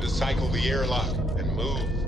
Time to cycle the airlock and move.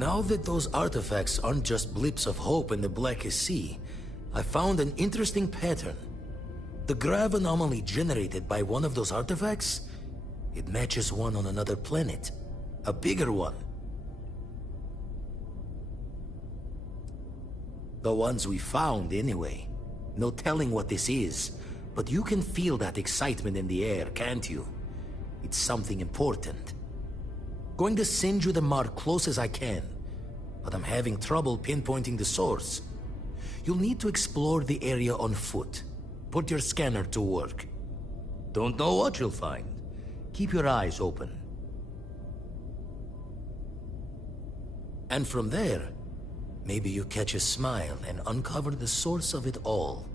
Now that those artifacts aren't just blips of hope in the blackest sea, I found an interesting pattern. The grav anomaly generated by one of those artifacts, it matches one on another planet. A bigger one. The ones we found, anyway. No telling what this is, but you can feel that excitement in the air, can't you? It's something important. Going to send you the mark close as I can, but I'm having trouble pinpointing the source. You'll need to explore the area on foot. Put your scanner to work. Don't know what you'll find. Keep your eyes open. And from there, maybe you catch a smile and uncover the source of it all.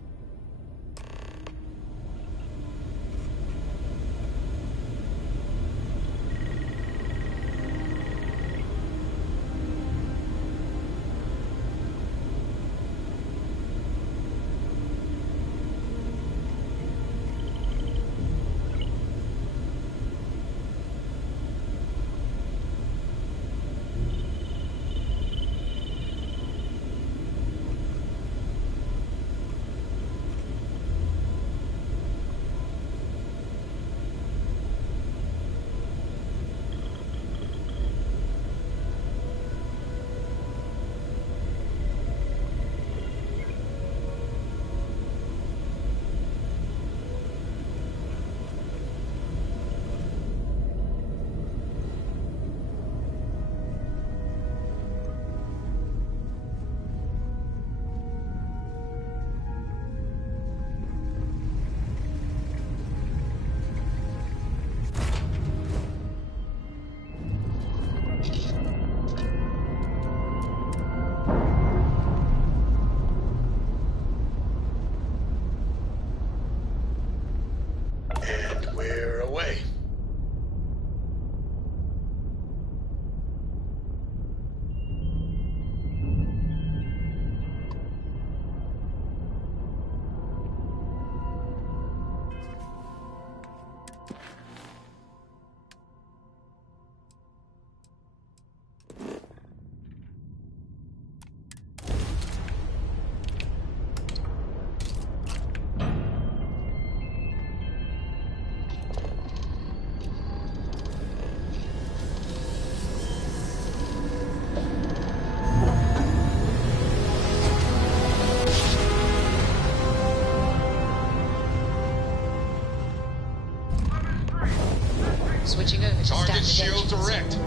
Switching over to Target standard shield engines. direct.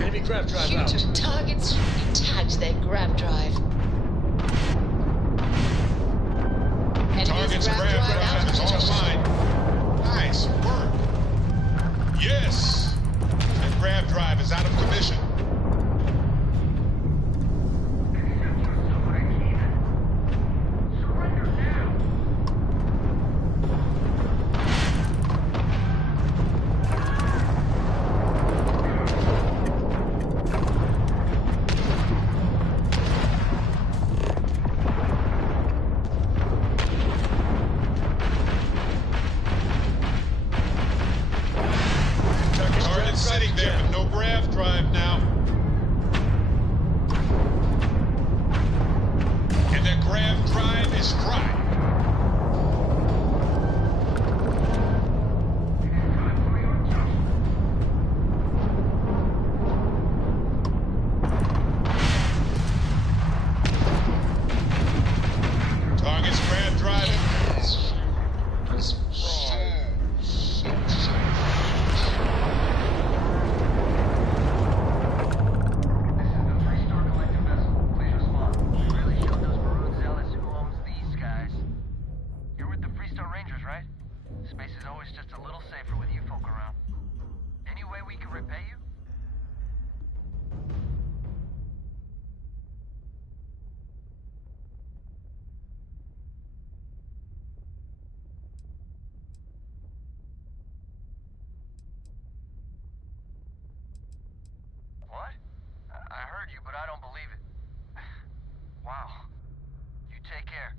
Enemy grav drive out. Shoot targets. You tagged their grav drive. Target's grav drive is offline. Nice work. Yes. That grav drive is out of commission. Target's sitting there with no grav drive now. And that grav drive is dry. Target's grav drive. Space is always just a little safer with you folk around. Any way we can repay you? What? I heard you, but I don't believe it. Wow. You take care.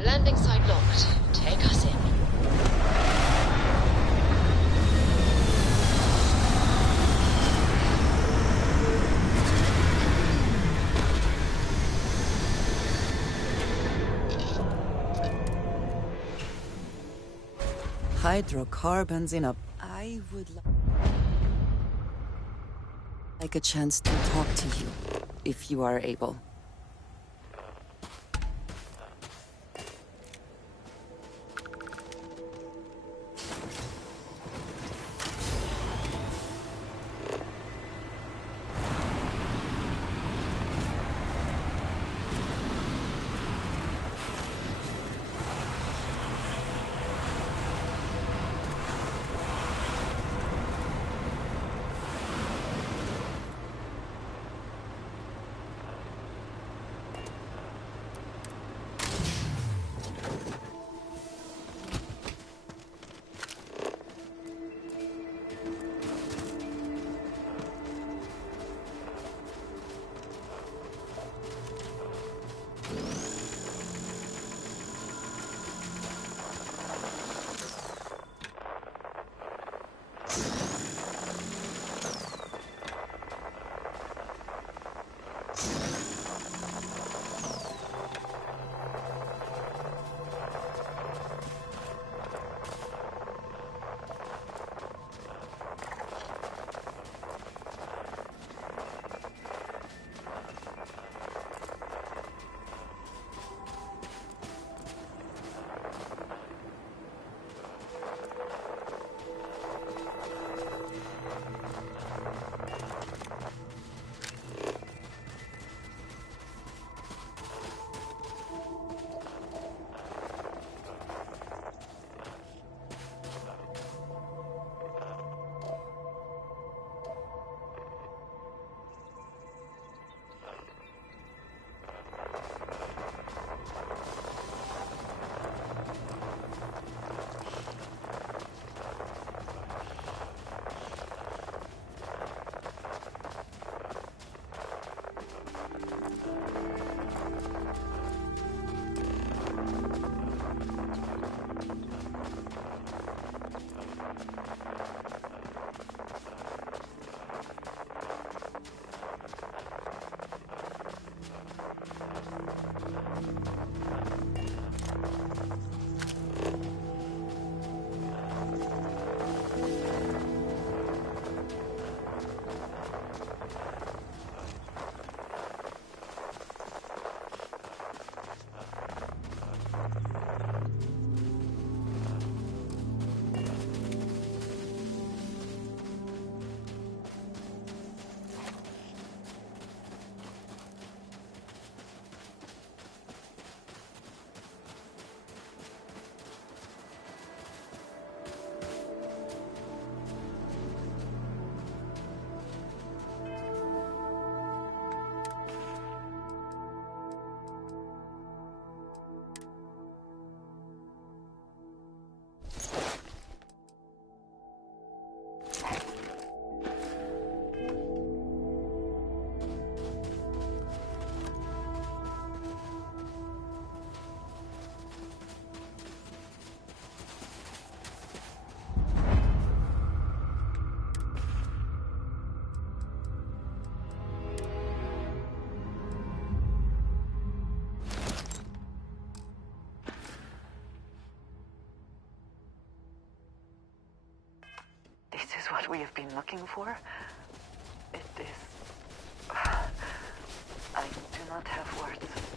Landing site locked. Take us in. Hydrocarbons in a... I would like a chance to talk to you, if you are able. what we have been looking for? It is... I do not have words.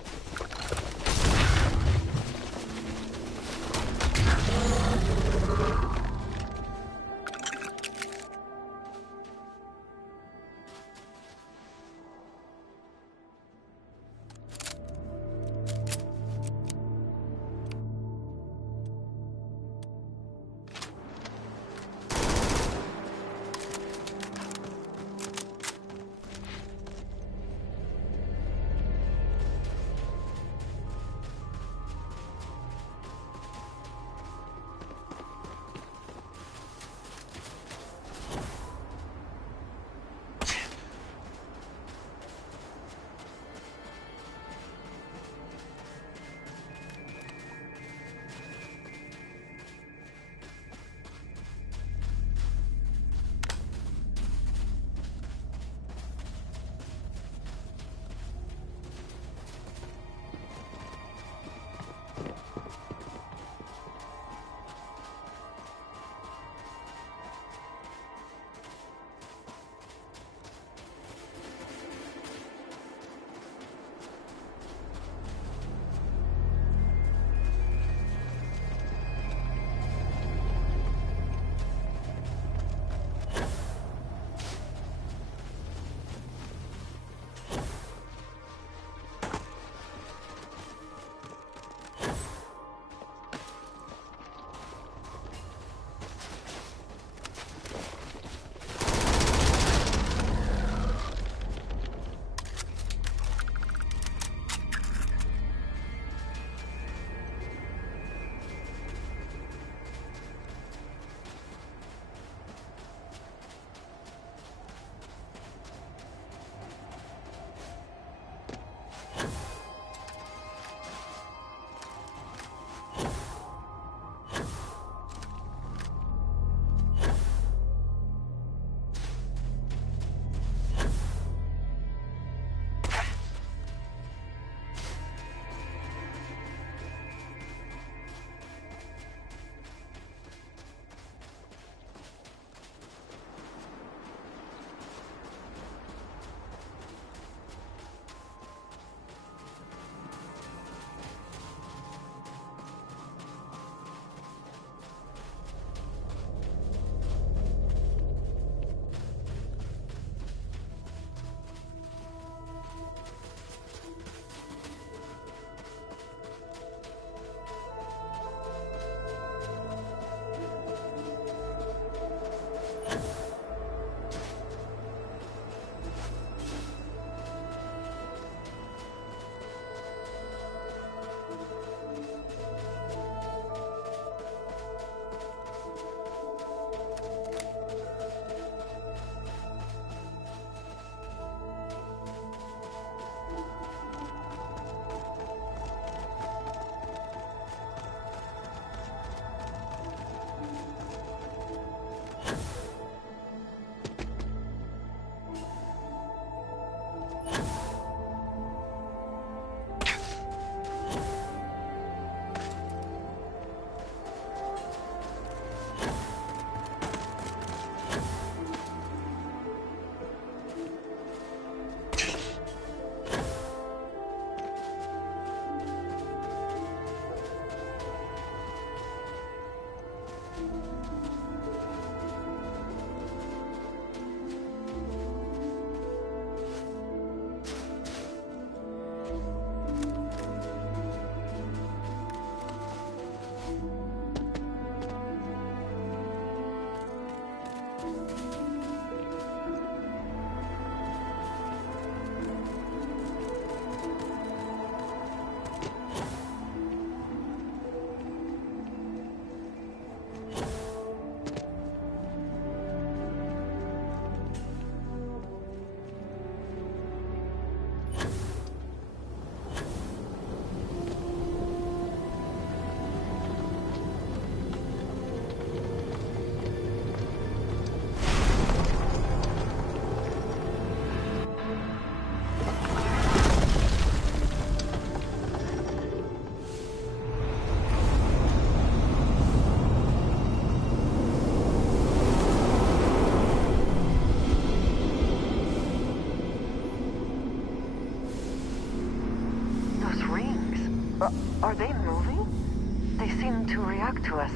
Are they moving? They seem to react to us.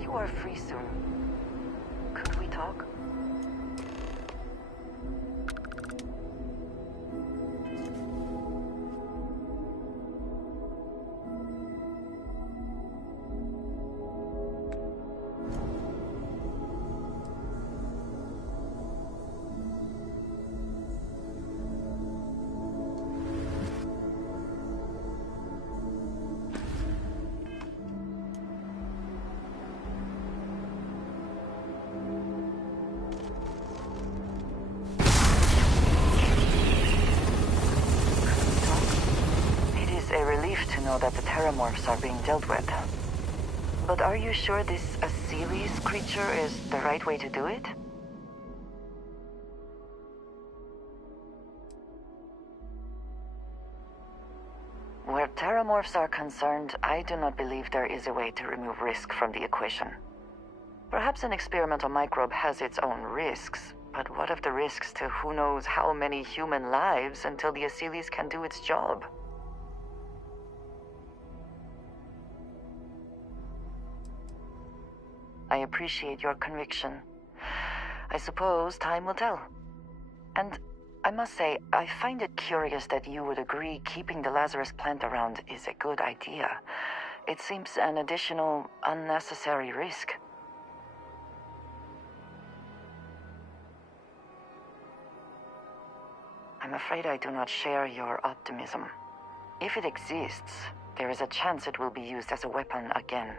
You are free soon. Could we talk? To know that the Terramorphs are being dealt with. But are you sure this Achilles creature is the right way to do it? Where Terramorphs are concerned, I do not believe there is a way to remove risk from the equation. Perhaps an experimental microbe has its own risks, but what of the risks to who knows how many human lives until the Achilles can do its job? I appreciate your conviction. I suppose time will tell. And I must say, I find it curious that you would agree keeping the Lazarus plant around is a good idea. It seems an additional, unnecessary risk. I'm afraid I do not share your optimism. If it exists, there is a chance it will be used as a weapon again.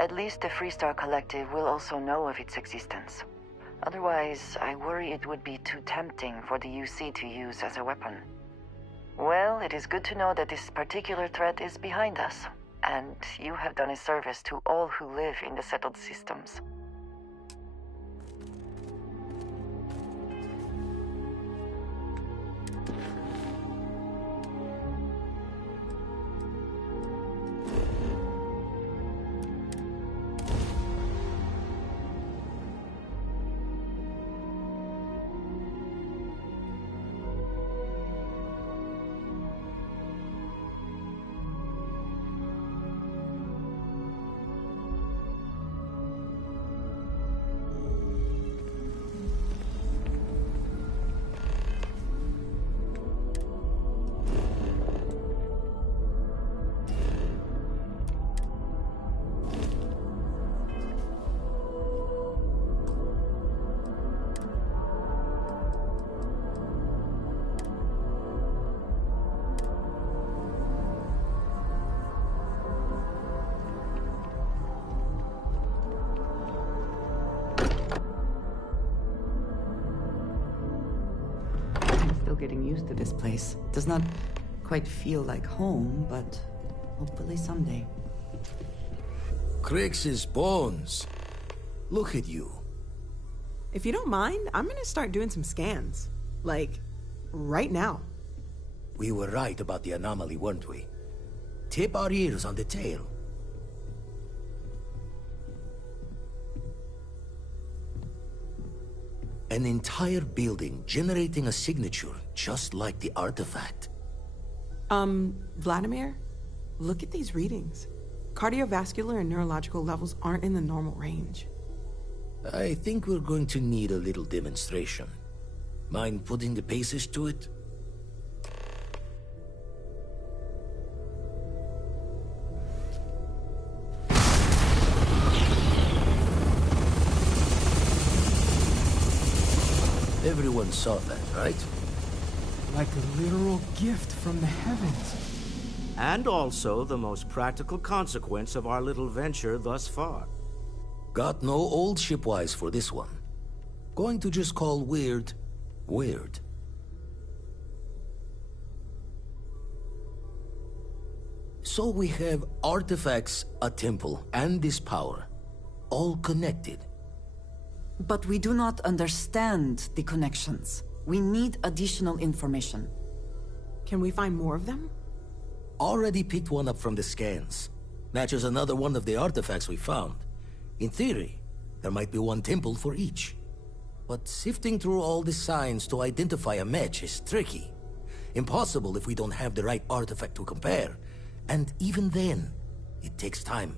At least the Freestar Collective will also know of its existence. Otherwise, I worry it would be too tempting for the UC to use as a weapon. Well, it is good to know that this particular threat is behind us, and you have done a service to all who live in the settled systems. Getting used to this place. Does not quite feel like home, but hopefully someday. Crix's bones. Look at you. If you don't mind, I'm gonna start doing some scans. Like, right now. We were right about the anomaly, weren't we? Tip our ears on the tail. An entire building generating a signature just like the artifact. Vladimir, look at these readings. Cardiovascular and neurological levels aren't in the normal range. I think we're going to need a little demonstration. Mind putting the paces to it? Everyone saw that, right? Like a literal gift from the heavens. And also the most practical consequence of our little venture thus far. Got no old shipwise for this one. Going to just call weird, weird. So we have artifacts, a temple, and this power. All connected. But we do not understand the connections. We need additional information. Can we find more of them? Already picked one up from the scans. Matches another one of the artifacts we found. In theory, there might be one temple for each. But sifting through all the signs to identify a match is tricky. Impossible if we don't have the right artifact to compare. And even then, it takes time.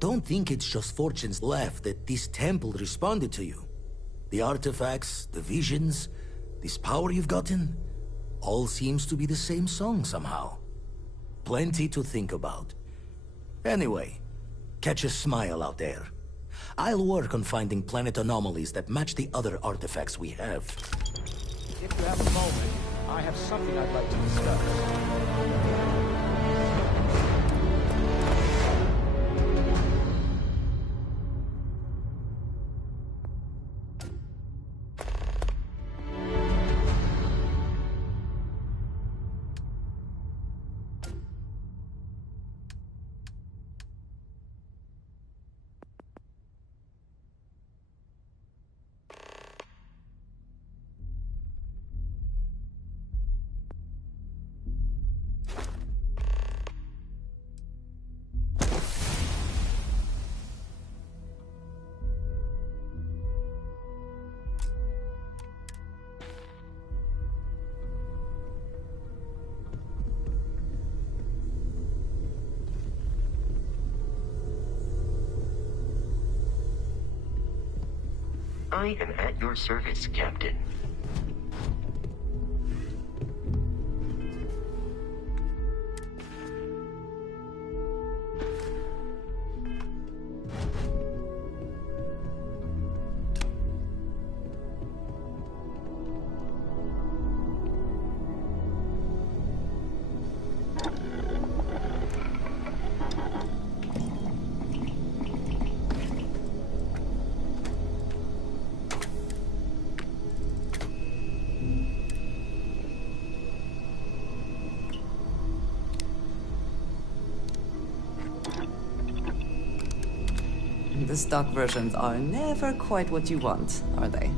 Don't think it's just Fortune's laugh that this temple responded to you. The artifacts, the visions, this power you've gotten, all seems to be the same song somehow. Plenty to think about. Anyway, catch a smile out there. I'll work on finding planet anomalies that match the other artifacts we have. If you have a moment, I have something I'd like to discuss. I am at your service, Captain. The stock versions are never quite what you want, are they?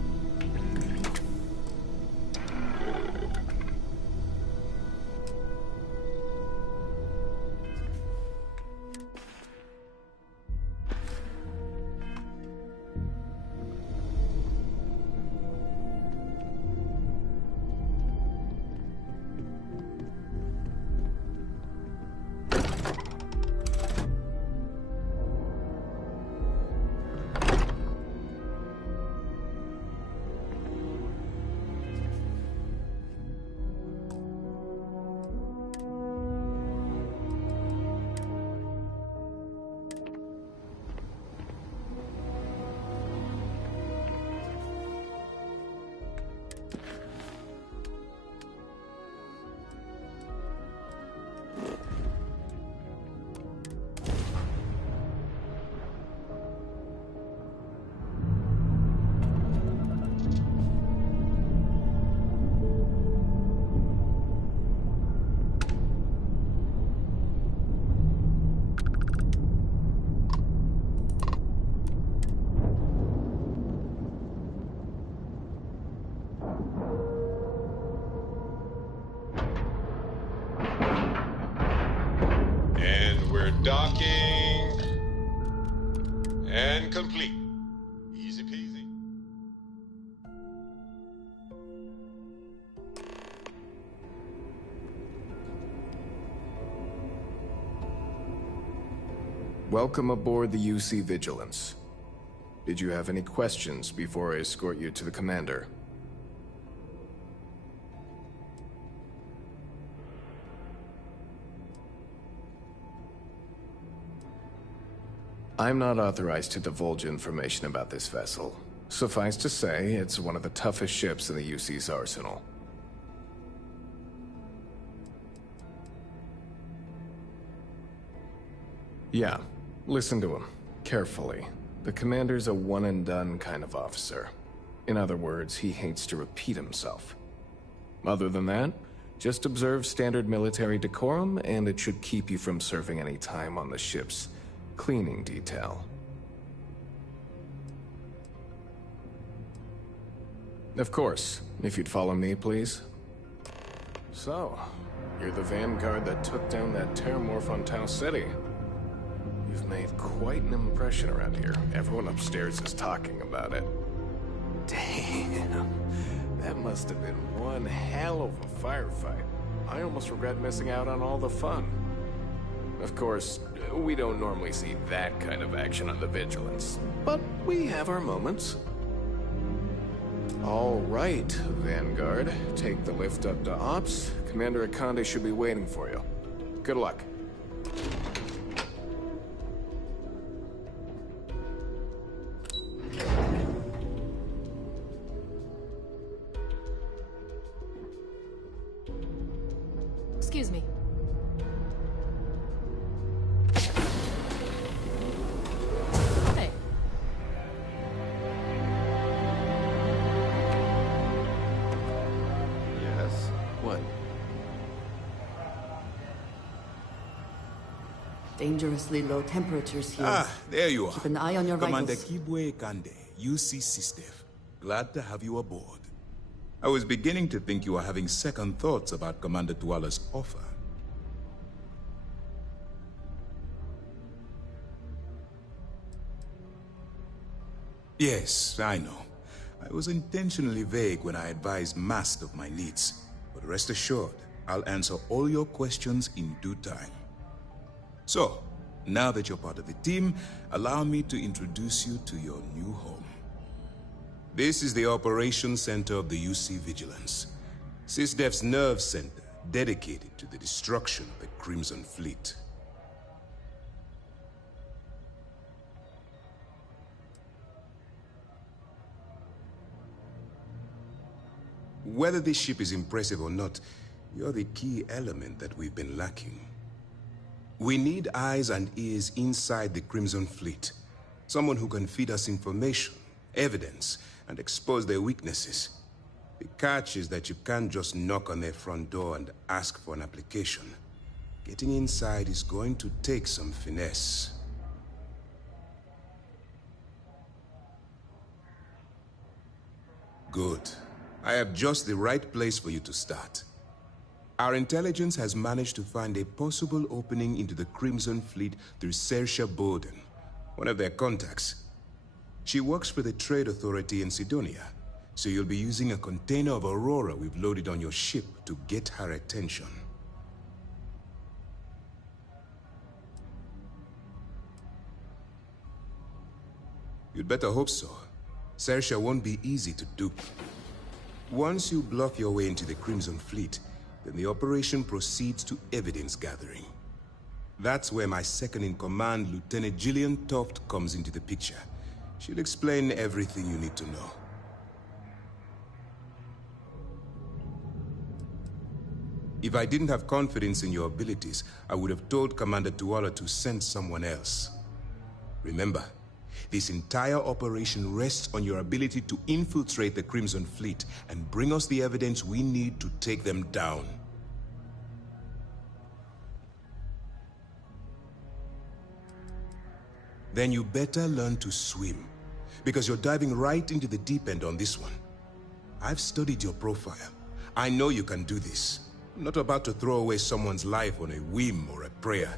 Docking. And complete. Easy peasy. Welcome aboard the UC Vigilance. Did you have any questions before I escort you to the commander? I'm not authorized to divulge information about this vessel. Suffice to say, it's one of the toughest ships in the UC's arsenal. Yeah, listen to him, carefully. The commander's a one-and-done kind of officer. In other words, he hates to repeat himself. Other than that, just observe standard military decorum, and it should keep you from serving any time on the ship's cleaning detail. Of course, if you'd follow me, please. So, you're the vanguard that took down that terramorph on Tau City. You've made quite an impression around here. Everyone upstairs is talking about it. Damn, that must have been one hell of a firefight. I almost regret missing out on all the fun. Of course, we don't normally see that kind of action on the Vigilance, but we have our moments. All right, Vanguard. Take the lift up to Ops. Commander Akande should be waiting for you. Good luck. Excuse me. Hey. Yes? What? Dangerously low temperatures here. Ah, there you are. Keep an eye on your Commander vitals. Kibwe Kande, UC SysDev. Glad to have you aboard. I was beginning to think you were having second thoughts about Commander Tuala's offer. Yes, I know. I was intentionally vague when I advised Mast of my needs. But rest assured, I'll answer all your questions in due time. So, now that you're part of the team, allow me to introduce you to your new home. This is the Operations Center of the UC Vigilance. SysDev's nerve center, dedicated to the destruction of the Crimson Fleet. Whether this ship is impressive or not, you're the key element that we've been lacking. We need eyes and ears inside the Crimson Fleet. Someone who can feed us information, evidence, and expose their weaknesses. The catch is that you can't just knock on their front door and ask for an application. Getting inside is going to take some finesse. Good. I have just the right place for you to start. Our intelligence has managed to find a possible opening into the Crimson Fleet through Saoirse Bowden, one of their contacts. She works for the Trade Authority in Sidonia, so you'll be using a container of Aurora we've loaded on your ship to get her attention. You'd better hope so. Saoirse won't be easy to dupe. Once you bluff your way into the Crimson Fleet, then the operation proceeds to evidence gathering. That's where my second-in-command, Lieutenant Gillian Toft, comes into the picture. She'll explain everything you need to know. If I didn't have confidence in your abilities, I would have told Commander Tuala to send someone else. Remember, this entire operation rests on your ability to infiltrate the Crimson Fleet and bring us the evidence we need to take them down. Then you better learn to swim, because you're diving right into the deep end on this one. I've studied your profile. I know you can do this. I'm not about to throw away someone's life on a whim or a prayer.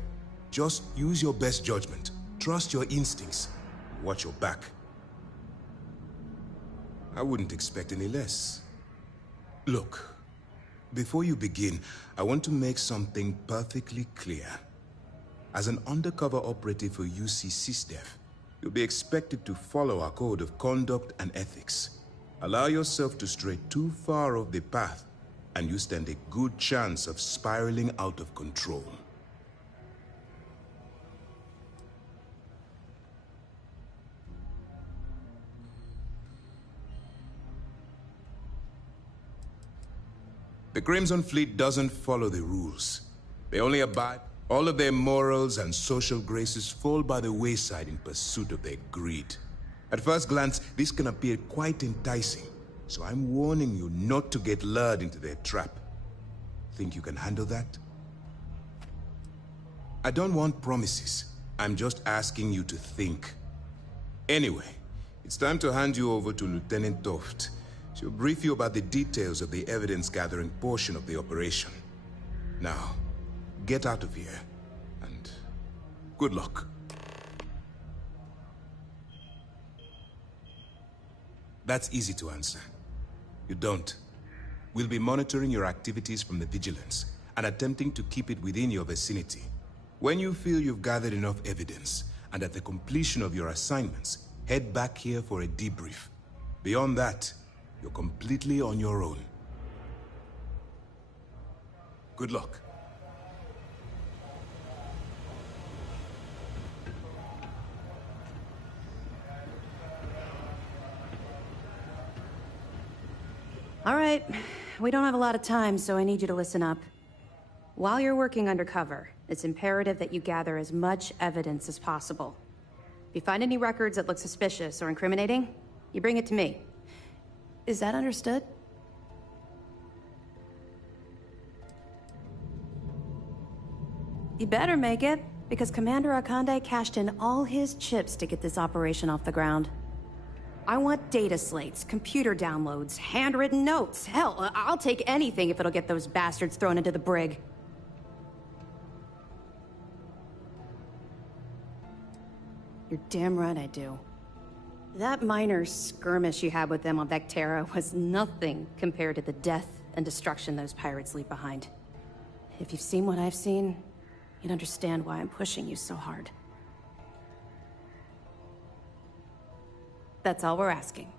Just use your best judgment. Trust your instincts. And watch your back. I wouldn't expect any less. Look, before you begin, I want to make something perfectly clear. As an undercover operative for UC SysDev, you'll be expected to follow our code of conduct and ethics. Allow yourself to stray too far off the path, and you stand a good chance of spiraling out of control. The Crimson Fleet doesn't follow the rules. They only abide. All of their morals and social graces fall by the wayside in pursuit of their greed. At first glance, this can appear quite enticing, so I'm warning you not to get lured into their trap. Think you can handle that? I don't want promises. I'm just asking you to think. Anyway, it's time to hand you over to Lieutenant Toft. She'll brief you about the details of the evidence-gathering portion of the operation. Now, get out of here, and good luck. That's easy to answer. You don't. We'll be monitoring your activities from the Vigilance, and attempting to keep it within your vicinity. When you feel you've gathered enough evidence, and at the completion of your assignments, head back here for a debrief. Beyond that, you're completely on your own. Good luck. All right, we don't have a lot of time, so I need you to listen up. While you're working undercover, it's imperative that you gather as much evidence as possible. If you find any records that look suspicious or incriminating, you bring it to me. Is that understood? You better make it, because Commander Akande cashed in all his chips to get this operation off the ground. I want data slates, computer downloads, handwritten notes. Hell, I'll take anything if it'll get those bastards thrown into the brig. You're damn right I do. That minor skirmish you had with them on Vectera was nothing compared to the death and destruction those pirates leave behind. If you've seen what I've seen, you'd understand why I'm pushing you so hard. That's all we're asking.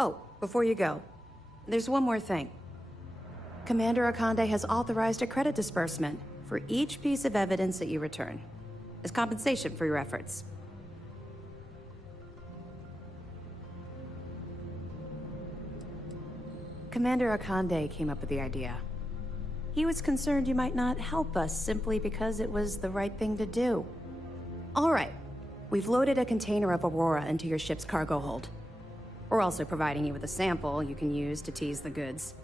Oh, before you go, there's one more thing. Commander Akande has authorized a credit disbursement for each piece of evidence that you return, as compensation for your efforts. Commander Akande came up with the idea. He was concerned you might not help us simply because it was the right thing to do. All right. We've loaded a container of Aurora into your ship's cargo hold. We're also providing you with a sample you can use to tease the goods.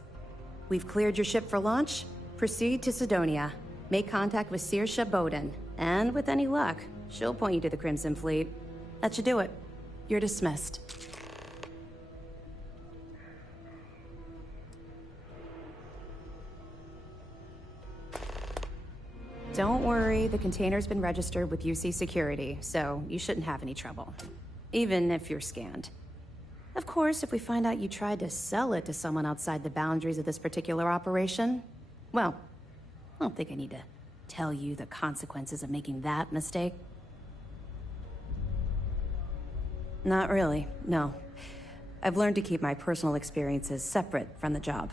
We've cleared your ship for launch. Proceed to Sidonia. Make contact with Saoirse Bowden. And with any luck, she'll point you to the Crimson Fleet. That should do it. You're dismissed. Don't worry, the container's been registered with UC Security, so you shouldn't have any trouble. Even if you're scanned. Of course, if we find out you tried to sell it to someone outside the boundaries of this particular operation, well, I don't think I need to tell you the consequences of making that mistake. Not really, no. I've learned to keep my personal experiences separate from the job.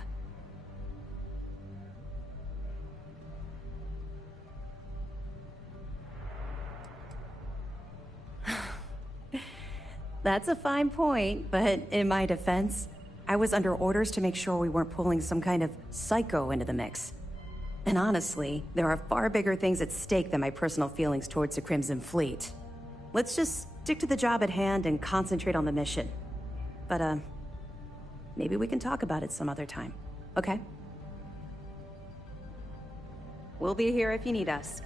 That's a fine point, but in my defense, I was under orders to make sure we weren't pulling some kind of psycho into the mix. And honestly, there are far bigger things at stake than my personal feelings towards the Crimson Fleet. Let's just stick to the job at hand and concentrate on the mission. But, maybe we can talk about it some other time, okay? We'll be here if you need us.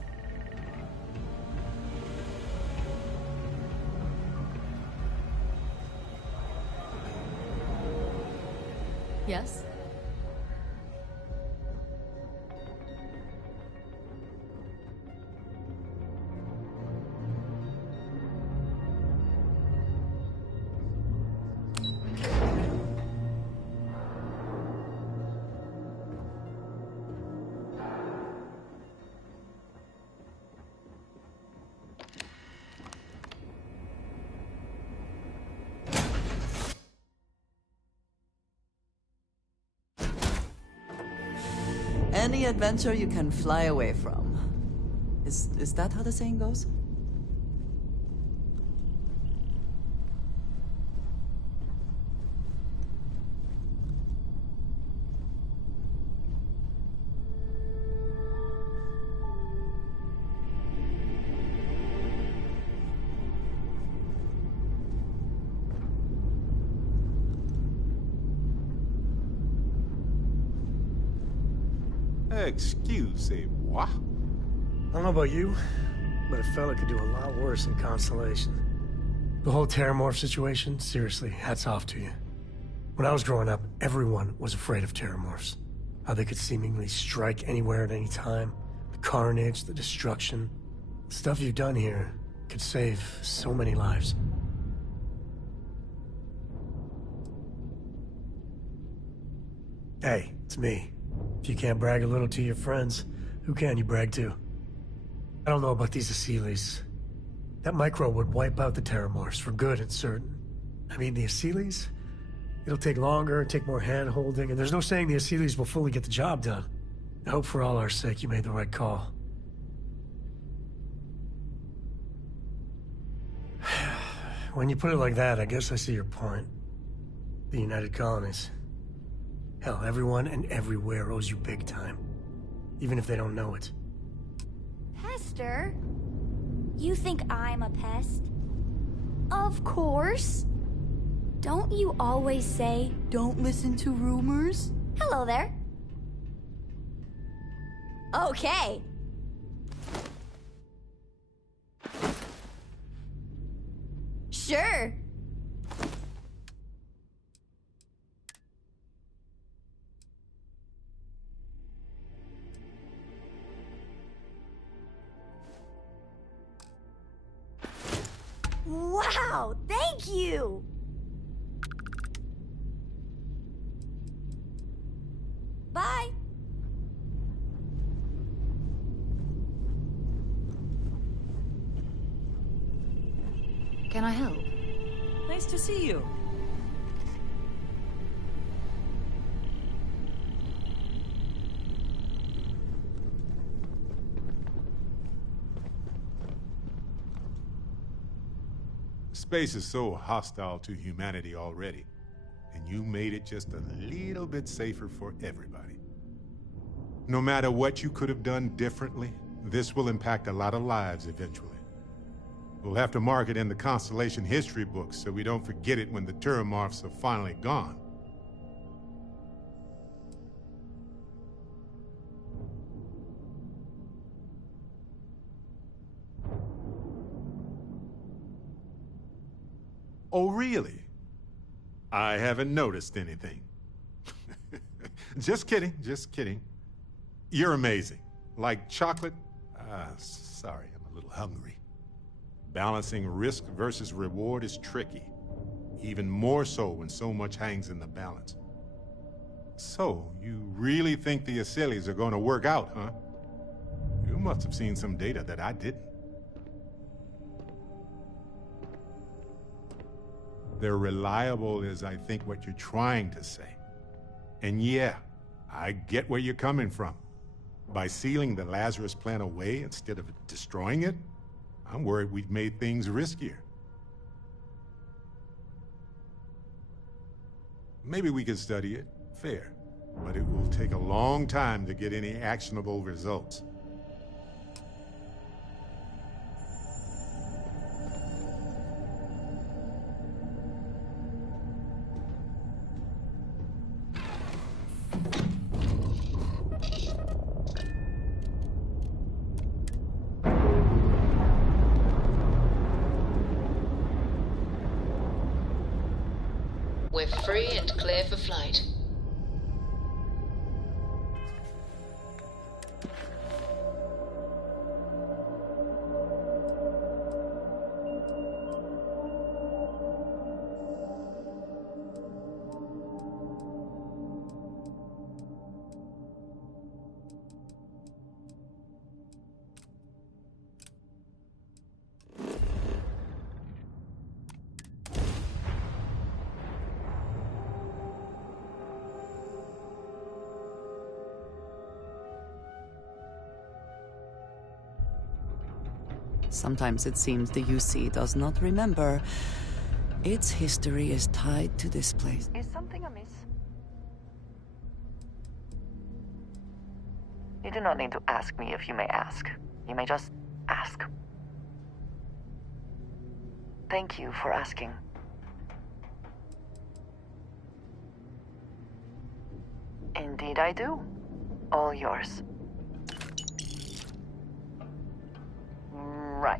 Yes? Any adventure you can fly away from. Is that how the saying goes? Excusez-moi. I don't know about you, but a fella could do a lot worse in Constellation. The whole Terramorph situation, seriously, hats off to you. When I was growing up, everyone was afraid of Terramorphs. How they could seemingly strike anywhere at any time. The carnage, the destruction. The stuff you've done here could save so many lives. Hey, it's me. If you can't brag a little to your friends, who can you brag to? I don't know about these Asylees. That microbe would wipe out the Terramorphs for good and certain. I mean, the Asylees? It'll take longer, take more hand-holding, and there's no saying the Asylees will fully get the job done. I hope for all our sake you made the right call. When you put it like that, I guess I see your point. The United Colonies. Hell, everyone and everywhere owes you big time. Even if they don't know it. Pester? You think I'm a pest? Of course. Don't you always say, don't listen to rumors? Hello there. Okay. Sure. Wow, thank you! Bye! Can I help? Nice to see you. Space is so hostile to humanity already, and you made it just a little bit safer for everybody. No matter what you could have done differently, this will impact a lot of lives eventually. We'll have to mark it in the Constellation history books so we don't forget it when the Terramorphs are finally gone. Oh, really? I haven't noticed anything. Just kidding, just kidding. You're amazing. Like chocolate? Sorry, I'm a little hungry. Balancing risk versus reward is tricky. Even more so when so much hangs in the balance. So, you really think the Asylees are going to work out, huh? You must have seen some data that I didn't. They're reliable is, I think, what you're trying to say. And yeah, I get where you're coming from. By sealing the Lazarus plant away instead of destroying it, I'm worried we've made things riskier. Maybe we could study it, fair, but it will take a long time to get any actionable results. We're free and clear for flight. Sometimes it seems the UC does not remember. Its history is tied to this place. Is something amiss? You do not need to ask me if you may ask. You may just ask. Thank you for asking. Indeed I do. All yours. Right.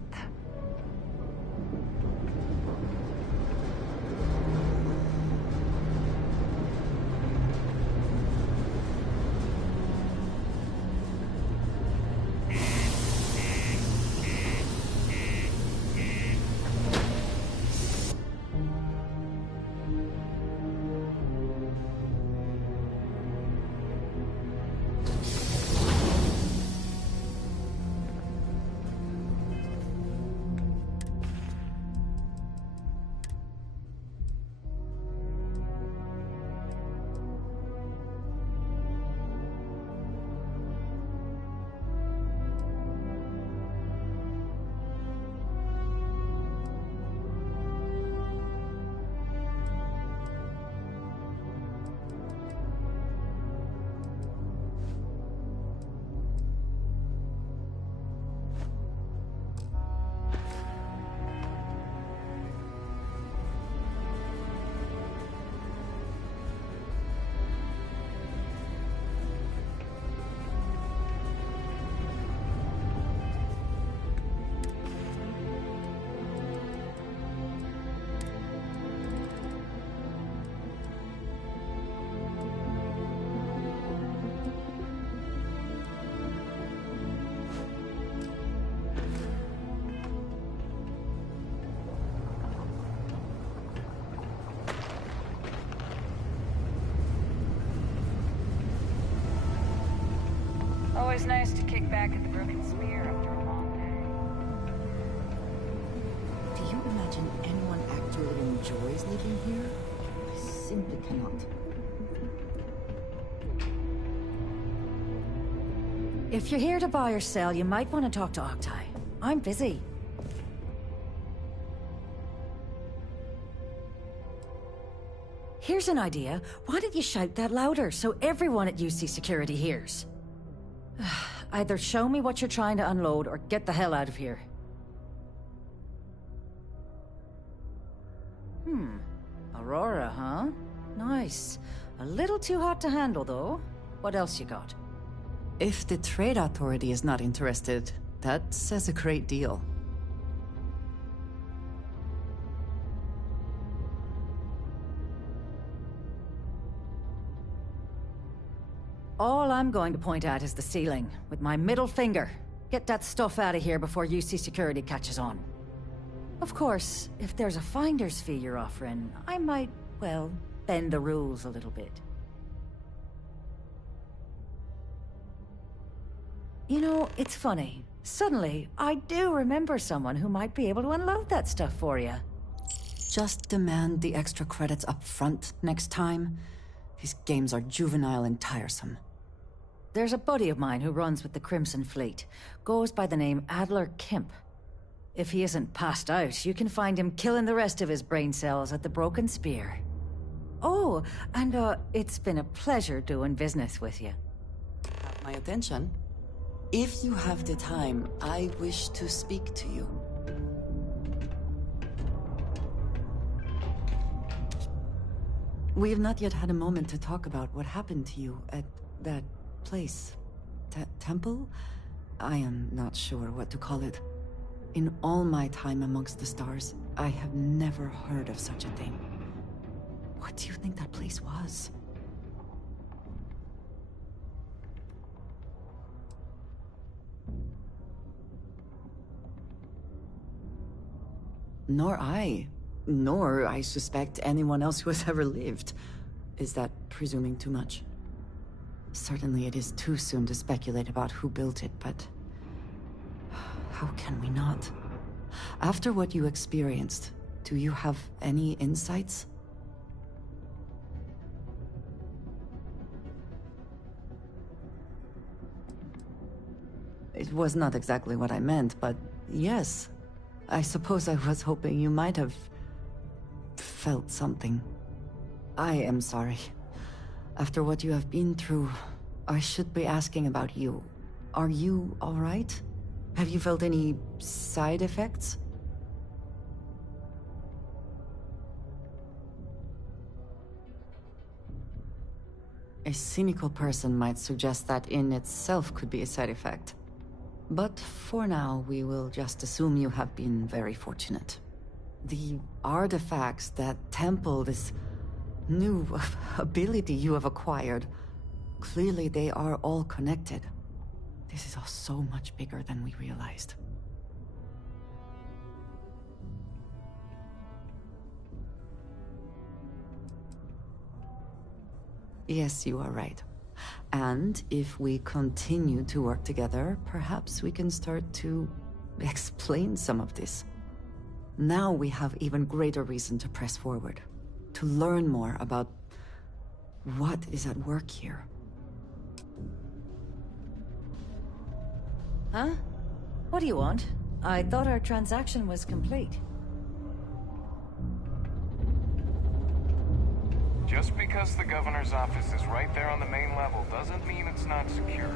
Always nice to kick back at the Broken Spear after a long day. Do you imagine anyone actually enjoys living here? I simply cannot. If you're here to buy or sell, you might want to talk to Octai. I'm busy. Here's an idea. Why don't you shout that louder so everyone at UC Security hears? Either show me what you're trying to unload or get the hell out of here. Aurora, huh? Nice. A little too hot to handle, though. What else you got? If the Trade Authority is not interested, that says a great deal. All I'm going to point at is the ceiling, with my middle finger. Get that stuff out of here before UC Security catches on. Of course, if there's a finder's fee you're offering, I might, well, bend the rules a little bit. You know, it's funny. Suddenly, I do remember someone who might be able to unload that stuff for you. Just demand the extra credits up front next time. These games are juvenile and tiresome. There's a buddy of mine who runs with the Crimson Fleet. Goes by the name Adler Kemp. If he isn't passed out, you can find him killing the rest of his brain cells at the Broken Spear. Oh, and it's been a pleasure doing business with you. Have my attention. If you have the time, I wish to speak to you. We have not yet had a moment to talk about what happened to you at that place. Temple? I am not sure what to call it. In all my time amongst the stars, I have never heard of such a thing. What do you think that place was? Nor I suspect anyone else who has ever lived. Is that presuming too much? Certainly it is too soon to speculate about who built it, but... how can we not? After what you experienced, do you have any insights? It was not exactly what I meant, but Yes. I suppose I was hoping you might have felt something. I am sorry. After what you have been through, I should be asking about you. Are you all right? Have you felt any side effects? A cynical person might suggest that in itself could be a side effect. But for now, we will just assume you have been very fortunate. The artifacts, that temple, this new ability you have acquired, clearly they are all connected. This is all so much bigger than we realized. Yes, you are right. And if we continue to work together, perhaps we can start to explain some of this. Now we have even greater reason to press forward, to learn more about what is at work here. Huh? What do you want? I thought our transaction was complete. Just because the governor's office is right there on the main level doesn't mean it's not secure.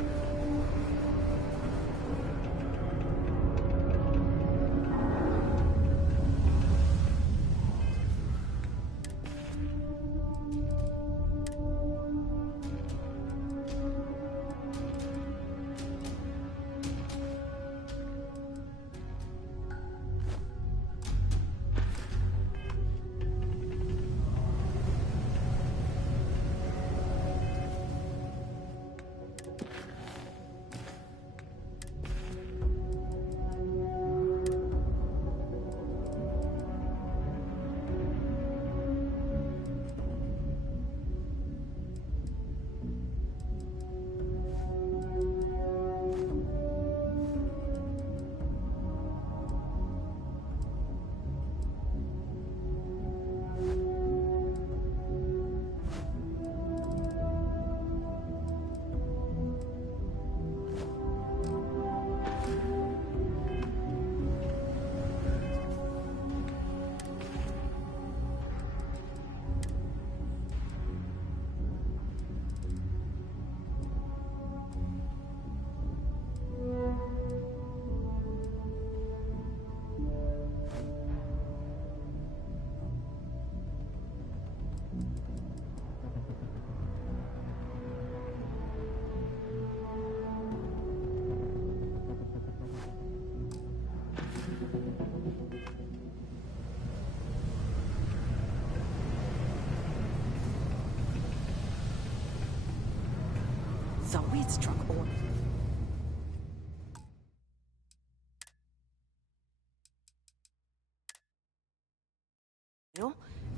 So we'd struck oil.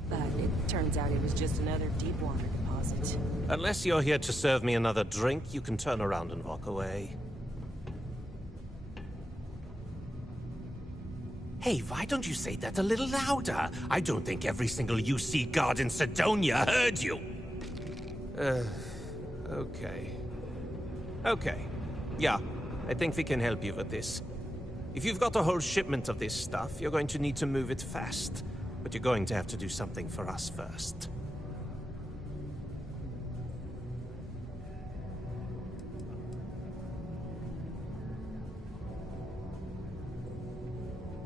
But it turns out it was just another deep water deposit. Unless you're here to serve me another drink, you can turn around and walk away. Hey, why don't you say that a little louder? I don't think every single UC guard in Sidonia heard you. Okay. Okay. Yeah, I think we can help you with this. If you've got a whole shipment of this stuff, you're going to need to move it fast. But you're going to have to do something for us first.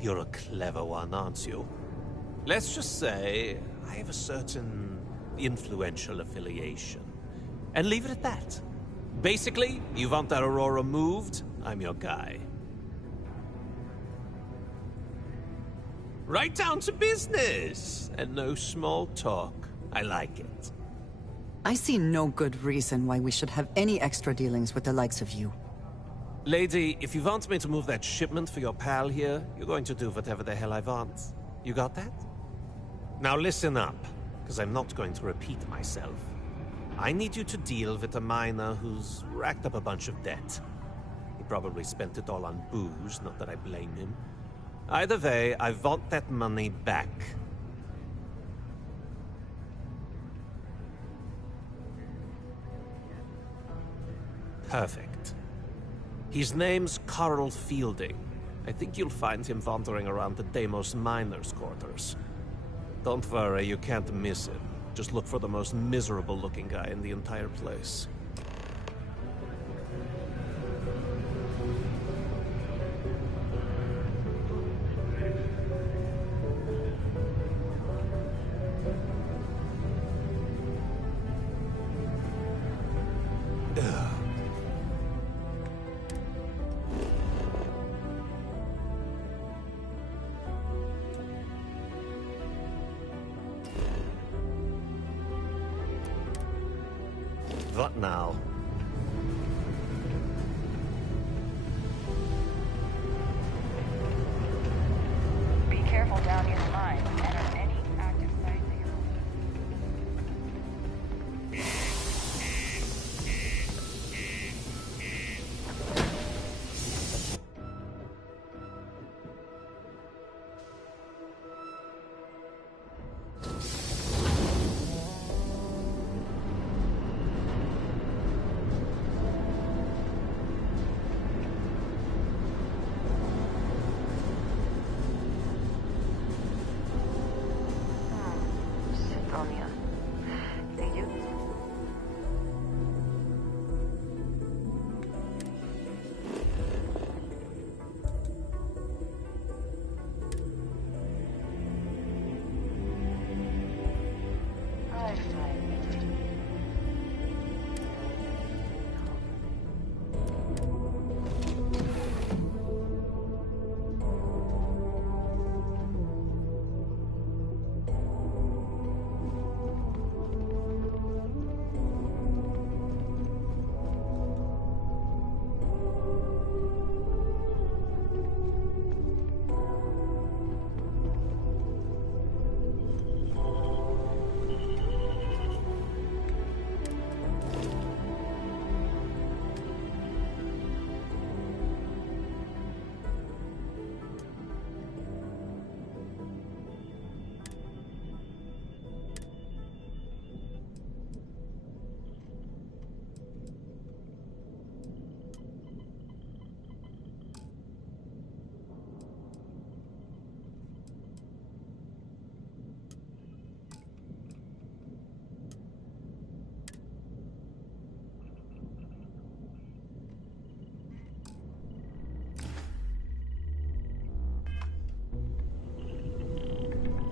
You're a clever one, aren't you? Let's just say I have a certain influential affiliation. And leave it at that. Basically, you want that Aurora moved, I'm your guy. Right down to business! And no small talk. I like it. I see no good reason why we should have any extra dealings with the likes of you. Lady, if you want me to move that shipment for your pal here, you're going to do whatever the hell I want. You got that? Now listen up, because I'm not going to repeat myself. I need you to deal with a miner who's racked up a bunch of debt. He probably spent it all on booze, not that I blame him. Either way, I want that money back. Perfect. His name's Carl Fielding. I think you'll find him wandering around the Deimos miners' quarters. Don't worry, you can't miss him. Just look for the most miserable-looking guy in the entire place. What now? Be careful down near the mine, and on any active site that you're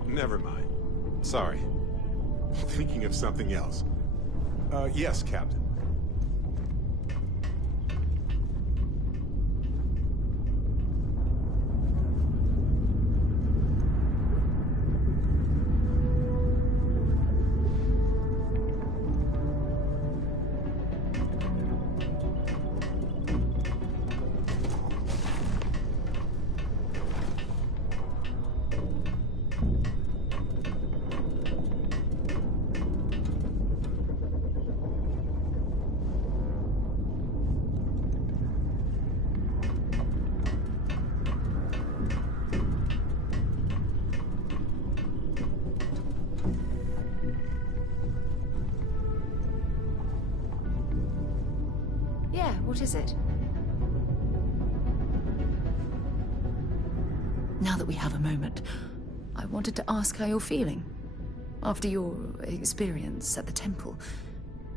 Never mind. Sorry. Thinking of something else. Yes, Captain. Yeah, what is it? Now that we have a moment, I wanted to ask how you're feeling. After your experience at the temple,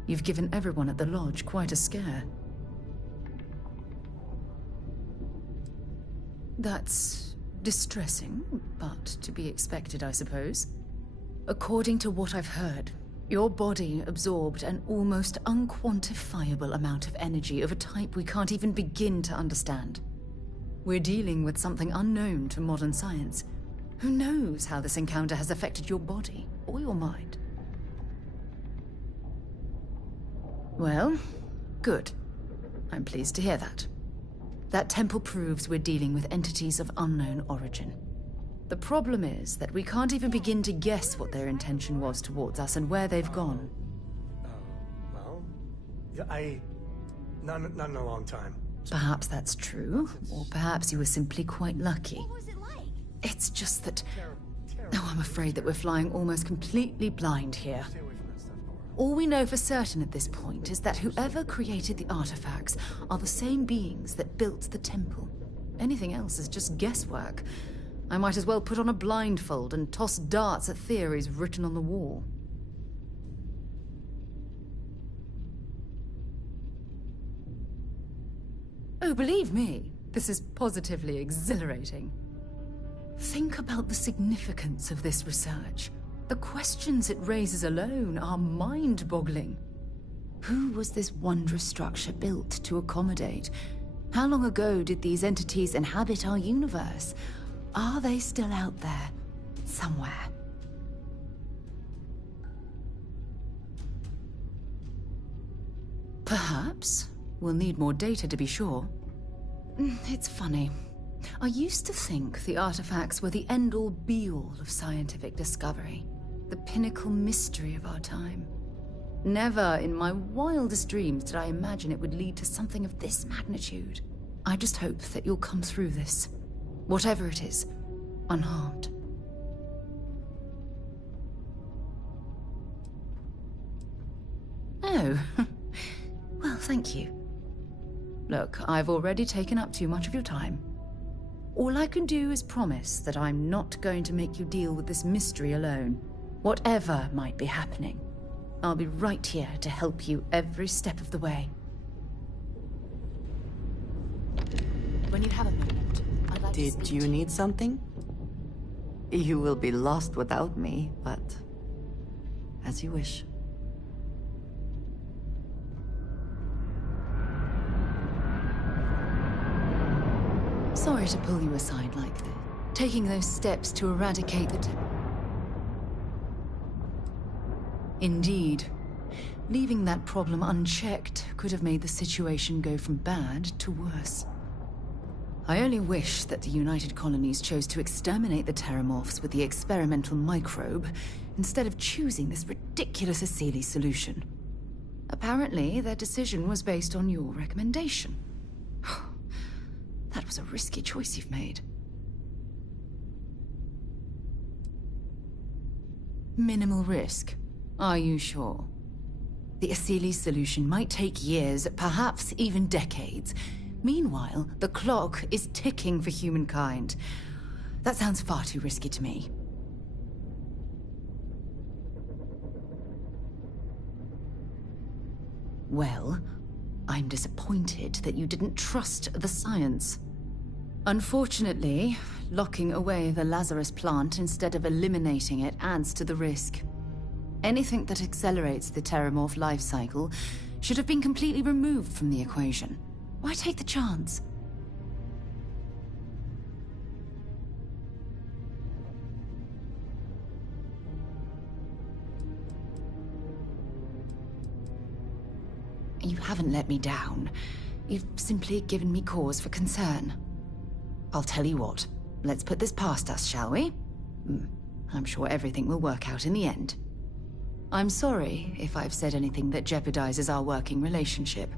you've given everyone at the lodge quite a scare. That's distressing, but to be expected, I suppose. According to what I've heard, your body absorbed an almost unquantifiable amount of energy of a type we can't even begin to understand. We're dealing with something unknown to modern science. Who knows how this encounter has affected your body or your mind? Well, good. I'm pleased to hear that. That temple proves we're dealing with entities of unknown origin. The problem is that we can't even begin to guess what their intention was towards us and where they've gone. Well, yeah, not in a long time. Perhaps that's true, or perhaps you were simply quite lucky. What was it like? It's just that... Oh, I'm afraid that we're flying almost completely blind here. All we know for certain at this point is that whoever created the artifacts are the same beings that built the temple. Anything else is just guesswork. I might as well put on a blindfold and toss darts at theories written on the wall. Oh, believe me, this is positively exhilarating. Think about the significance of this research. The questions it raises alone are mind-boggling. Who was this wondrous structure built to accommodate? How long ago did these entities inhabit our universe? Are they still out there, somewhere? Perhaps. We'll need more data to be sure. It's funny. I used to think the artifacts were the end-all be-all of scientific discovery. The pinnacle mystery of our time. Never in my wildest dreams did I imagine it would lead to something of this magnitude. I just hope that you'll come through this, whatever it is, unharmed. Oh, well, thank you. Look, I've already taken up too much of your time. All I can do is promise that I'm not going to make you deal with this mystery alone. Whatever might be happening, I'll be right here to help you every step of the way. When you have a moment, I'd like to speak Did you need something? You will be lost without me, but as you wish. Sorry to pull you aside like this. Taking those steps to eradicate the Indeed. Leaving that problem unchecked could have made the situation go from bad to worse. I only wish that the United Colonies chose to exterminate the Terramorphs with the experimental microbe, instead of choosing this ridiculous Asili solution. Apparently, their decision was based on your recommendation. That was a risky choice you've made. Minimal risk. Are you sure? The Asili solution might take years, perhaps even decades. Meanwhile, the clock is ticking for humankind. That sounds far too risky to me. Well, I'm disappointed that you didn't trust the science. Unfortunately, locking away the Lazarus plant instead of eliminating it adds to the risk. Anything that accelerates the Terramorph life cycle should have been completely removed from the equation. Why take the chance? You haven't let me down. You've simply given me cause for concern. I'll tell you what. Let's put this past us, shall we? I'm sure everything will work out in the end. I'm sorry if I've said anything that jeopardizes our working relationship.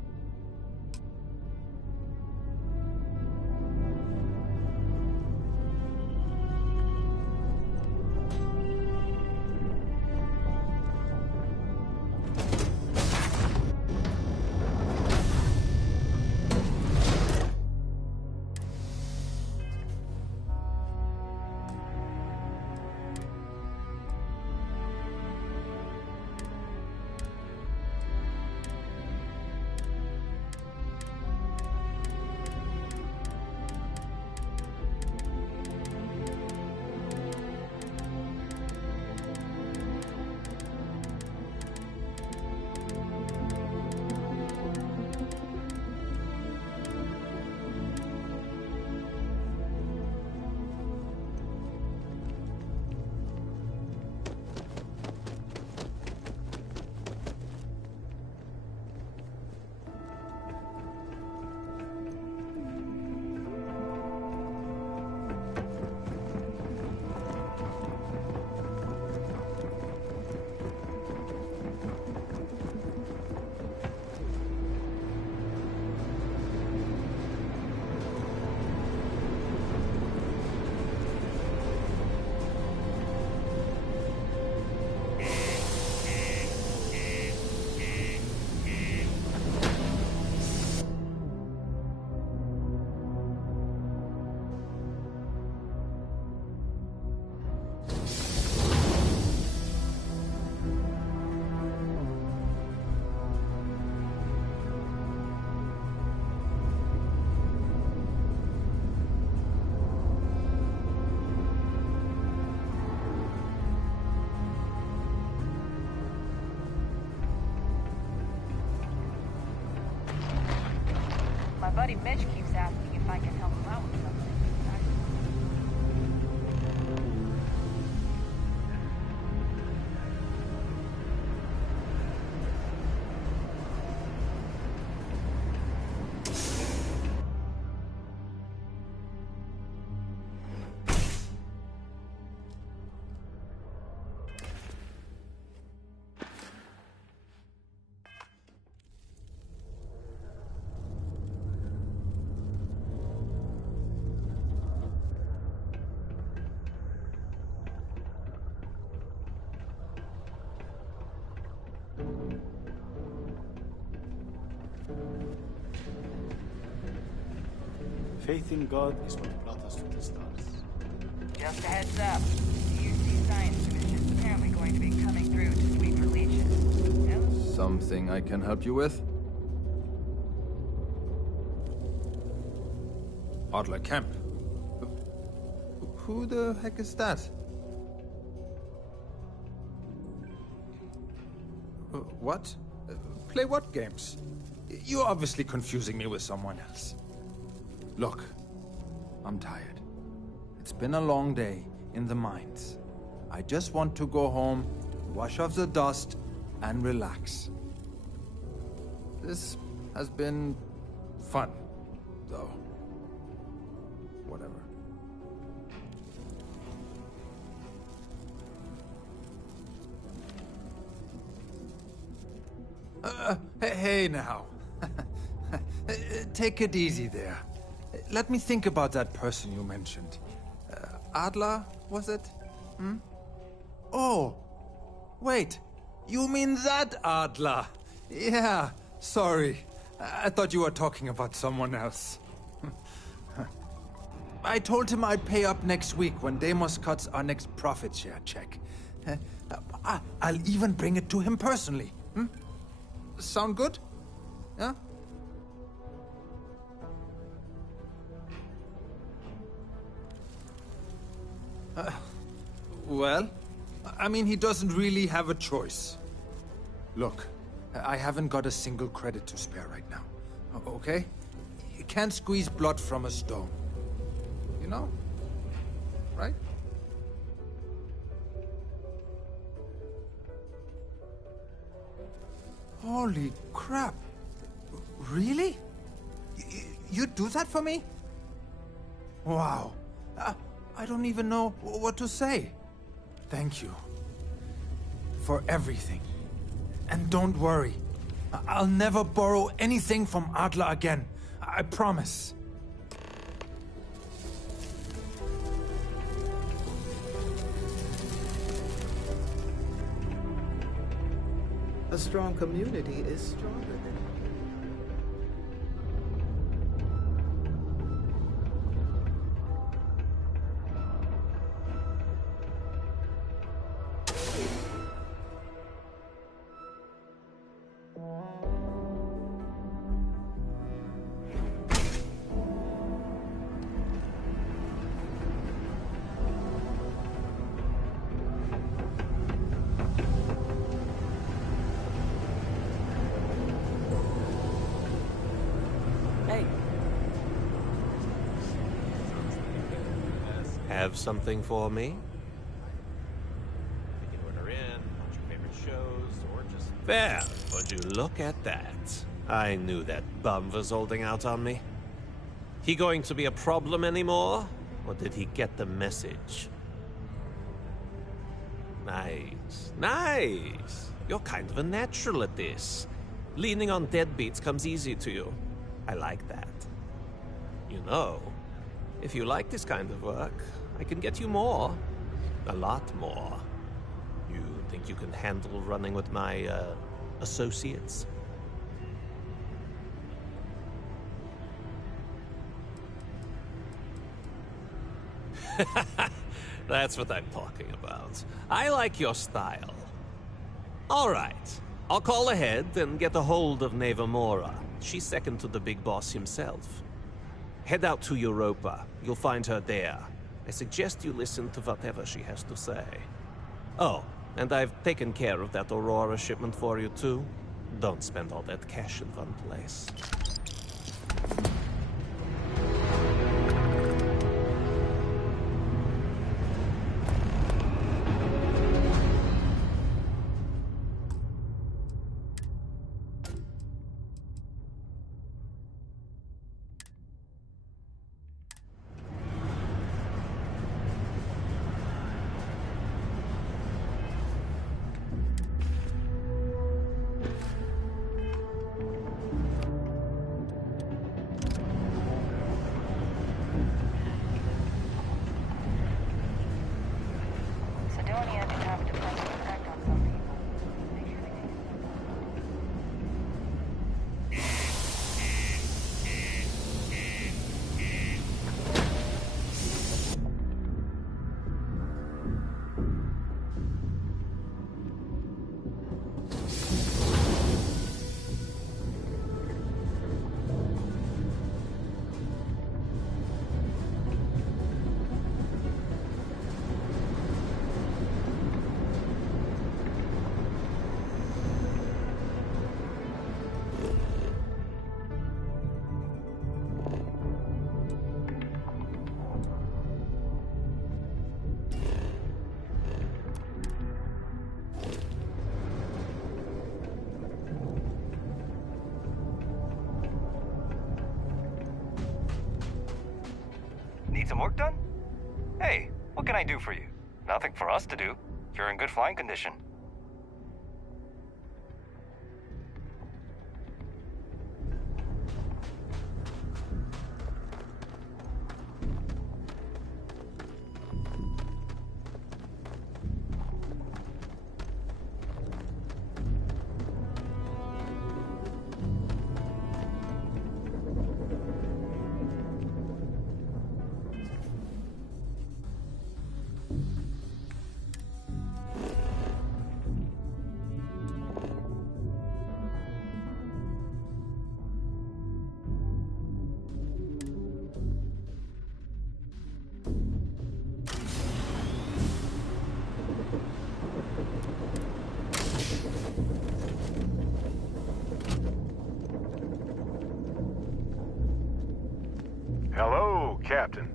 buddy Mitch keeps asking if I can help him out with something. Faith in God is what brought us to the stars. Just a heads up. The UC Science Division is apparently going to be coming through to sweep for leeches. No? Something I can help you with? Adler Kemp. Who the heck is that? What? Play what games? You're obviously confusing me with someone else. Look, I'm tired. It's been a long day in the mines. I just want to go home, wash off the dust, and relax. This has been fun, though. Whatever. Hey now. Take it easy there. Let me think about that person you mentioned. Adler, was it? Hmm? Oh, wait. You mean that Adler? Yeah, sorry. I thought you were talking about someone else. I told him I'd pay up next week when Deimos cuts our next profit share check. I'll even bring it to him personally. Hmm? Sound good? Yeah? Well, I mean, he doesn't really have a choice. Look, I haven't got a single credit to spare right now, okay? You can't squeeze blood from a stone. You know? Right? Holy crap. Really? You'd do that for me? Wow. I don't even know what to say. Thank you. For everything. And don't worry. I'll never borrow anything from Adler again. I promise. A strong community is stronger than Have something for me? You can order in, watch your favorite shows, or just... There! Would you look at that? I knew that bum was holding out on me. He going to be a problem anymore? Or did he get the message? Nice. Nice! You're kind of a natural at this. Leaning on deadbeats comes easy to you. I like that. You know, if you like this kind of work, I can get you more. A lot more. You think you can handle running with my, associates? That's what I'm talking about. I like your style. All right. I'll call ahead and get a hold of Nevamora. She's second to the big boss himself. Head out to Europa. You'll find her there. I suggest you listen to whatever she has to say. Oh, and I've taken care of that Aurora shipment for you too. Don't spend all that cash in one place. Need some work done? Hey, what can I do for you? Nothing for us to do. If you're in good flying condition. Hello, Captain.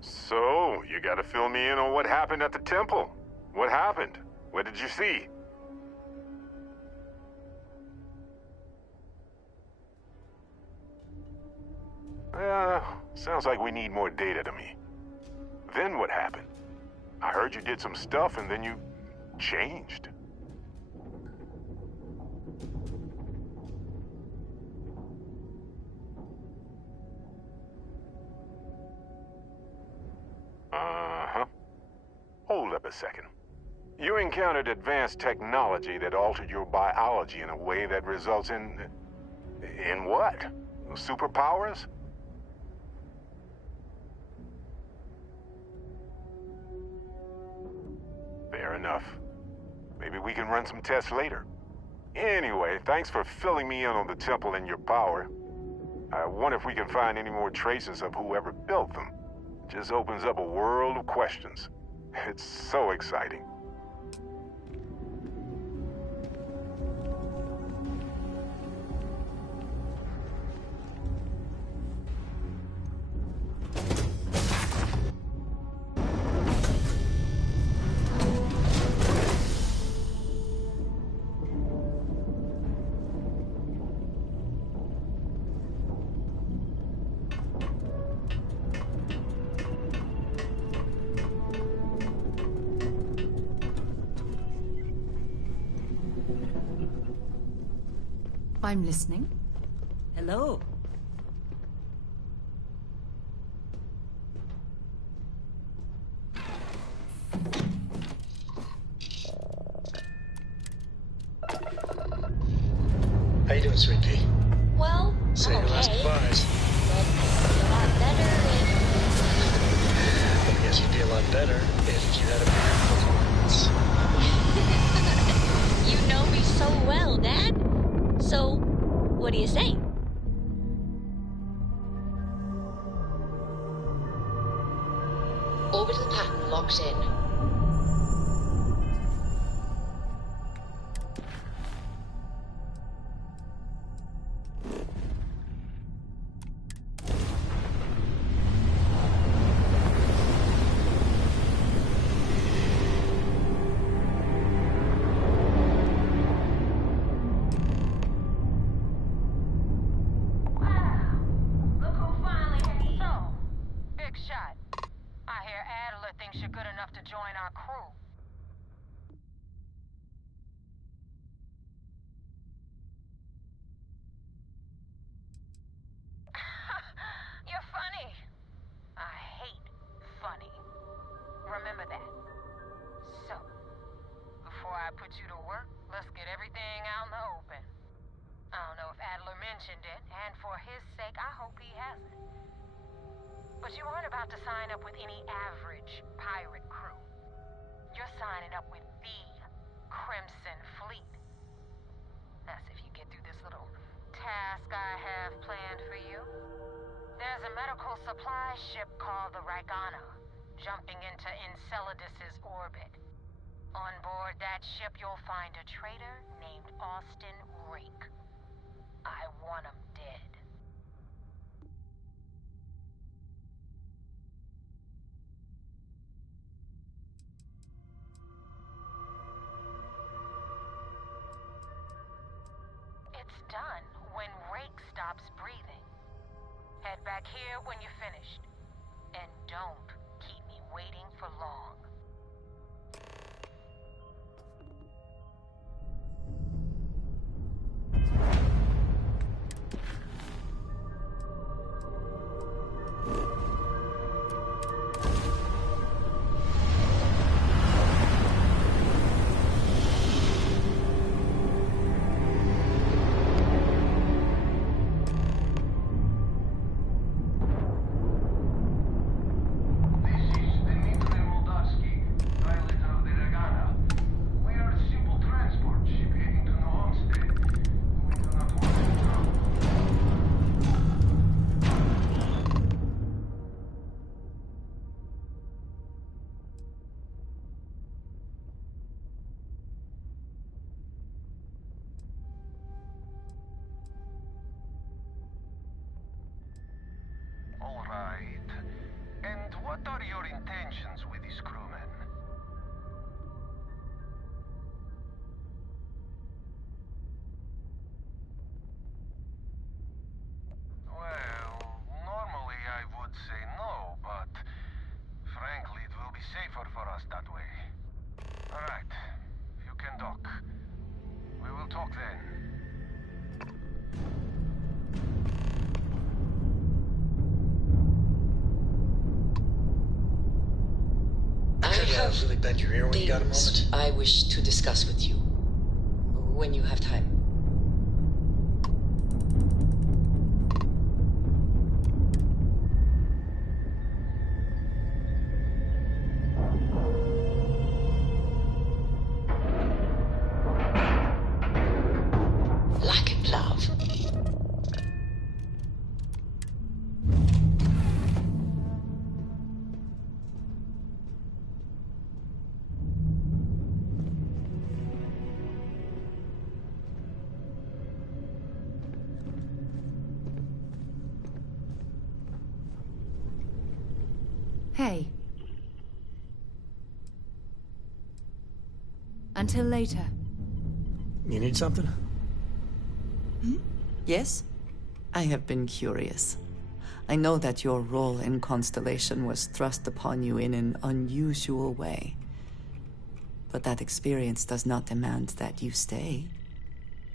So, you gotta fill me in on what happened at the temple. What happened? What did you see? Sounds like we need more data to me. Then what happened? I heard you did some stuff and then you changed. Hold up a second. You encountered advanced technology that altered your biology in a way that results in... In what? Superpowers? Fair enough. Maybe we can run some tests later. Anyway, thanks for filling me in on the temple and your power. I wonder if we can find any more traces of whoever built them. Just opens up a world of questions. It's so exciting. I'm listening. Hello. How you doing, sweet pea? Well, Say your last goodbyes. But it'd be a lot better if... I guess you'd be a lot better if you had a bigger performance. You know me so well, Dad. So, what do you say? Orbital pattern locked in. But you aren't about to sign up with any average pirate crew. You're signing up with the Crimson Fleet. That's if you get through this little task I have planned for you. There's a medical supply ship called the Ragana, jumping into Enceladus's orbit. On board that ship, you'll find a traitor named Austin Rake. I want him dead. It's done when Rake stops breathing. Head back here when you're finished. And don't keep me waiting for long. All right. And what are your intentions with these crewmen? Well, normally I would say no, but frankly it will be safer for us that way. All right. You can dock. We will talk then. I have really bend your ear when you got a things moment. I wish to discuss with you. When you have time. Like love. Hey. Until later. You need something? Yes? I have been curious. I know that your role in Constellation was thrust upon you in an unusual way. But that experience does not demand that you stay.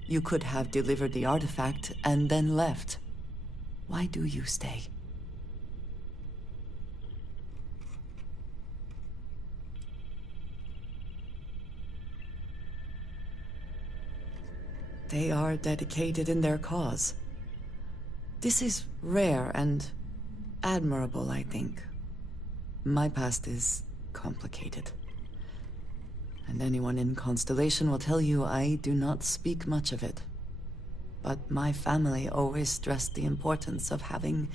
You could have delivered the artifact and then left. Why do you stay? They are dedicated in their cause. This is rare and admirable, I think. My past is complicated. And anyone in Constellation will tell you I do not speak much of it. But my family always stressed the importance of having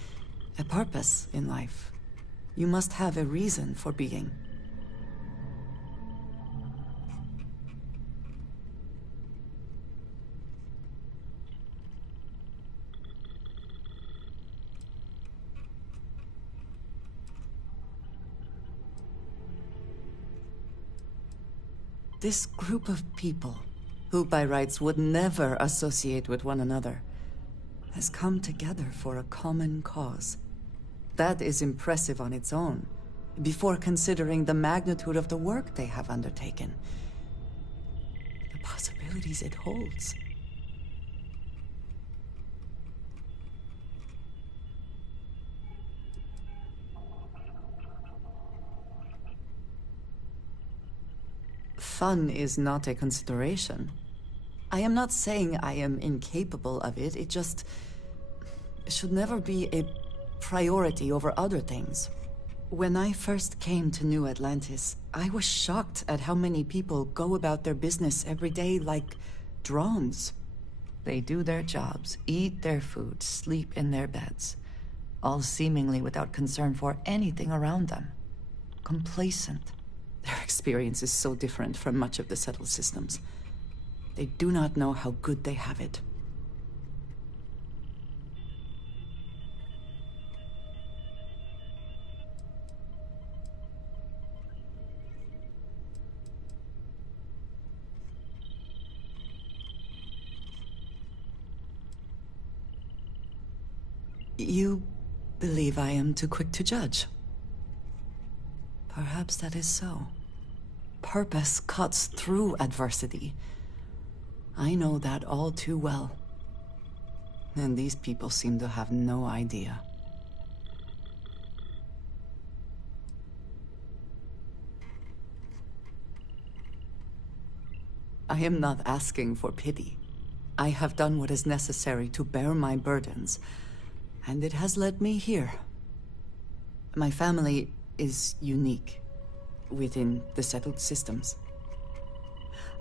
a purpose in life. You must have a reason for being. This group of people, who by rights would never associate with one another, has come together for a common cause. That is impressive on its own, before considering the magnitude of the work they have undertaken. The possibilities it holds. Fun is not a consideration. I am not saying I am incapable of it, it just should never be a priority over other things. When I first came to New Atlantis, I was shocked at how many people go about their business every day like drones. They do their jobs, eat their food, sleep in their beds, all seemingly without concern for anything around them. Complacent. Their experience is so different from much of the settled systems. They do not know how good they have it. You believe I am too quick to judge. Perhaps that is so. Purpose cuts through adversity. I know that all too well. And these people seem to have no idea. I am not asking for pity. I have done what is necessary to bear my burdens, and it has led me here. My family is unique within the settled systems.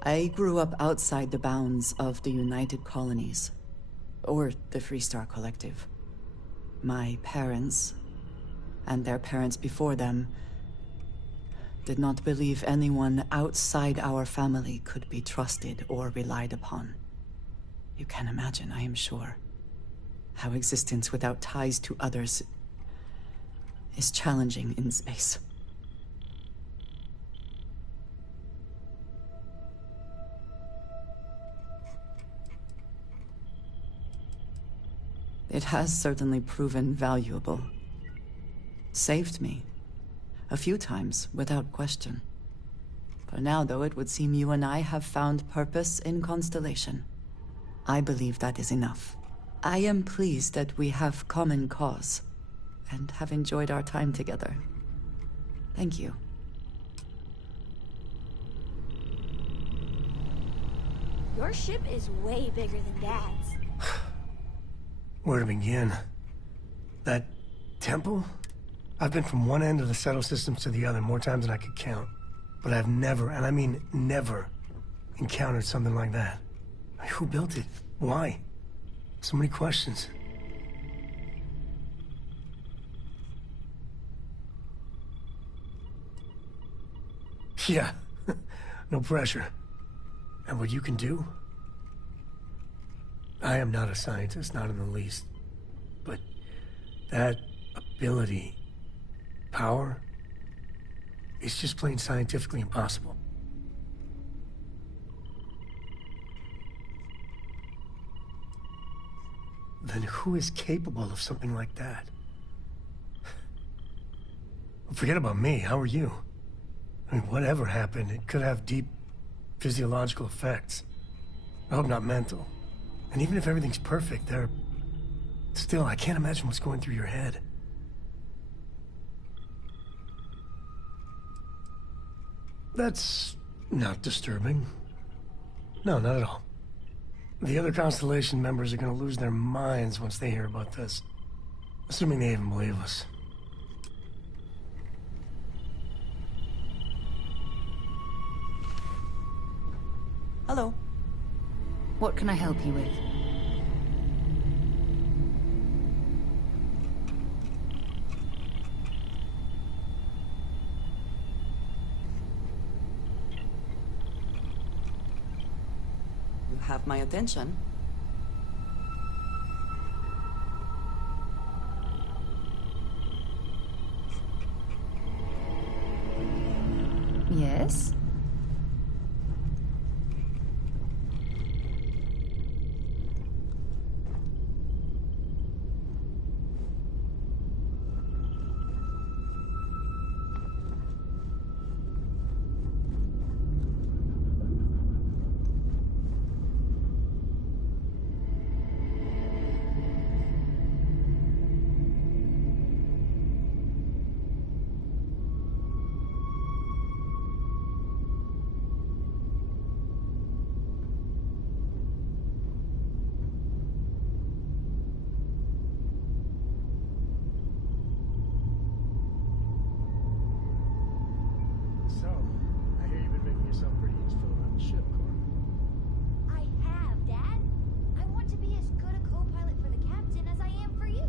I grew up outside the bounds of the United Colonies, or the Freestar Collective. My parents, and their parents before them, did not believe anyone outside our family could be trusted or relied upon. You can imagine, I am sure, how existence without ties to others is challenging in space. It has certainly proven valuable. Saved me. A few times, without question. For now, though, it would seem you and I have found purpose in Constellation. I believe that is enough. I am pleased that we have common cause, and have enjoyed our time together. Thank you. Your ship is way bigger than Dad's. Where to begin? That temple? I've been from one end of the settle systems to the other more times than I could count. But I've never, and I mean never, encountered something like that. Who built it? Why? So many questions. Yeah, no pressure. And what you can do? I am not a scientist, not in the least. But that ability, power, it's just plain scientifically impossible. Then who is capable of something like that? Forget about me, how are you? I mean, whatever happened, it could have deep physiological effects. I hope not mental. And even if everything's perfect, still, I can't imagine what's going through your head. That's not disturbing. No, not at all. The other Constellation members are gonna lose their minds once they hear about this. Assuming they even believe us. Hello. What can I help you with? You have my attention. Yes? So, I hear you've been making yourself pretty useful around the ship, Cora. I have, Dad. I want to be as good a co-pilot for the captain as I am for you.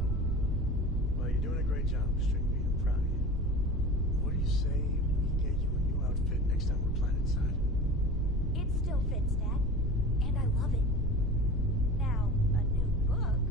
Well, you're doing a great job, String Bean. I'm proud of you. What do you say we get you a new outfit next time we're planetside? It still fits, Dad. And I love it. Now, a new book.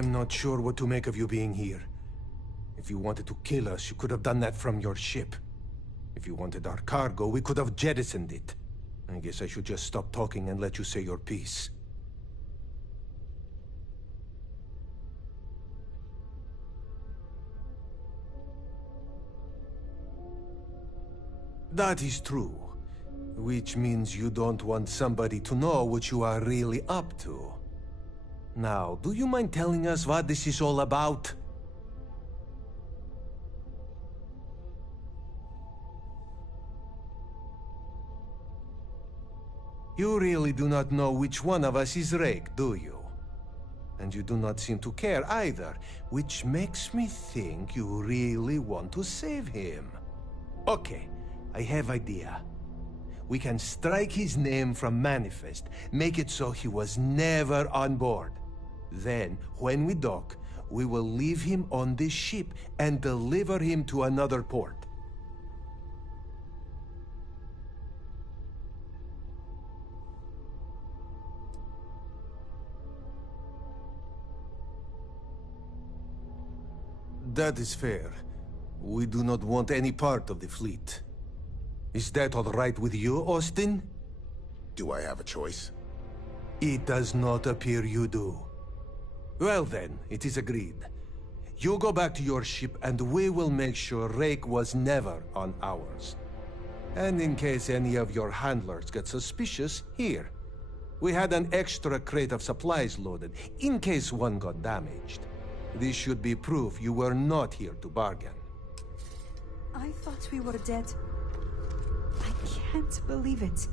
am not sure what to make of you being here. If you wanted to kill us, you could have done that from your ship. If you wanted our cargo, we could have jettisoned it. I guess I should just stop talking and let you say your piece. That is true. Which means you don't want somebody to know what you are really up to. Now, do you mind telling us what this is all about? You really do not know which one of us is Rake, do you? And you do not seem to care either, which makes me think you really want to save him. Okay, I have idea. We can strike his name from Manifest, make it so he was never on board. Then, when we dock, we will leave him on this ship and deliver him to another port. That is fair. We do not want any part of the fleet. Is that all right with you, Austin? Do I have a choice? It does not appear you do. Well then, it is agreed. You go back to your ship and we will make sure Rake was never on ours. And in case any of your handlers get suspicious, here. We had an extra crate of supplies loaded, in case one got damaged. This should be proof you were not here to bargain. I thought we were dead. I can't believe it.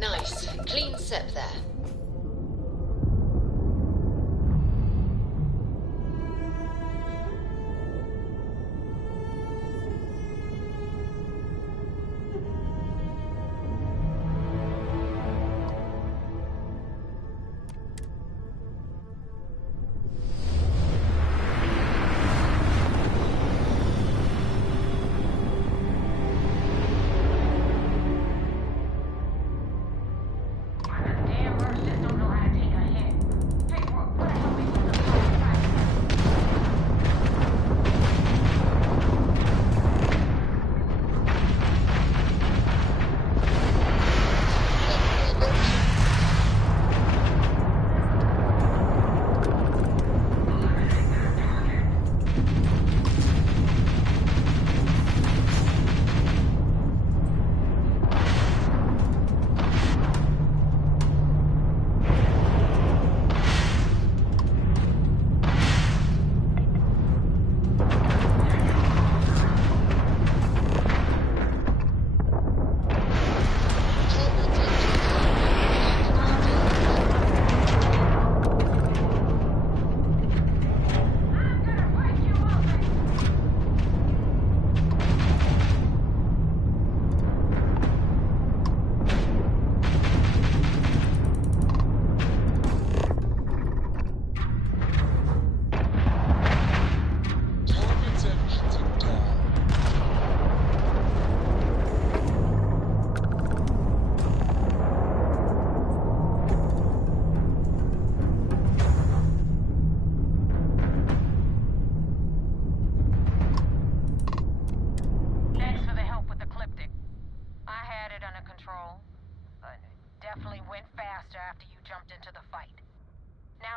Nice. Clean sep there. Damn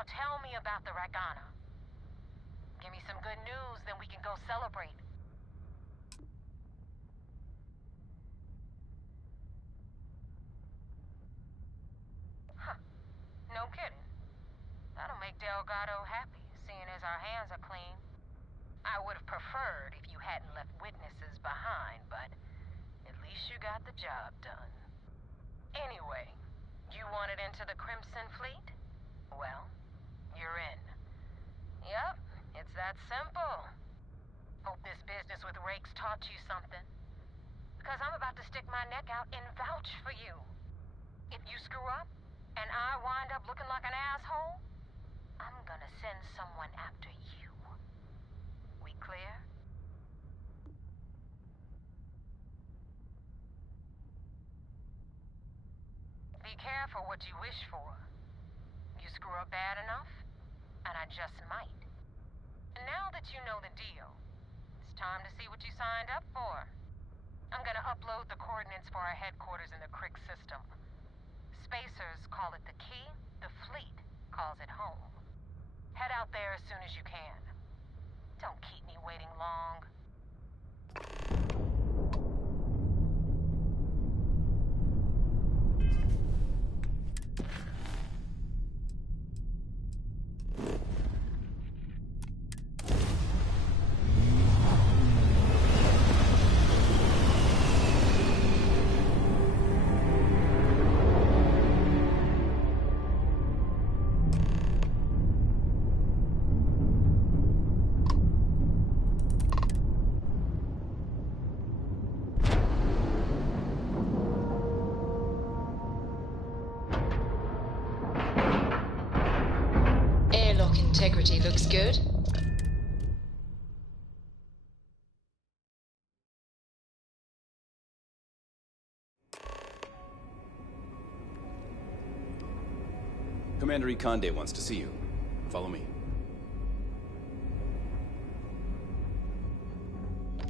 Now tell me about the Ragana. Give me some good news, then we can go celebrate. Huh. No kidding. That'll make Delgado happy, seeing as our hands are clean. I would have preferred if you hadn't left witnesses behind, but at least you got the job done. Anyway, you wanted into the Crimson Fleet? Well, you're in. Yep, it's that simple. Hope this business with Rake's taught you something. Because I'm about to stick my neck out and vouch for you. If you screw up, and I wind up looking like an asshole, I'm gonna send someone after you. We clear? Be careful what you wish for. You screw up bad enough, and I just might. And now that you know the deal, it's time to see what you signed up for. I'm gonna upload the coordinates for our headquarters in the Crick system. Spacers call it the key, the fleet calls it home. Head out there as soon as you can. Don't keep me waiting long. Airlock integrity looks good. Commander Ikande wants to see you. Follow me.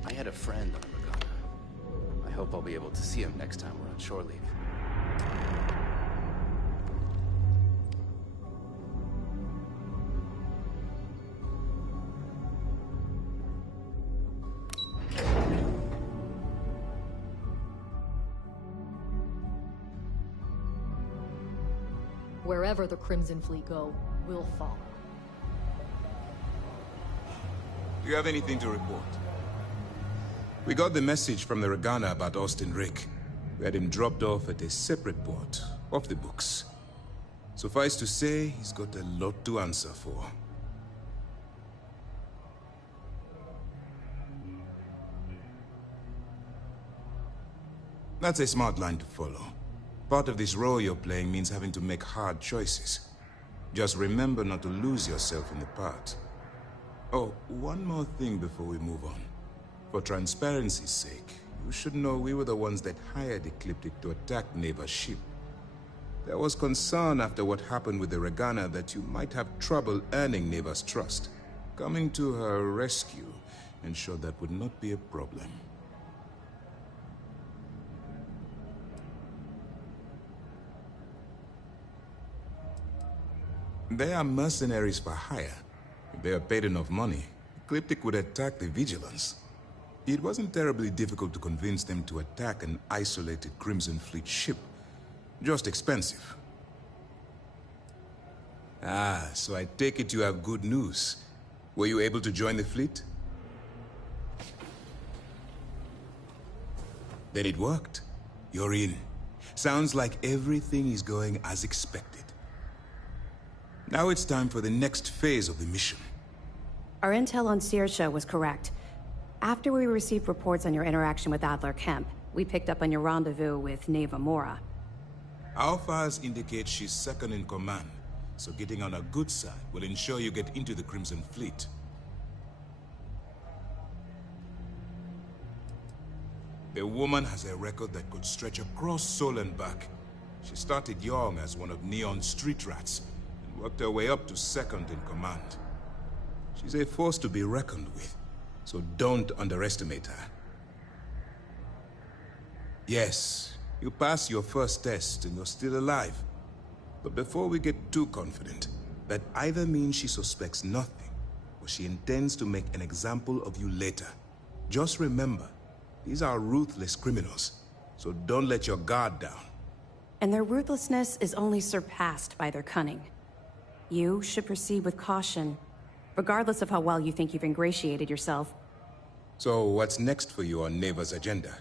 I had a friend on the Ragana. I hope I'll be able to see him next time we're on shore leave. Wherever the Crimson Fleet go, we'll follow. Do you have anything to report? We got the message from the Ragana about Austin Rick. We had him dropped off at a separate port, off the books. Suffice to say, he's got a lot to answer for. That's a smart line to follow. Part of this role you're playing means having to make hard choices. Just remember not to lose yourself in the part. Oh, one more thing before we move on. For transparency's sake, you should know we were the ones that hired Ecliptic to attack Neva's ship. There was concern after what happened with the Ragana that you might have trouble earning Neva's trust. Coming to her rescue ensured that would not be a problem. They are mercenaries for hire. If they are paid enough money, Ecliptic would attack the Vigilance. It wasn't terribly difficult to convince them to attack an isolated Crimson Fleet ship. Just expensive. Ah, so I take it you have good news. Were you able to join the fleet? Then it worked. You're in. Sounds like everything is going as expected. Now it's time for the next phase of the mission. Our intel on Saoirse was correct. After we received reports on your interaction with Adler Kemp, we picked up on your rendezvous with Neva Mora. Our files indicate she's second in command, so getting on her good side will ensure you get into the Crimson Fleet. The woman has a record that could stretch across Sol and back. She started young as one of Neon's street rats, and worked her way up to second in command. She's a force to be reckoned with, so don't underestimate her. Yes, you passed your first test and you're still alive. But before we get too confident, That either means she suspects nothing, or she intends to make an example of you later. Just remember, these are ruthless criminals, so don't let your guard down. And their ruthlessness is only surpassed by their cunning. You should proceed with caution, regardless of how well you think you've ingratiated yourself. So what's next for you on Neva's agenda?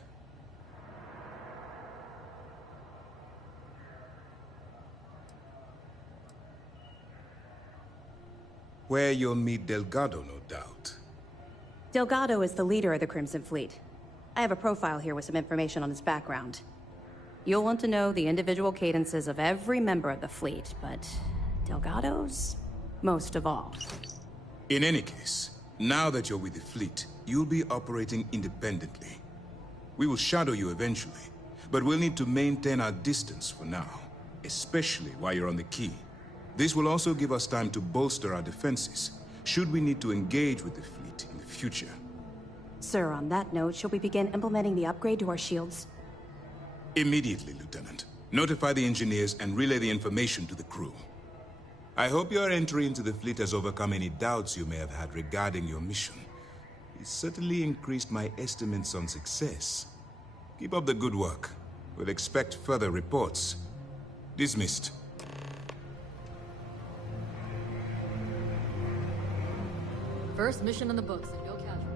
Where you'll meet Delgado, no doubt. Delgado is the leader of the Crimson Fleet. I have a profile here with some information on his background. You'll want to know the individual cadences of every member of the fleet, but Delgado's most of all. In any case, now that you're with the fleet, you'll be operating independently. We will shadow you eventually, but we'll need to maintain our distance for now, especially while you're on the key. This will also give us time to bolster our defenses, should we need to engage with the fleet in the future. Sir, on that note, shall we begin implementing the upgrade to our shields? Immediately, Lieutenant. Notify the engineers and relay the information to the crew. I hope your entry into the fleet has overcome any doubts you may have had regarding your mission. It certainly increased my estimates on success. Keep up the good work. We'll expect further reports. Dismissed. First mission in the books, and no casualties.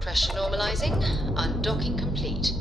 Pressure normalizing. Undocking complete.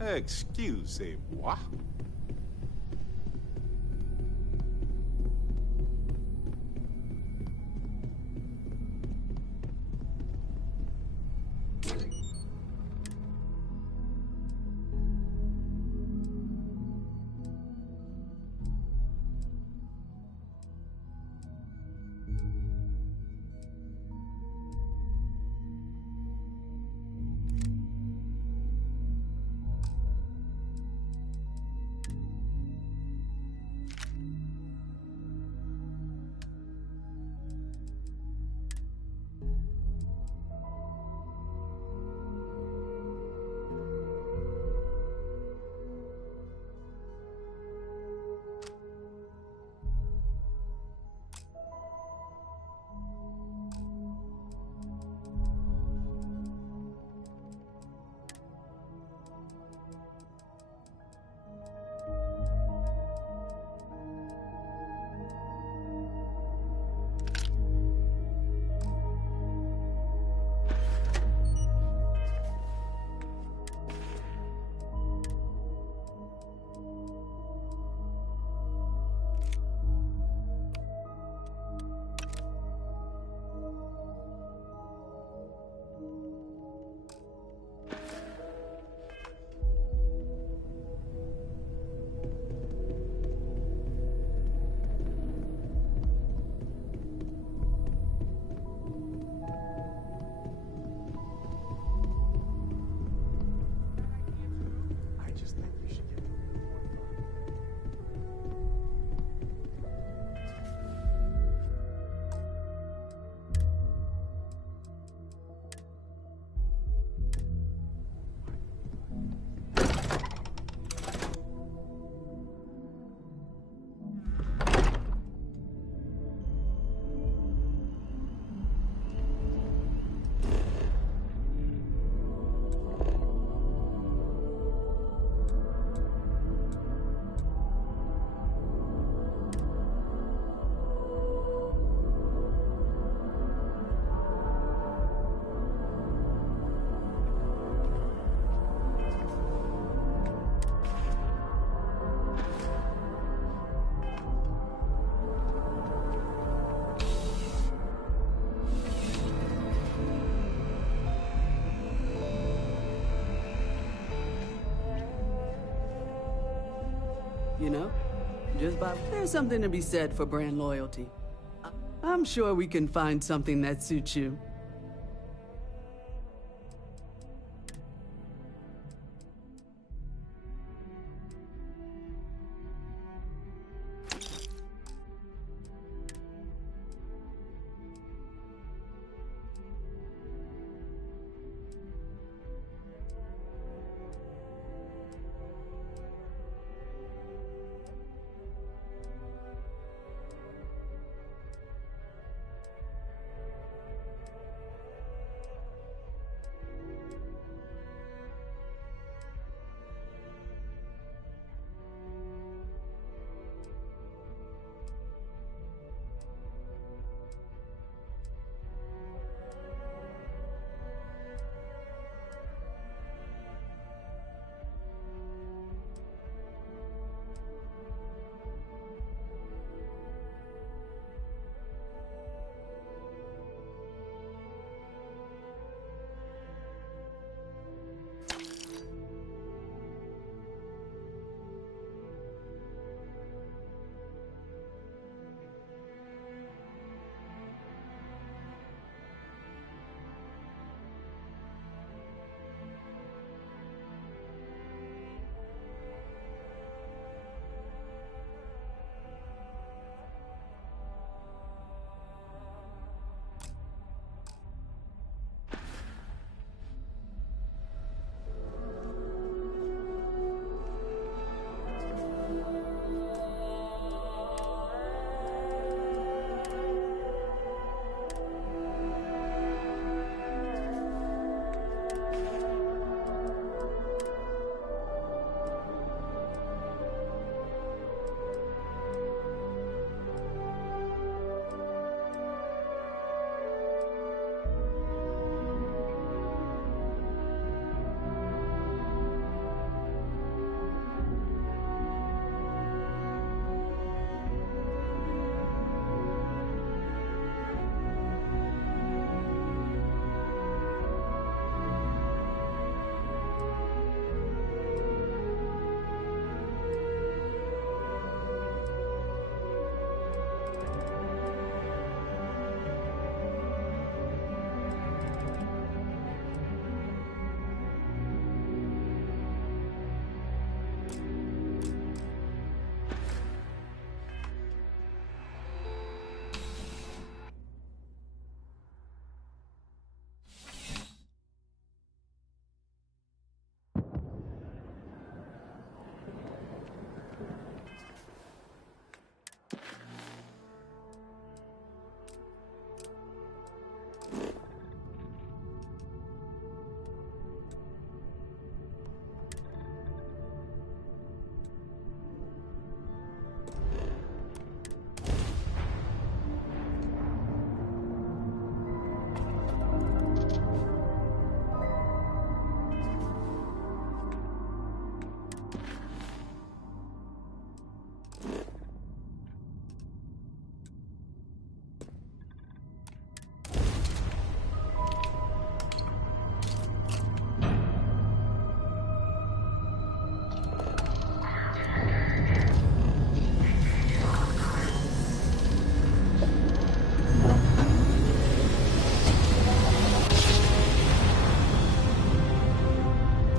Excusez-moi. you know? There's something to be said for brand loyalty. I'm sure we can find something that suits you.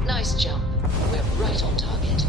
Nice jump. We're right on target.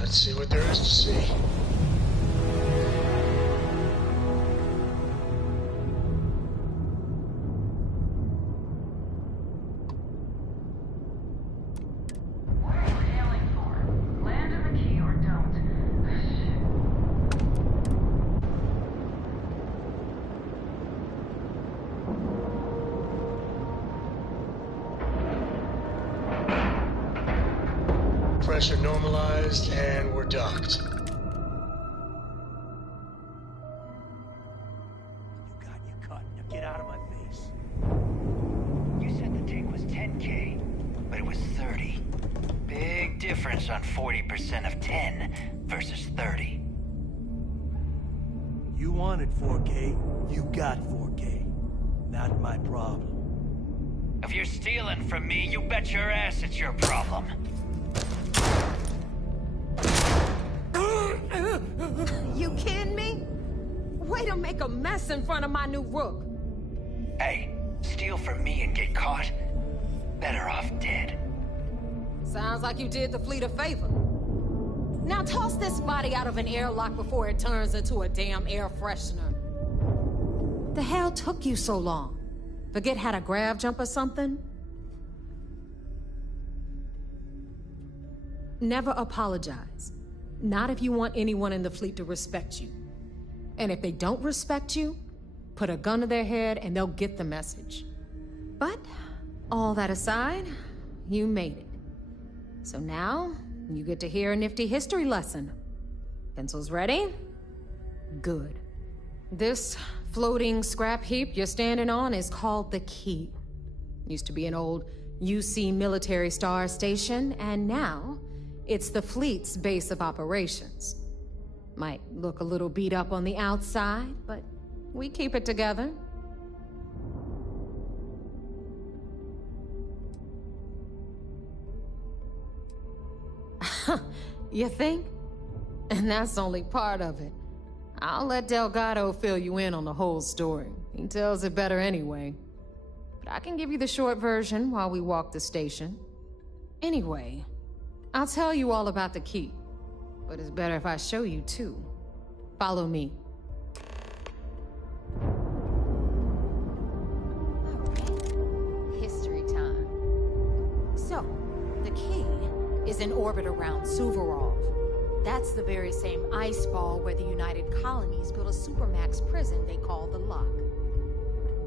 Let's see what there is to see. pressure normalized, and we're docked. Get out of my face. You said the take was 10K, but it was 30. Big difference on 40% of 10 versus 30. You wanted 4K, you got 4K. Not my problem. If you're stealing from me, you bet your ass it's your problem. You kidding me? Way to make a mess in front of my new rook. Hey, steal from me and get caught? Better off dead. Sounds like you did the fleet a favor. Now toss this body out of an airlock before it turns into a damn air freshener. The hell took you so long? Forget how to grav jump or something? Never apologize. Not if you want anyone in the fleet to respect you. And if they don't respect you, put a gun to their head and they'll get the message. But, all that aside, you made it. So now, you get to hear a nifty history lesson. Pencils ready? Good. This floating scrap heap you're standing on is called the Key. Used to be an old UC military star station, and now it's the fleet's base of operations. Might look a little beat up on the outside, but we keep it together. You think? And that's only part of it. I'll let Delgado fill you in on the whole story. He tells it better anyway. But I can give you the short version while we walk the station. Anyway, I'll tell you all about the Key. But it's better if I show you too. Follow me. History time. So, the Key is in orbit around Suvorov. That's the very same ice ball where the United Colonies built a supermax prison they call the Lock.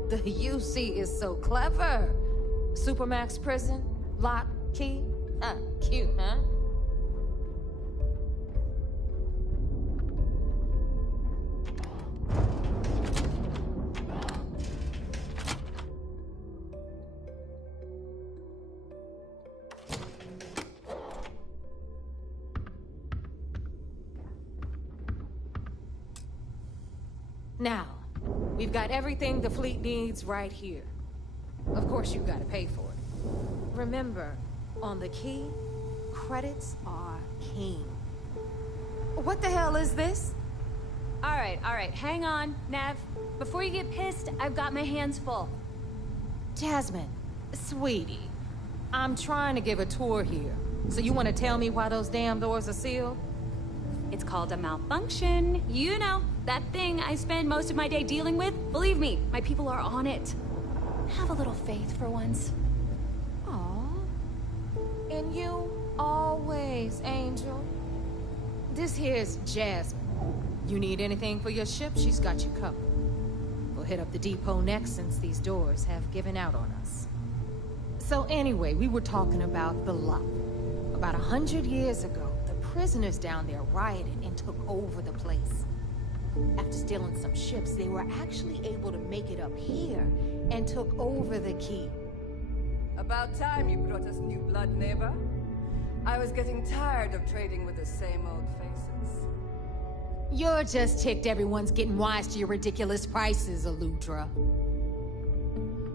The UC is so clever. Supermax prison, Lock, Key. Cute, huh? Now, we've got everything the fleet needs right here. Of course, you gotta pay for it. Remember, on the Key, credits are king. What the hell is this? All right, hang on, Nev. Before you get pissed, I've got my hands full. Jasmine, sweetie, I'm trying to give a tour here. So you want to tell me why those damn doors are sealed? It's called a malfunction. You know, that thing I spend most of my day dealing with. Believe me, my people are on it. Have a little faith for once. Aw. And you always, Angel. This here's Jasmine. You need anything for your ship, she's got you covered. We'll hit up the depot next since these doors have given out on us. So anyway, we were talking about the Lock. About 100 years ago, the prisoners down there rioted and took over the place. After stealing some ships, they were actually able to make it up here and took over the Key. About time you brought us new blood, neighbor. I was getting tired of trading with the same old faces. You're just ticked everyone's getting wise to your ridiculous prices, Aludra.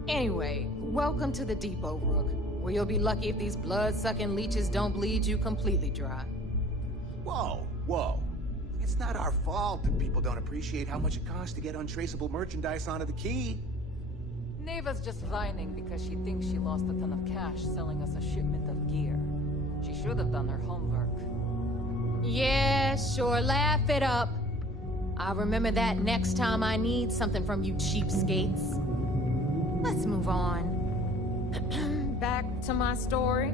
Anyway, welcome to the depot, Rook, where you'll be lucky if these blood-sucking leeches don't bleed you completely dry. Whoa. It's not our fault that people don't appreciate how much it costs to get untraceable merchandise onto the Key. Neva's just whining because she thinks she lost a ton of cash selling us a shipment of gear. She should have done her homework. Yeah, sure, laugh it up. I'll remember that next time I need something from you cheapskates. Let's move on. Back to my story.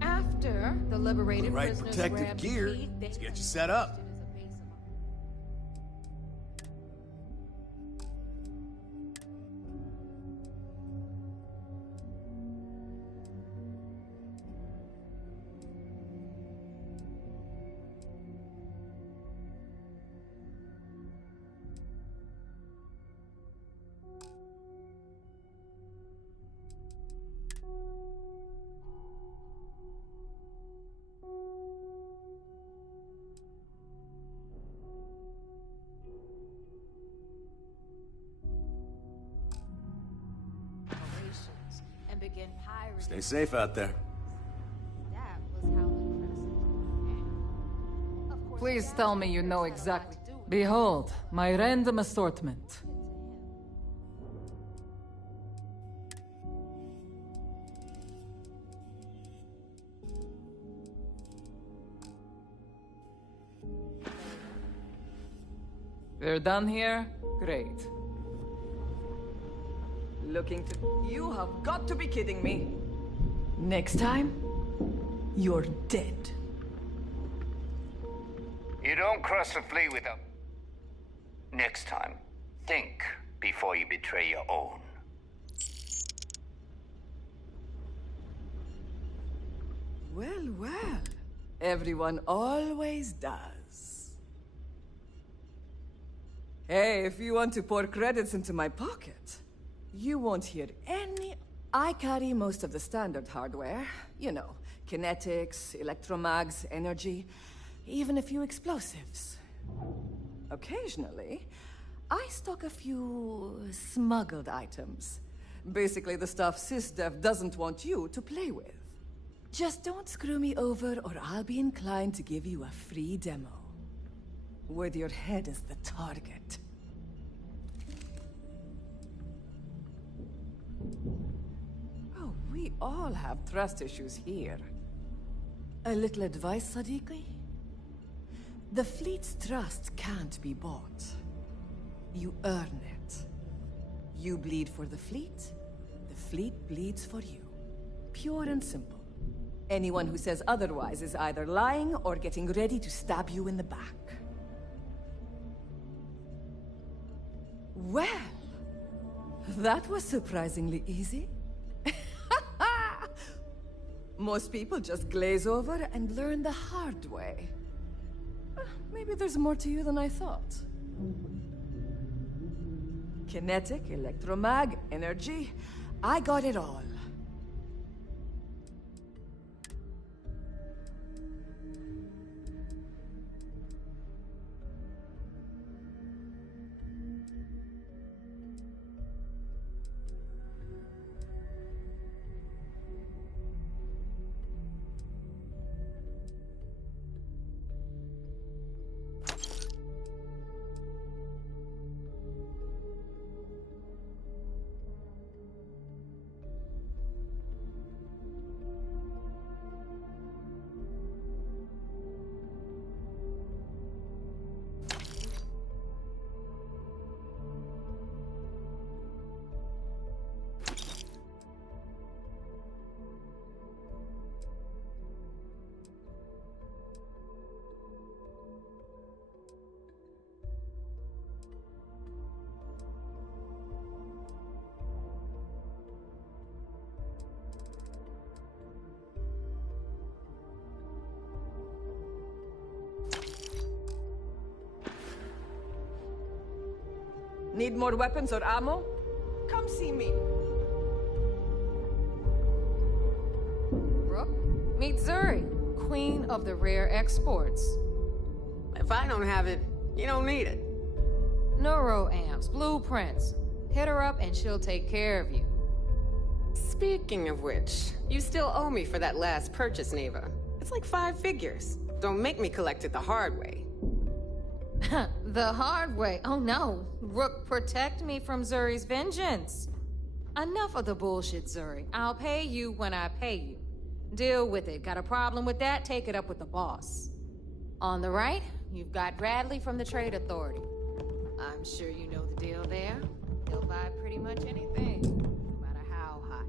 After the liberated prisoners protective grabbed gear. the Key, Let's get you set up. Stay safe out there. Please tell me you know exactly. Behold, my random assortment. We're done here? Great. Looking to... You have got to be kidding me. Next time, you're dead. You don't cross the fleet without... Next time, think before you betray your own. Well, well. Everyone always does. Hey, if you want to pour credits into my pocket, you won't hear any... I carry most of the standard hardware. You know, kinetics, electromags, energy, even a few explosives. Occasionally, I stock a few smuggled items. Basically the stuff SysDev doesn't want you to play with. Just don't screw me over or I'll be inclined to give you a free demo. With your head as the target. Oh, we all have trust issues here. A little advice, Sadiqi? The fleet's trust can't be bought. You earn it. You bleed for the fleet bleeds for you. Pure and simple. Anyone who says otherwise is either lying or getting ready to stab you in the back. Well, that was surprisingly easy. Most people just glaze over and learn the hard way. Maybe there's more to you than I thought. Kinetic, electromag, energy. I got it all. Need more weapons or ammo? Come see me. Rook, meet Zuri, queen of the rare exports. If I don't have it, you don't need it. Neuroamps, blueprints. Hit her up and she'll take care of you. Speaking of which, you still owe me for that last purchase, Neva. It's like 5 figures. Don't make me collect it the hard way. The hard way? Oh no. Rook, protect me from Zuri's vengeance. Enough of the bullshit, Zuri. I'll pay you when I pay you. Deal with it. Got a problem with that? Take it up with the boss. On the right, you've got Bradley from the Trade Authority. I'm sure you know the deal there. They'll buy pretty much anything, no matter how hot.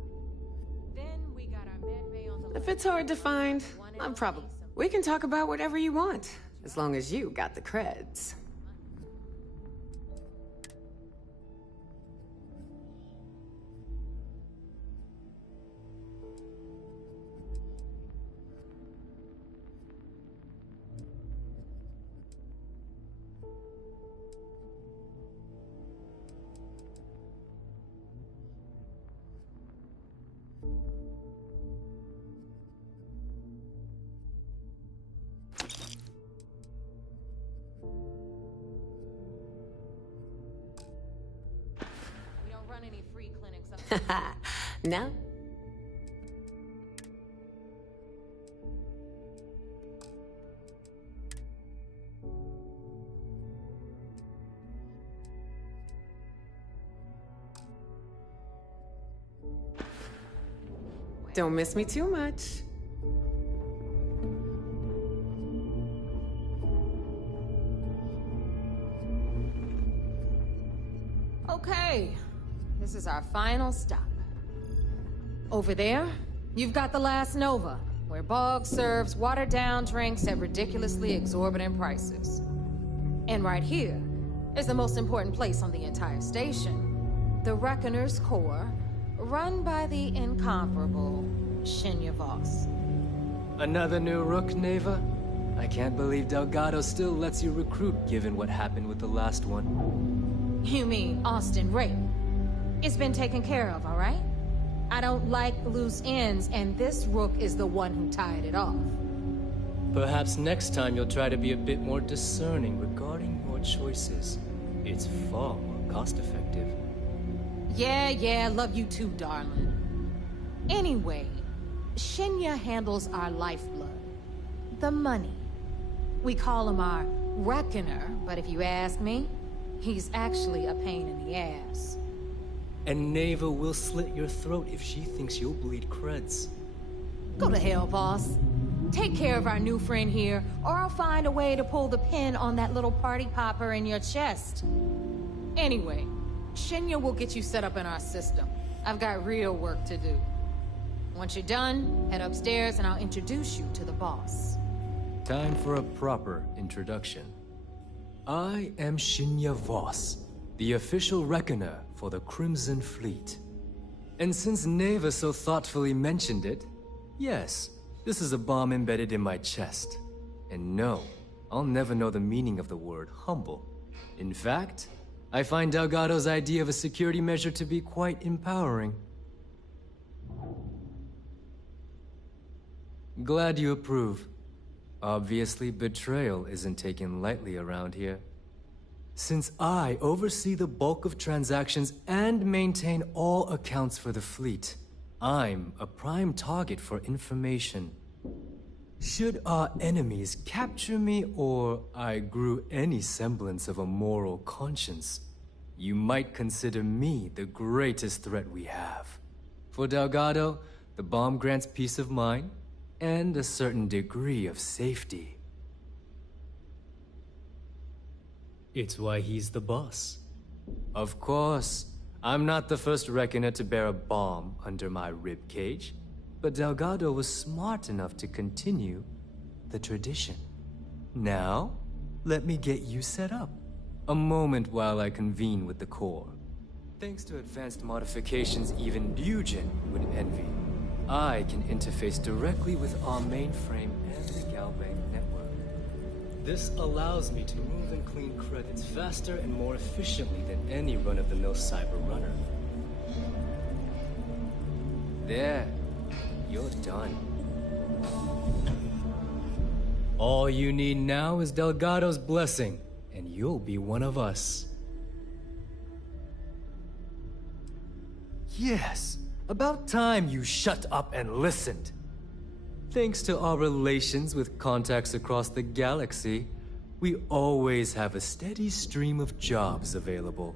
Then we got our med bay on the... If it's hard to find, I'm probably... We can talk about whatever you want, as long as you got the creds. No? Don't miss me too much. Okay, this is our final stop. Over there, you've got the last Nova, where Bog serves watered-down drinks at ridiculously exorbitant prices. And right here is the most important place on the entire station, the Reckoner's Core, run by the incomparable Shinya Voss. Another new Rook, Neva? I can't believe Delgado still lets you recruit, given what happened with the last one. You mean Austin Ray? It's been taken care of, all right? I don't like loose ends, and this Rook is the one who tied it off. Perhaps next time you'll try to be a bit more discerning regarding your choices. It's far more cost-effective. Yeah, love you too, darling. Anyway, Shinya handles our lifeblood. The money. We call him our Reckoner, but if you ask me, he's actually a pain in the ass. And Neva will slit your throat if she thinks you'll bleed creds. Go to hell, boss. Take care of our new friend here, or I'll find a way to pull the pin on that little party popper in your chest. Anyway, Shinya will get you set up in our system. I've got real work to do. Once you're done, head upstairs and I'll introduce you to the boss. Time for a proper introduction. I am Shinya Voss, the official reckoner for the Crimson Fleet. And since Neva so thoughtfully mentioned it, yes, this is a bomb embedded in my chest. And no, I'll never know the meaning of the word humble. In fact, I find Delgado's idea of a security measure to be quite empowering. Glad you approve. Obviously, betrayal isn't taken lightly around here. Since I oversee the bulk of transactions and maintain all accounts for the fleet, I'm a prime target for information. Should our enemies capture me, or I grew any semblance of a moral conscience, you might consider me the greatest threat we have. For Delgado, the bomb grants peace of mind and a certain degree of safety. It's why he's the boss. Of course, I'm not the first reckoner to bear a bomb under my ribcage, but Delgado was smart enough to continue the tradition. Now, let me get you set up. A moment while I convene with the core. Thanks to advanced modifications even Bugin would envy, I can interface directly with our mainframe and the Galbank network. This allows me to move and clean credits faster and more efficiently than any run-of-the-mill cyber runner. There, you're done. All you need now is Delgado's blessing, and you'll be one of us. Yes, about time you shut up and listened. Thanks to our relations with contacts across the galaxy, we always have a steady stream of jobs available.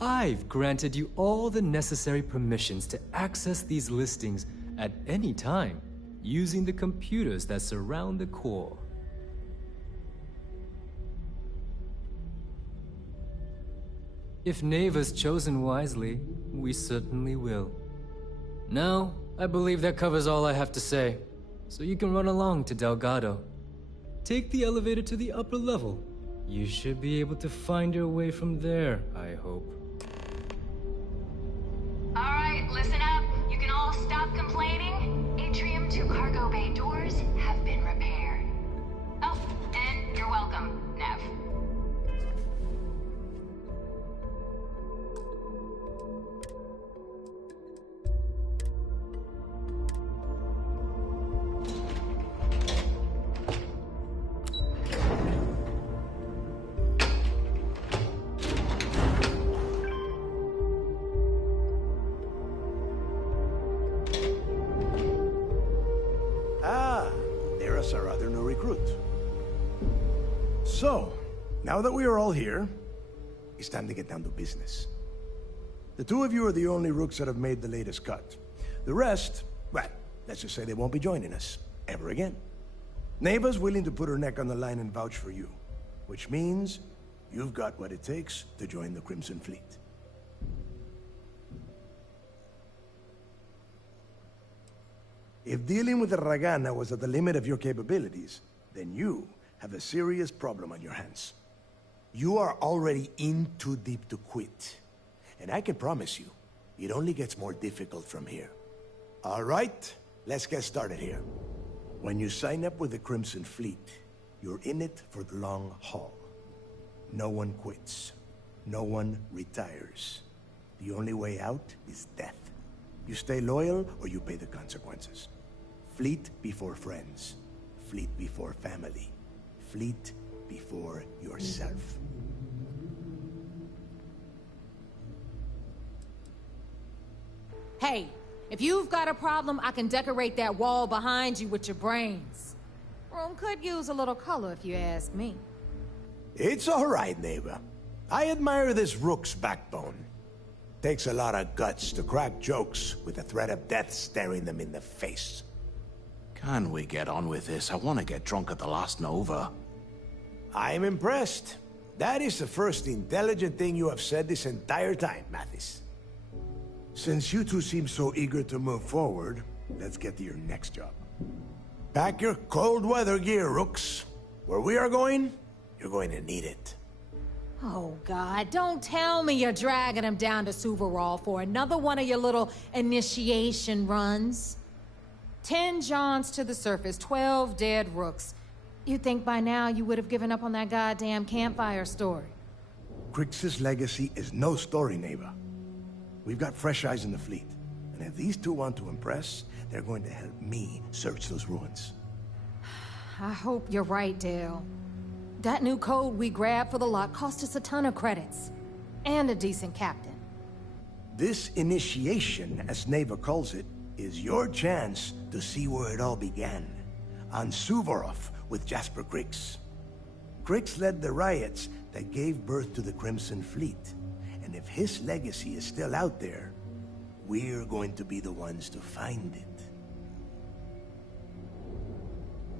I've granted you all the necessary permissions to access these listings at any time, using the computers that surround the core. If Neva's chosen wisely, we certainly will. Now, I believe that covers all I have to say, so you can run along to Delgado. Take the elevator to the upper level. You should be able to find your way from there, I hope. Alright, listen up. You can all stop complaining. Atrium to cargo bay doors have been repaired. Oh, and you're welcome, Nev. Our other new recruit. So, now that we are all here, it's time to get down to business. The two of you are the only rooks that have made the latest cut. The rest, Well, let's just say they won't be joining us. Ever again. Neva's willing to put her neck on the line and vouch for you. Which means you've got what it takes to join the Crimson Fleet. If dealing with the Ragana was at the limit of your capabilities, then you have a serious problem on your hands. You are already in too deep to quit. And I can promise you, it only gets more difficult from here. All right, let's get started here. When you sign up with the Crimson Fleet, you're in it for the long haul. No one quits. No one retires. The only way out is death. You stay loyal or you pay the consequences. Fleet before friends. Fleet before family. Fleet before yourself. Hey, if you've got a problem, I can decorate that wall behind you with your brains. Room could use a little color if you ask me. It's all right, neighbor. I admire this Rook's backbone. Takes a lot of guts to crack jokes with the threat of death staring them in the face. Can we get on with this? I want to get drunk at the last Nova. I'm impressed. That is the first intelligent thing you have said this entire time, Mathis. Since you two seem so eager to move forward, let's get to your next job. Pack your cold weather gear, Rooks. Where we are going, you're going to need it. Oh, God, don't tell me you're dragging him down to Suvarol for another one of your little initiation runs. 10 Johns to the surface, 12 dead Rooks. You'd think by now you would have given up on that goddamn campfire story. Crix's legacy is no story, neighbor. We've got fresh eyes in the fleet. And if these two want to impress, they're going to help me search those ruins. I hope you're right, Dale. That new code we grabbed for the lot cost us a ton of credits. And a decent captain. This initiation, as Neva calls it, is your chance to see where it all began. On Suvorov with Jasper Crix. Crix led the riots that gave birth to the Crimson Fleet. And if his legacy is still out there, we're going to be the ones to find it.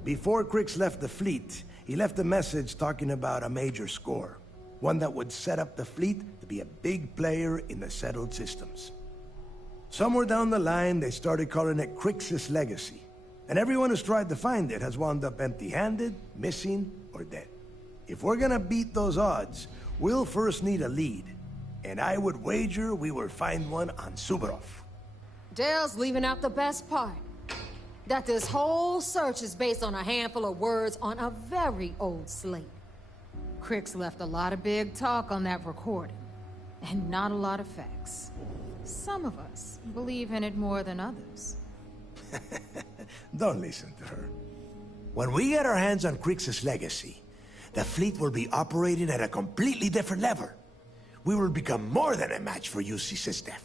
Before Crix left the fleet, he left a message talking about a major score. One that would set up the fleet to be a big player in the settled systems. Somewhere down the line, they started calling it Crix's legacy. And everyone who's tried to find it has wound up empty-handed, missing, or dead. If we're gonna beat those odds, we'll first need a lead. And I would wager we will find one on Suvorov. Dale's leaving out the best part. That this whole search is based on a handful of words on a very old slate. Crix left a lot of big talk on that recording, and not a lot of facts. Some of us believe in it more than others. Don't listen to her. When we get our hands on Crix's legacy, the fleet will be operating at a completely different level. We will become more than a match for UC Systef.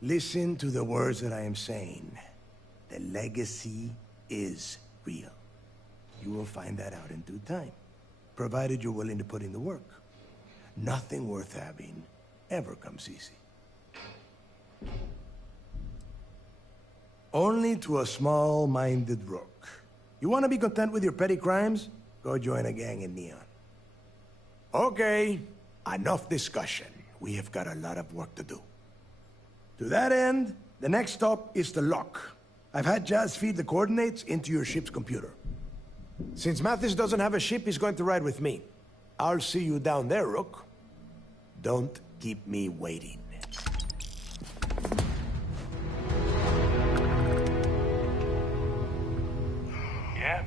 Listen to the words that I am saying. The legacy is real. You will find that out in due time, provided you're willing to put in the work. Nothing worth having ever comes easy. Only to a small-minded rook. You want to be content with your petty crimes? Go join a gang in Neon. Okay, enough discussion. We have got a lot of work to do. To that end, the next stop is the lock. I've had Jazz feed the coordinates into your ship's computer. Since Mathis doesn't have a ship, he's going to ride with me. I'll see you down there, Rook. Don't keep me waiting. Yeah?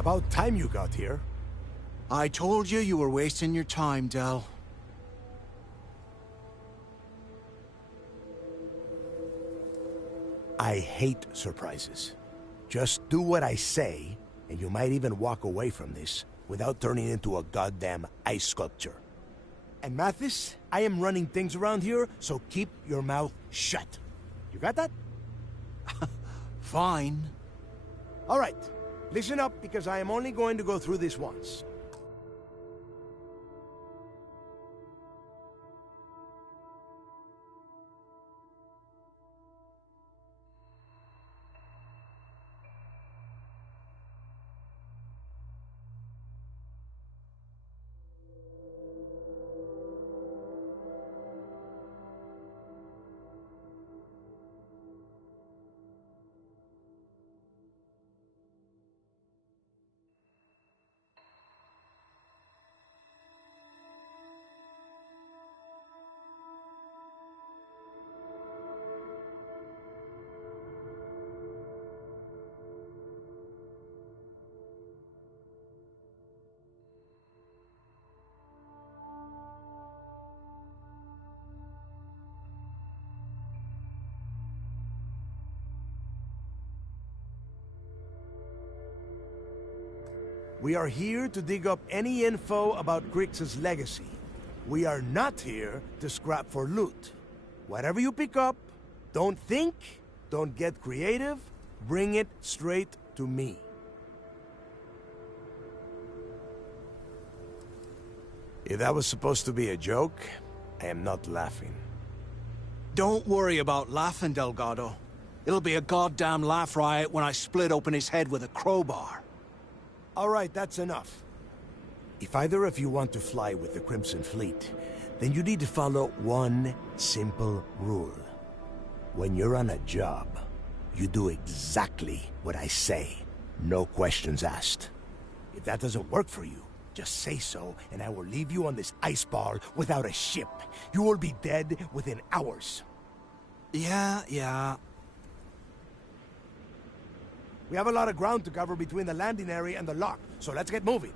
About time you got here. I told you you were wasting your time, Del. I hate surprises. Just do what I say, and you might even walk away from this without turning into a goddamn ice sculpture. And Mathis, I am running things around here, so keep your mouth shut. You got that? Fine. All right. Listen up, because I am only going to go through this once. We are here to dig up any info about Grix's legacy. We are not here to scrap for loot. Whatever you pick up, don't think, don't get creative, bring it straight to me. If that was supposed to be a joke, I am not laughing. Don't worry about laughing, Delgado. It'll be a goddamn laugh riot when I split open his head with a crowbar. All right, that's enough. If either of you want to fly with the Crimson Fleet, then you need to follow one simple rule. When you're on a job, you do exactly what I say. No questions asked. If that doesn't work for you, just say so, and I will leave you on this ice ball without a ship. You will be dead within hours. Yeah. We have a lot of ground to cover between the landing area and the lock, so let's get moving.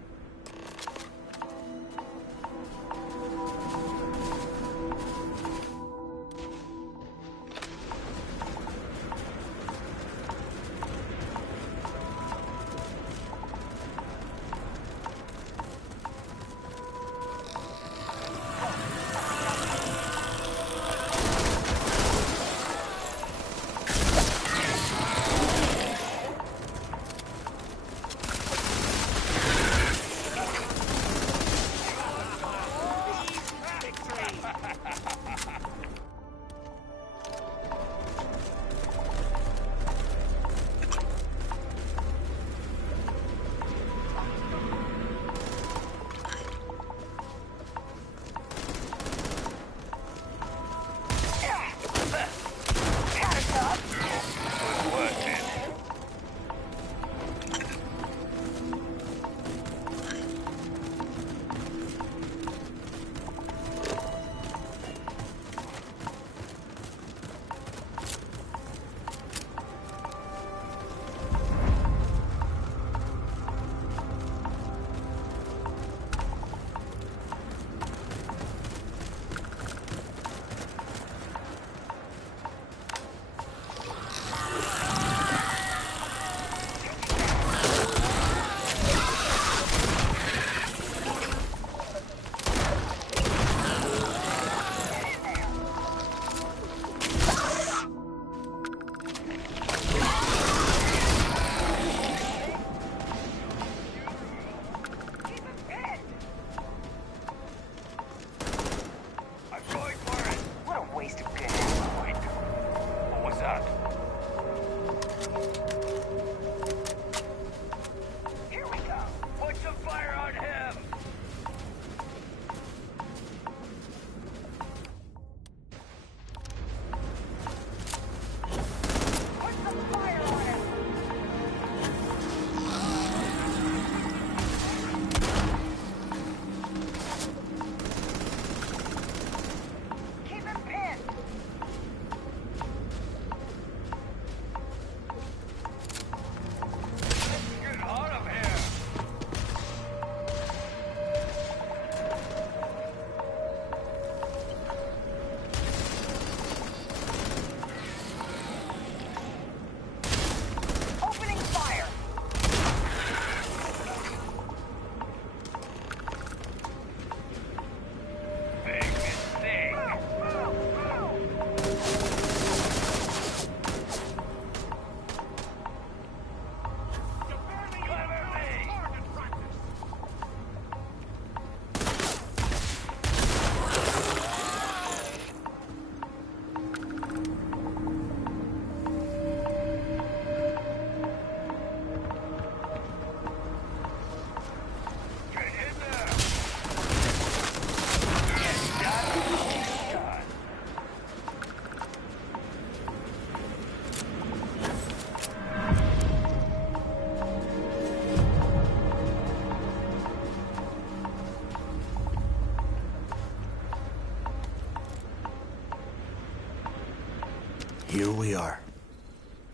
Here we are.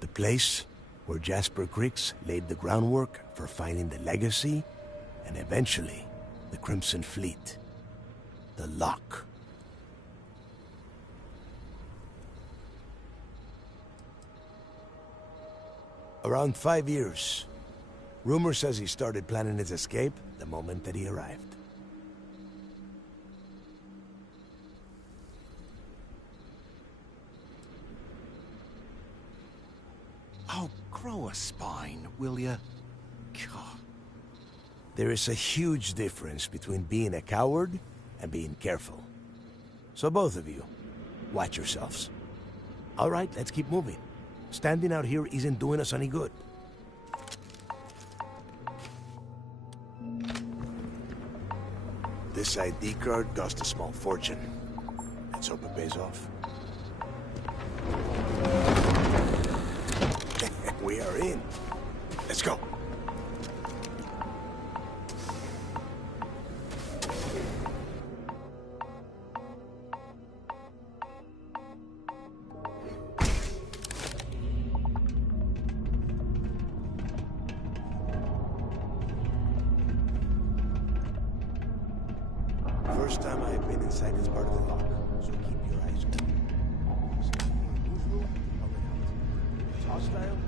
The place where Jasper Griggs laid the groundwork for finding the legacy and eventually the Crimson Fleet. The Lock. Around 5 years. Rumor says he started planning his escape the moment that he arrived. Oh, grow a spine, will ya? God. There is a huge difference between being a coward and being careful. So both of you, watch yourselves. All right, let's keep moving. Standing out here isn't doing us any good. This ID card cost a small fortune. Let's hope it pays off. We are in. Let's go. First time I have been inside this part of the lock, so keep your eyes open. Unusual, call it out. It's hostile.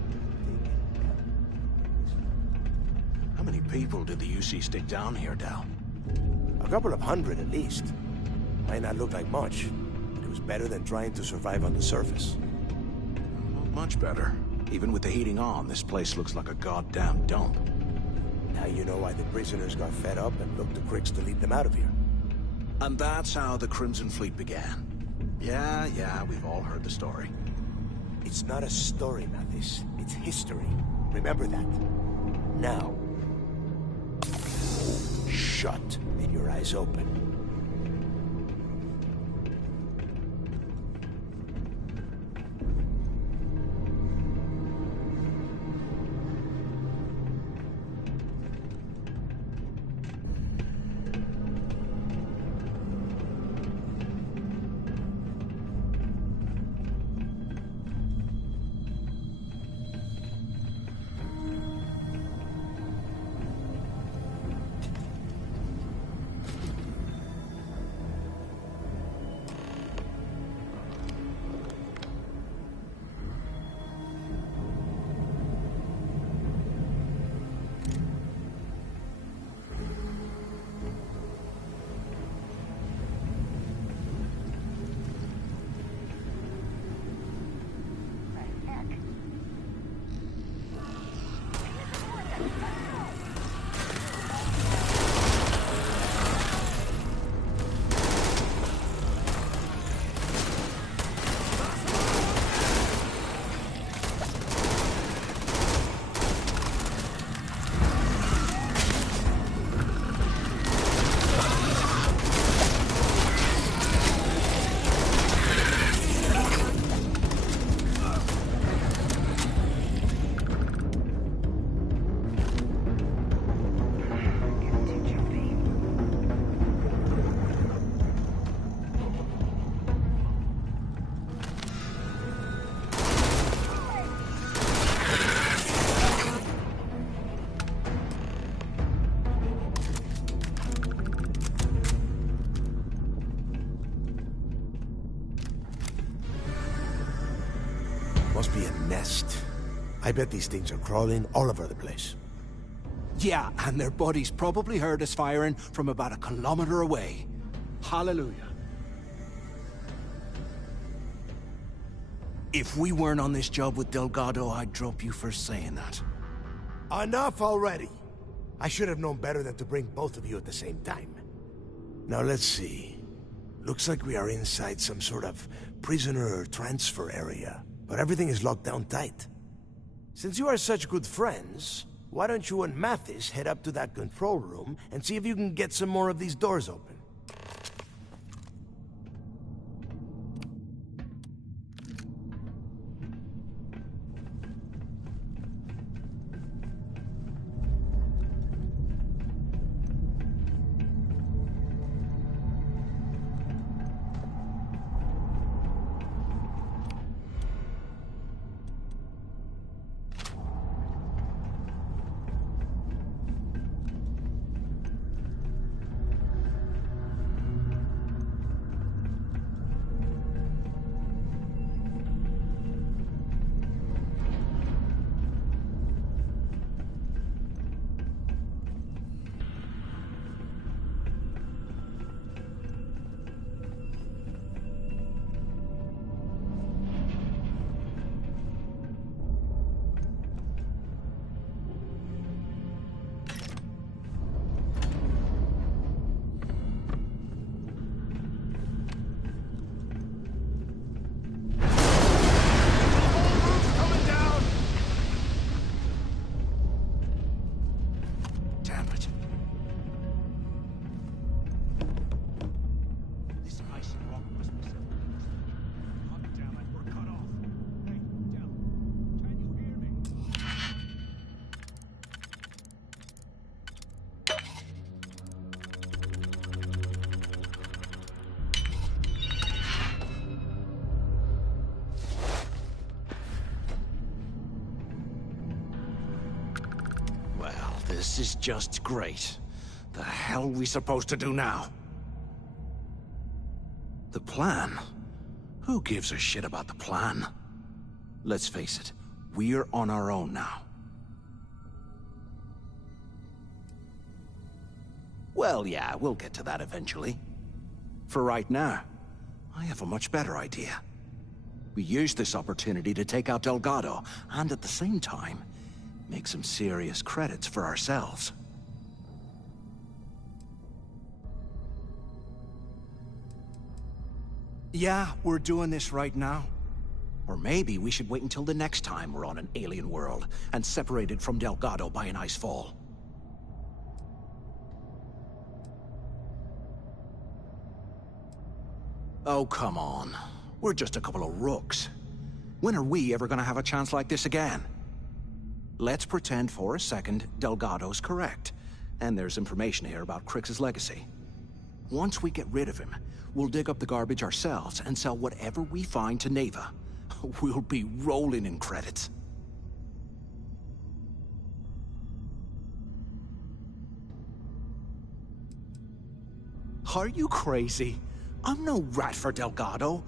How many people did the UC stick down here, Dal? A couple of hundred at least. Might not look like much, but it was better than trying to survive on the surface. Not much better. Even with the heating on, this place looks like a goddamn dump. Now you know why the prisoners got fed up and looked to Griggs to lead them out of here. And that's how the Crimson Fleet began. Yeah, we've all heard the story. It's not a story, Mathis. It's history. Remember that. Now, shut and your eyes open. Must be a nest. I bet these things are crawling all over the place. Yeah, and their buddies probably heard us firing from about 1 kilometer away. Hallelujah. If we weren't on this job with Delgado, I'd drop you for saying that. Enough already! I should have known better than to bring both of you at the same time. Now let's see. Looks like we are inside some sort of prisoner transfer area, but everything is locked down tight. Since you are such good friends, why don't you and Mathis head up to that control room and see if you can get some more of these doors open? This is just great. The hell are we supposed to do now? The plan? Who gives a shit about the plan? Let's face it, we're on our own now. Well, yeah, we'll get to that eventually. For right now, I have a much better idea. We use this opportunity to take out Delgado, and at the same time, make some serious credits for ourselves. Yeah, we're doing this right now. Or maybe we should wait until the next time we're on an alien world and separated from Delgado by an ice fall. Oh, come on. We're just a couple of rooks. When are we ever gonna have a chance like this again? Let's pretend for a second Delgado's correct, and there's information here about Crix's legacy. Once we get rid of him, we'll dig up the garbage ourselves and sell whatever we find to Neva. We'll be rolling in credits. Are you crazy? I'm no rat for Delgado.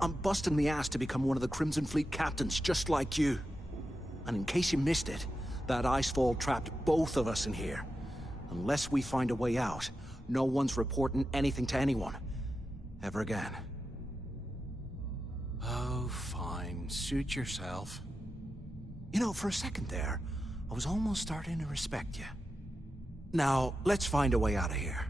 I'm busting the ass to become one of the Crimson Fleet captains, just like you. And in case you missed it, that icefall trapped both of us in here. Unless we find a way out, no one's reporting anything to anyone. Ever again. Oh, fine. Suit yourself. You know, for a second there, I was almost starting to respect you. Now, let's find a way out of here.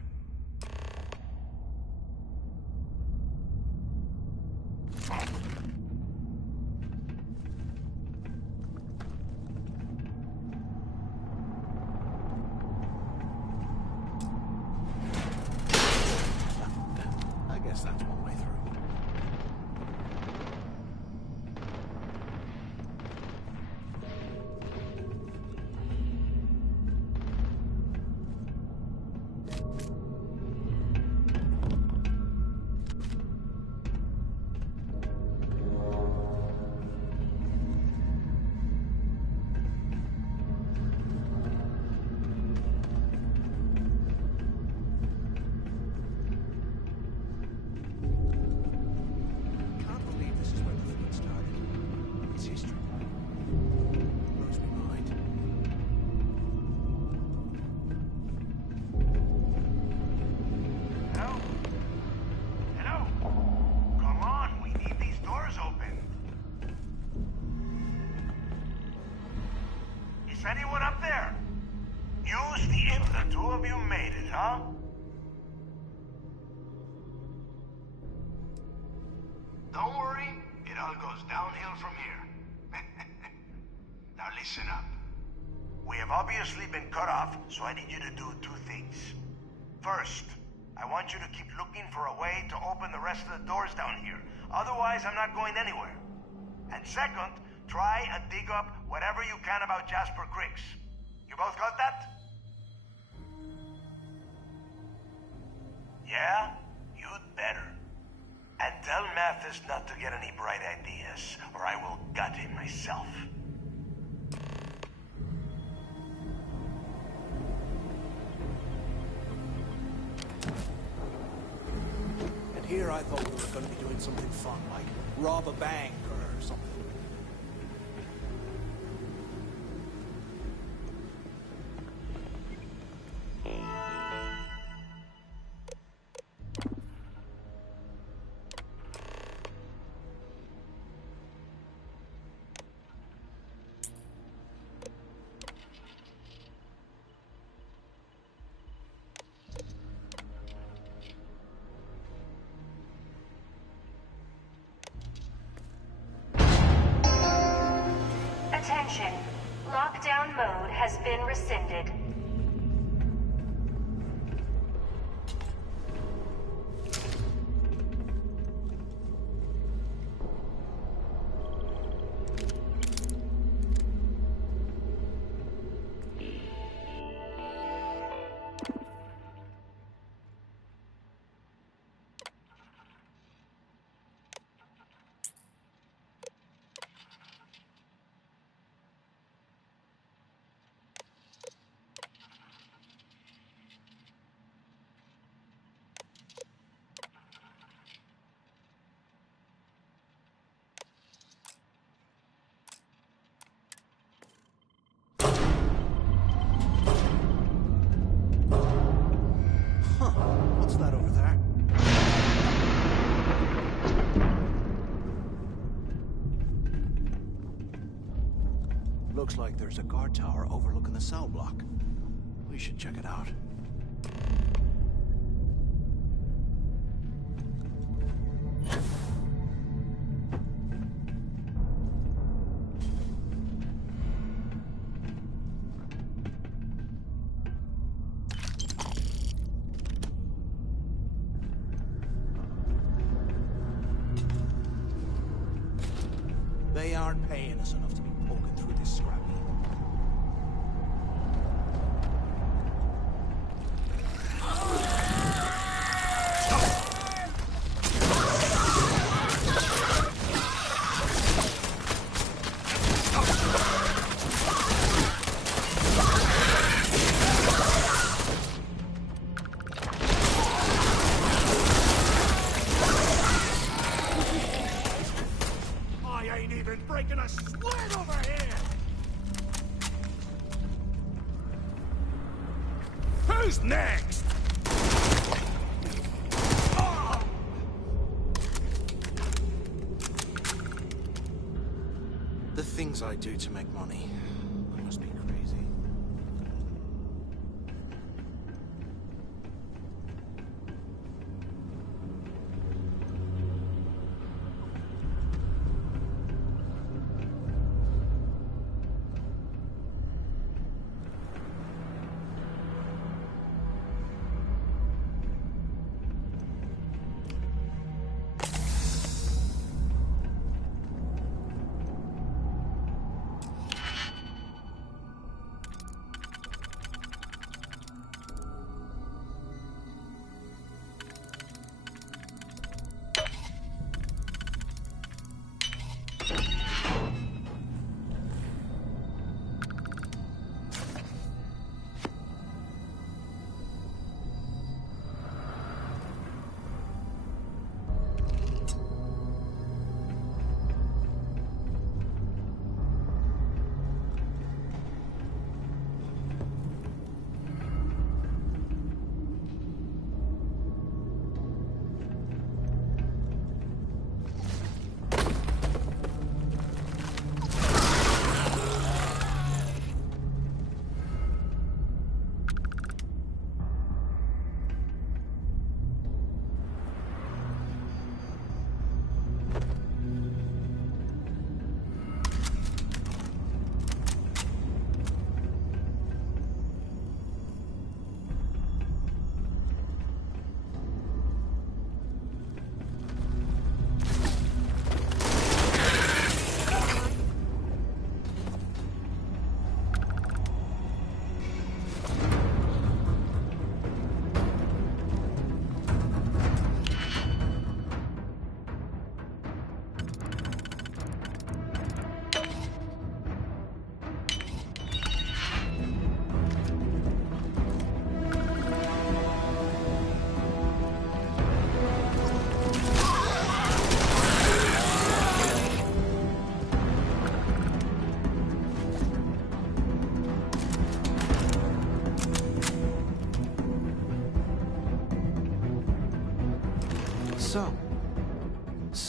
That's one way through. Is anyone up there? Use the imp. The two of you made it, huh? Don't worry, it all goes downhill from here. Now listen up. We have obviously been cut off, so I need you to do two things. First, I want you to keep looking for a way to open the rest of the doors down here. Otherwise, I'm not going anywhere. And second, try and dig up whatever you can about Jasper Griggs. You both got that? Yeah? You'd better. And tell Mathis not to get any bright ideas, or I will gut him myself. And here I thought we were going to be doing something fun, like rob a bank or something. Attention. Lockdown mode has been rescinded. What's that over there? Looks like there's a guard tower overlooking the cell block. We should check it out. They aren't paying us enough to be poking through this scrappy. I ain't even breaking a sweat over here! Who's next? The things I do to make money. I must be crazy.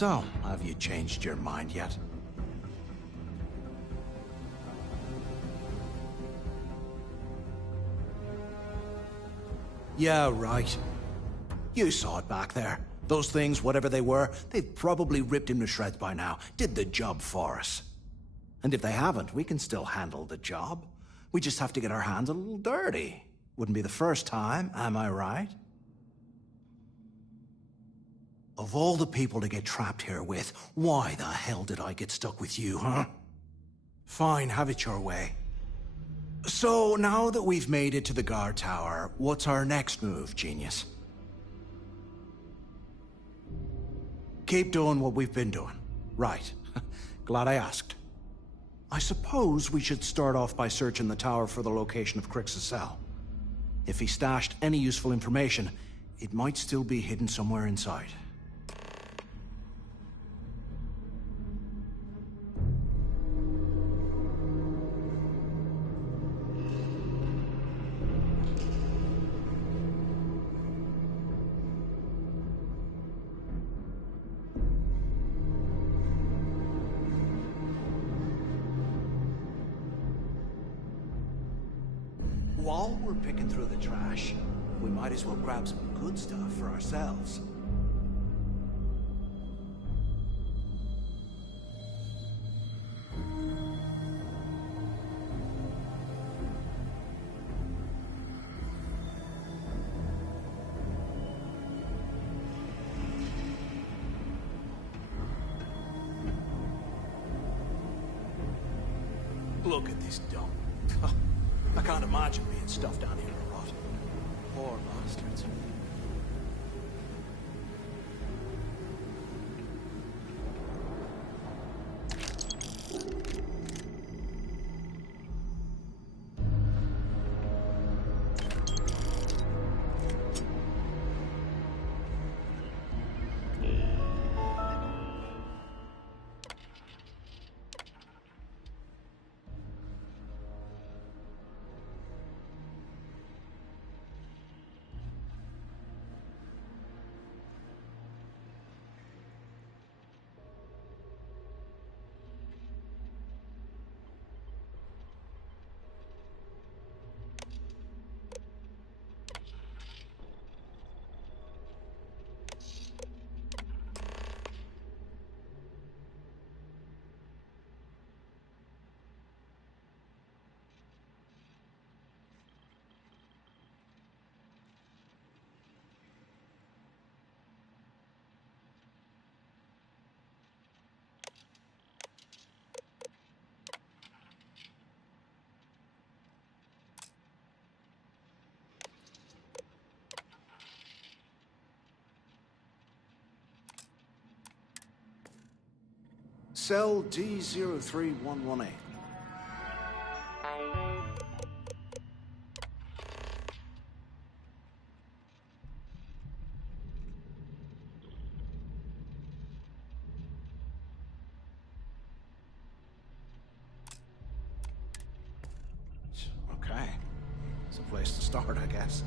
So, have you changed your mind yet? Yeah, right. You saw it back there. Those things, whatever they were, they've probably ripped him to shreds by now. Did the job for us. And if they haven't, we can still handle the job. We just have to get our hands a little dirty. Wouldn't be the first time, am I right? Of all the people to get trapped here with, why the hell did I get stuck with you, huh? Fine, have it your way. So, now that we've made it to the guard tower, what's our next move, genius? Keep doing what we've been doing. Right. Glad I asked. I suppose we should start off by searching the tower for the location of Crix's cell. If he stashed any useful information, it might still be hidden somewhere inside. While we're picking through the trash, we might as well grab some good stuff for ourselves. Look at this dump. I can't imagine being stuffed down here to rot. Poor bastards. Cell D03118. Okay. It's a place to start, I guess.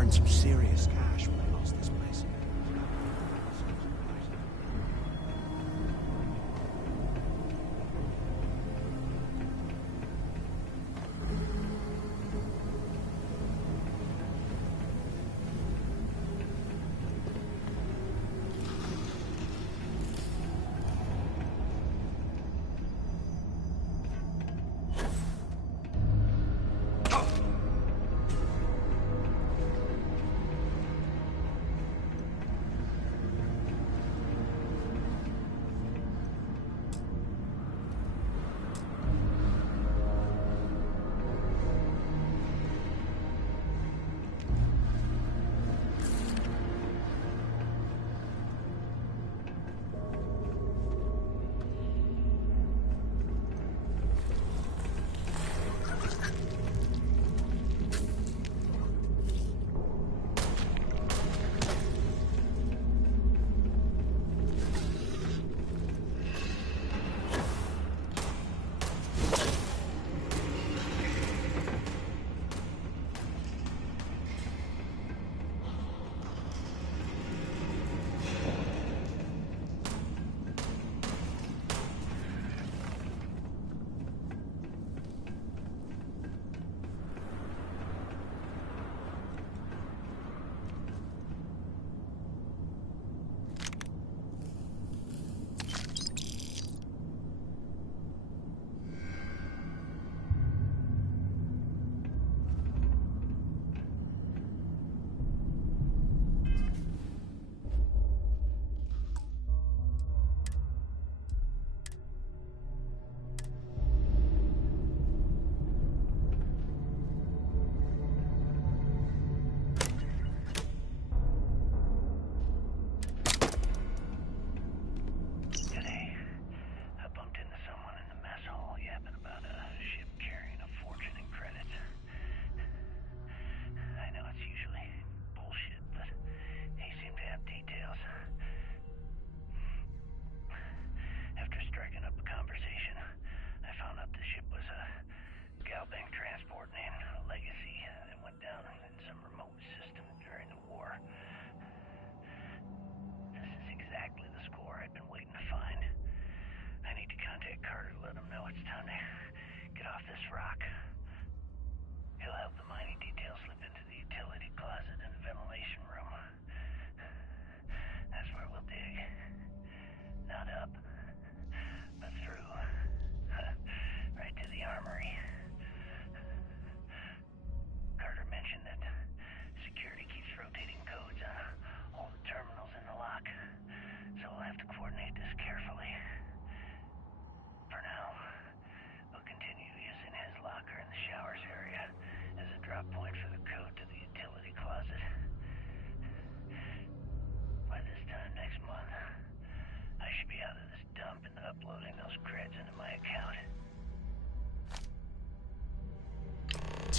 burned some serious cash when I lost this place.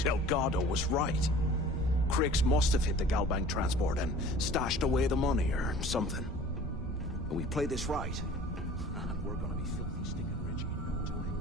Delgado was right. Cricks must have hit the Galbank transport and stashed away the money or something. And we play this right, and we're gonna be filthy stinking rich in no time.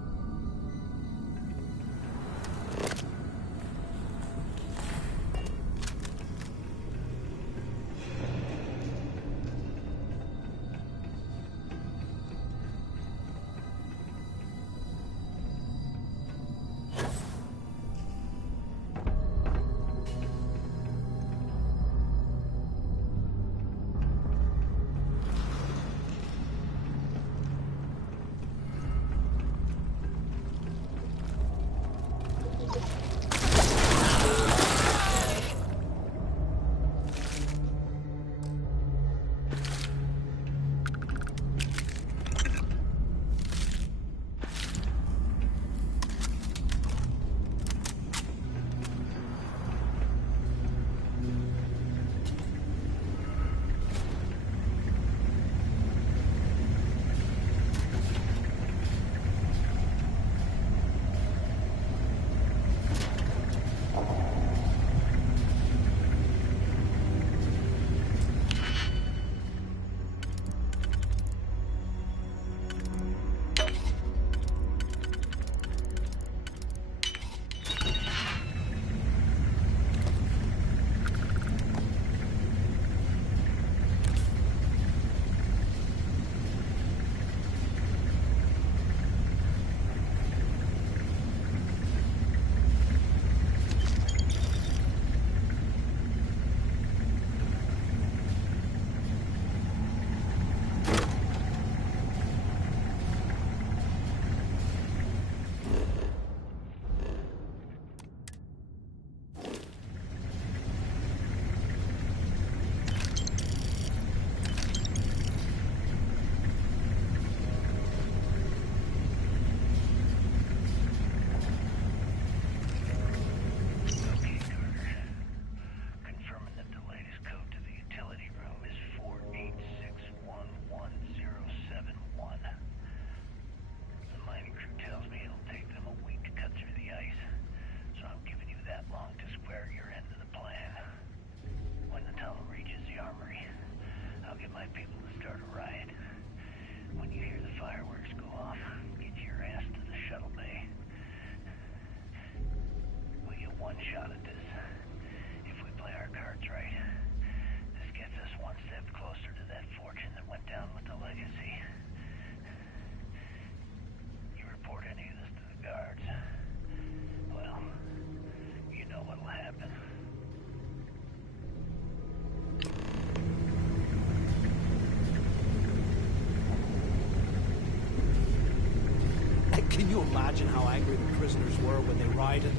imagine how angry the prisoners were when they rioted?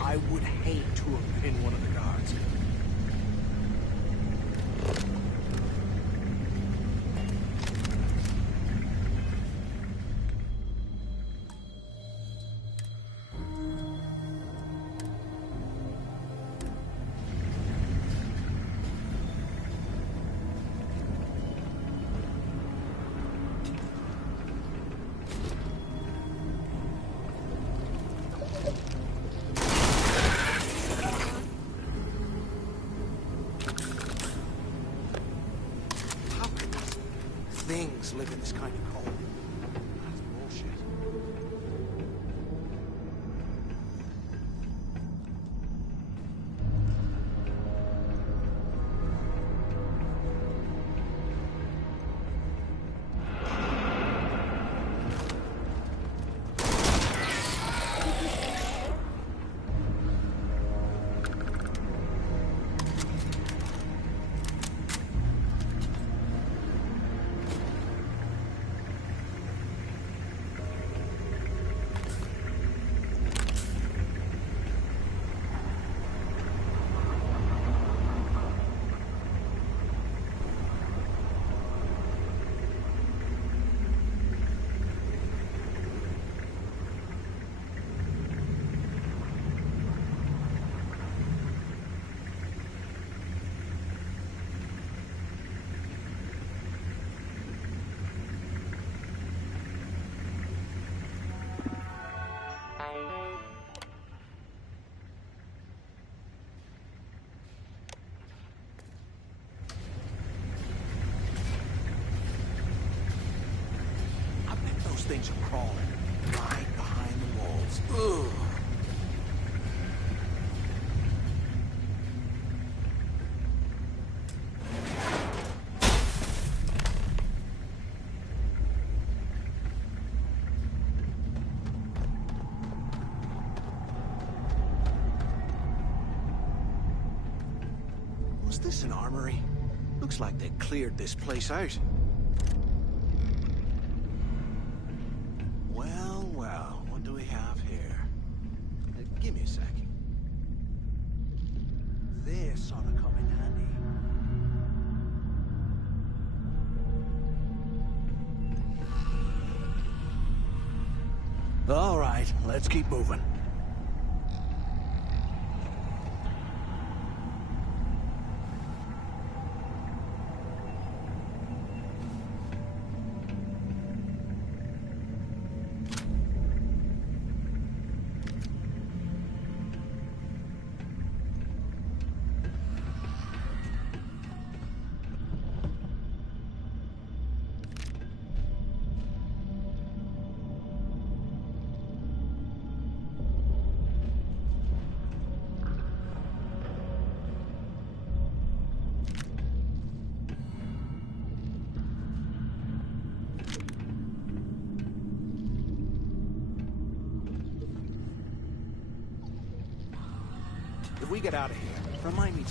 I would hate to have been one of the guards. Things live in this kind of cold. That's bullshit. Things are crawling right behind the walls. Ugh. Was this an armory? Looks like they cleared this place out. Well, what do we have here? Give me a second. This ought to come in handy. All right, let's keep moving. If we get out of here, remind me to...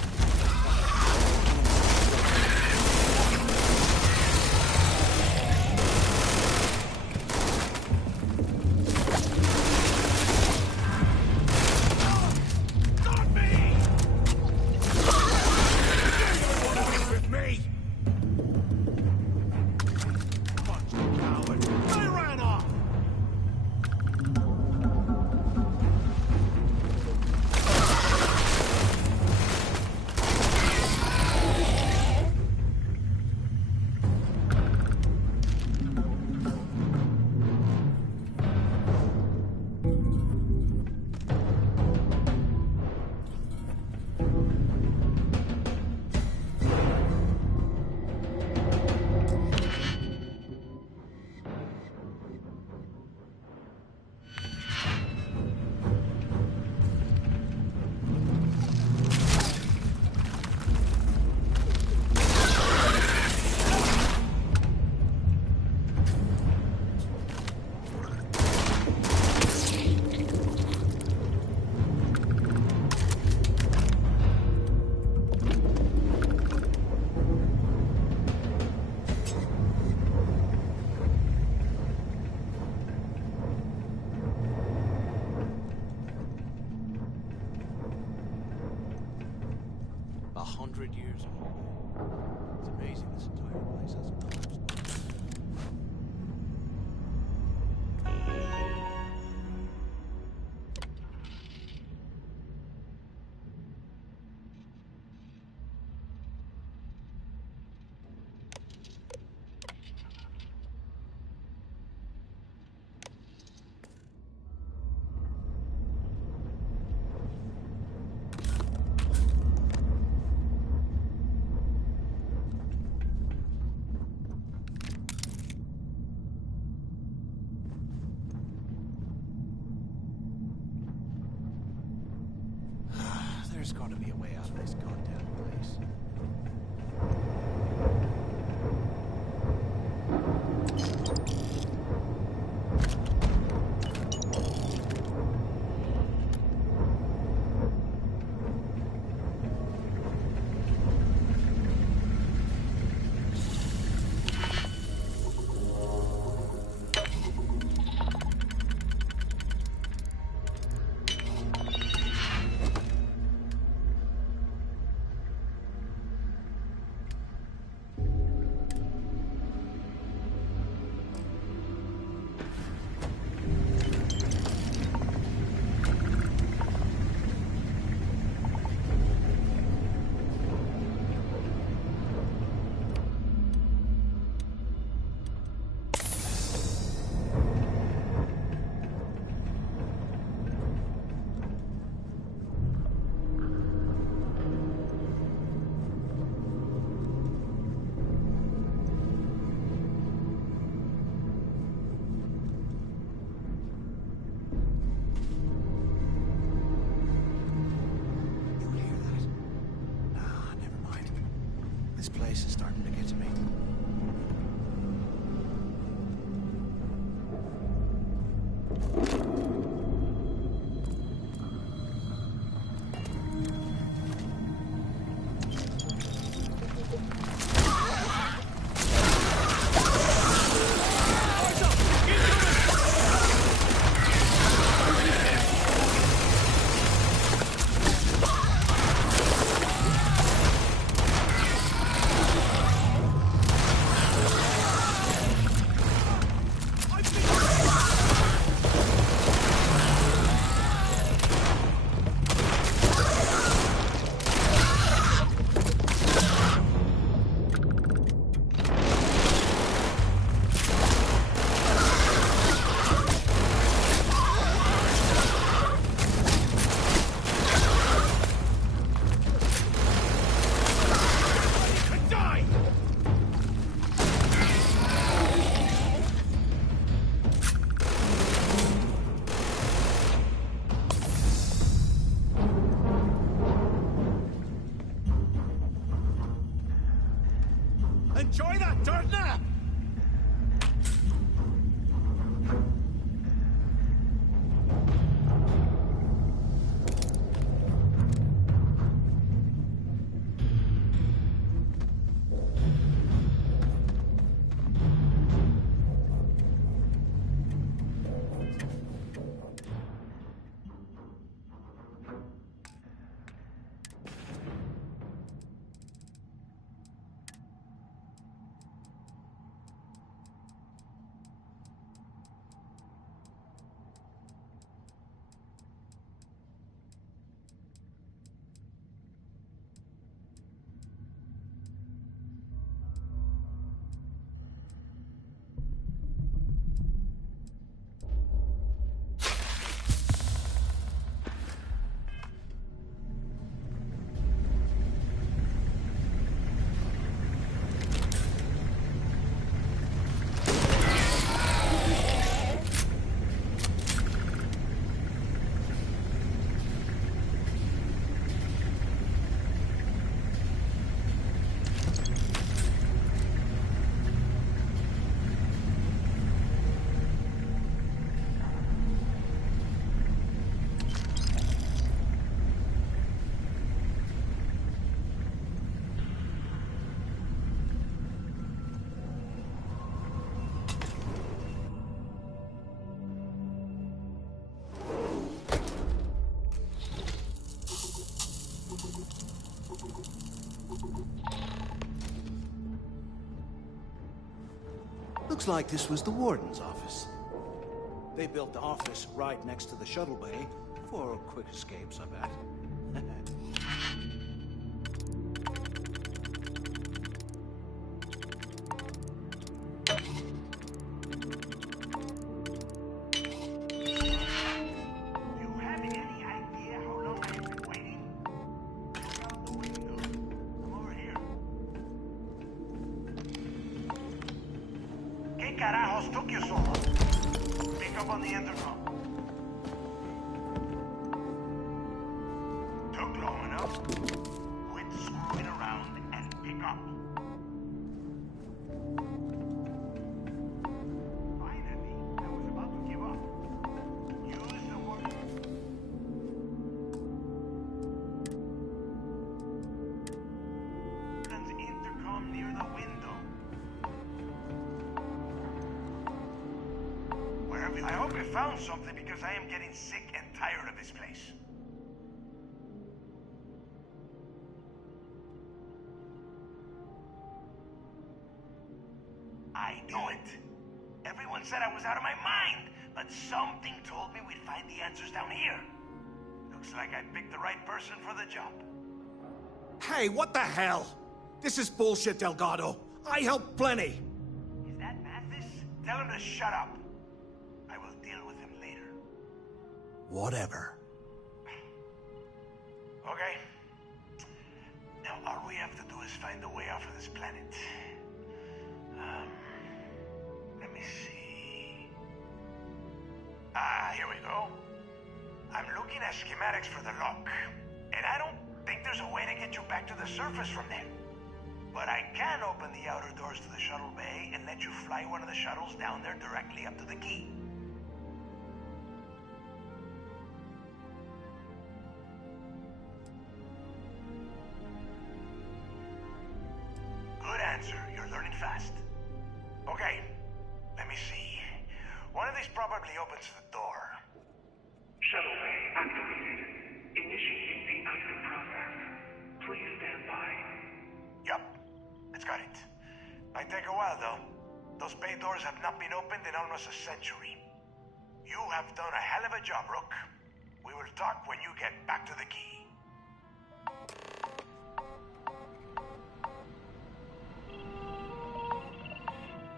100 years old. It's amazing this entire place hasn't collapsed. There's got to be a way out of this goddamn place. This place is starting to get to me. Enjoy that dirt nap! Looks like this was the warden's office. They built the office right next to the shuttle bay for quick escapes, I bet. ¿Qué carajos took you so long? Pick up on the intercom. Took long enough? Quit screwing around and pick up. Finally, I was about to give up. Use the word. Intercom near the window. I hope you found something because I am getting sick and tired of this place. I knew it. Everyone said I was out of my mind, but something told me we'd find the answers down here. Looks like I picked the right person for the job. Hey, what the hell? This is bullshit, Delgado. I helped plenty. Is that Mathis? Tell him to shut up. I will deal with him later. Whatever. Okay. Now, all we have to do is find a way off of this planet. Let me see. Here we go. I'm looking at schematics for the lock, and I don't think there's a way to get you back to the surface from there. But I can open the outer doors to the shuttle bay and let you fly one of the shuttles down there directly up to the key. Good answer. You're learning fast. Okay, let me see. One of these probably opens the door. Shuttle bay activated. Initiating the exit process. Please stand by. Yup, it's got it. Might take a while, though. Those bay doors have not been opened in almost a century. You have done a hell of a job, Rook. We will talk when you get back to the key.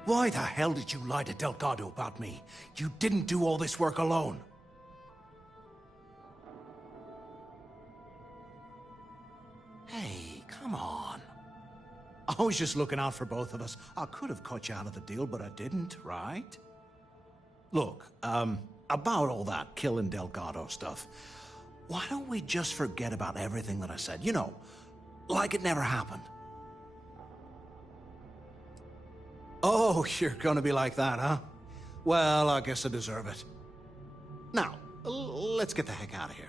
Why the hell did you lie to Delgado about me? You didn't do all this work alone. Hey, come on. I was just looking out for both of us. I could have cut you out of the deal, but I didn't, right? Look, about all that killing Delgado stuff, why don't we just forget about everything that I said? You know, like it never happened. Oh, you're gonna be like that, huh? Well, I guess I deserve it. Now, let's get the heck out of here.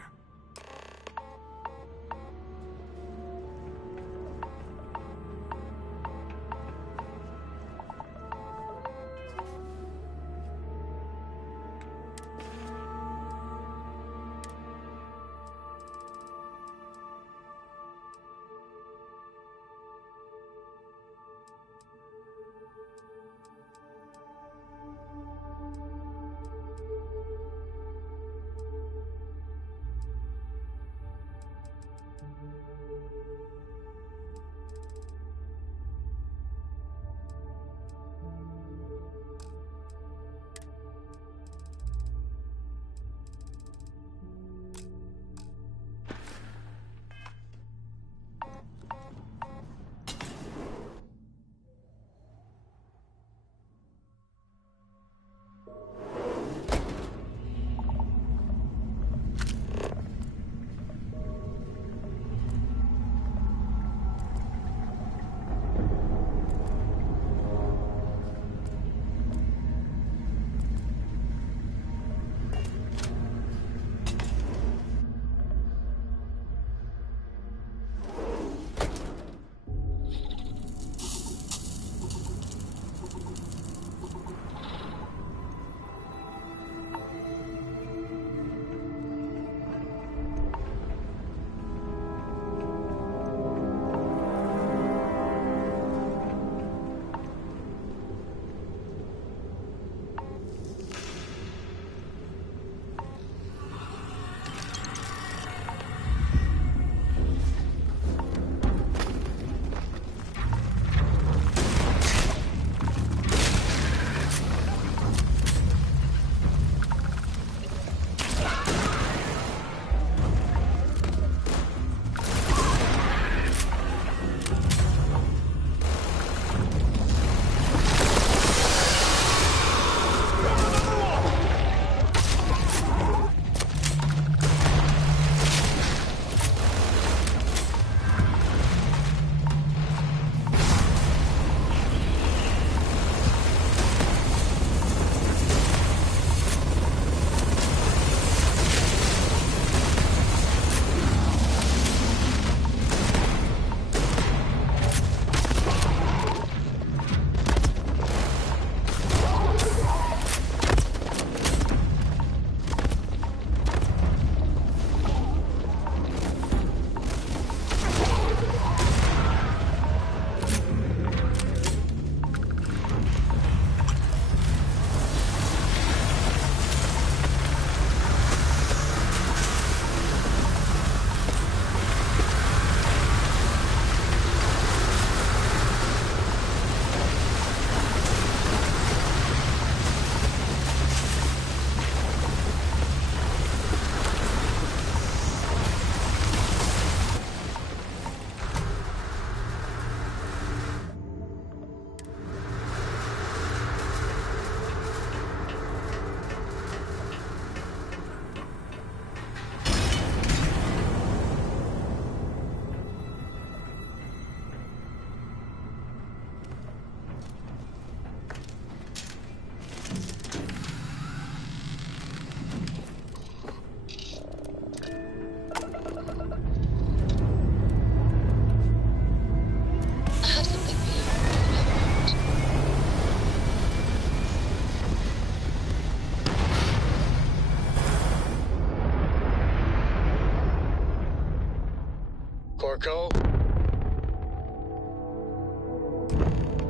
go.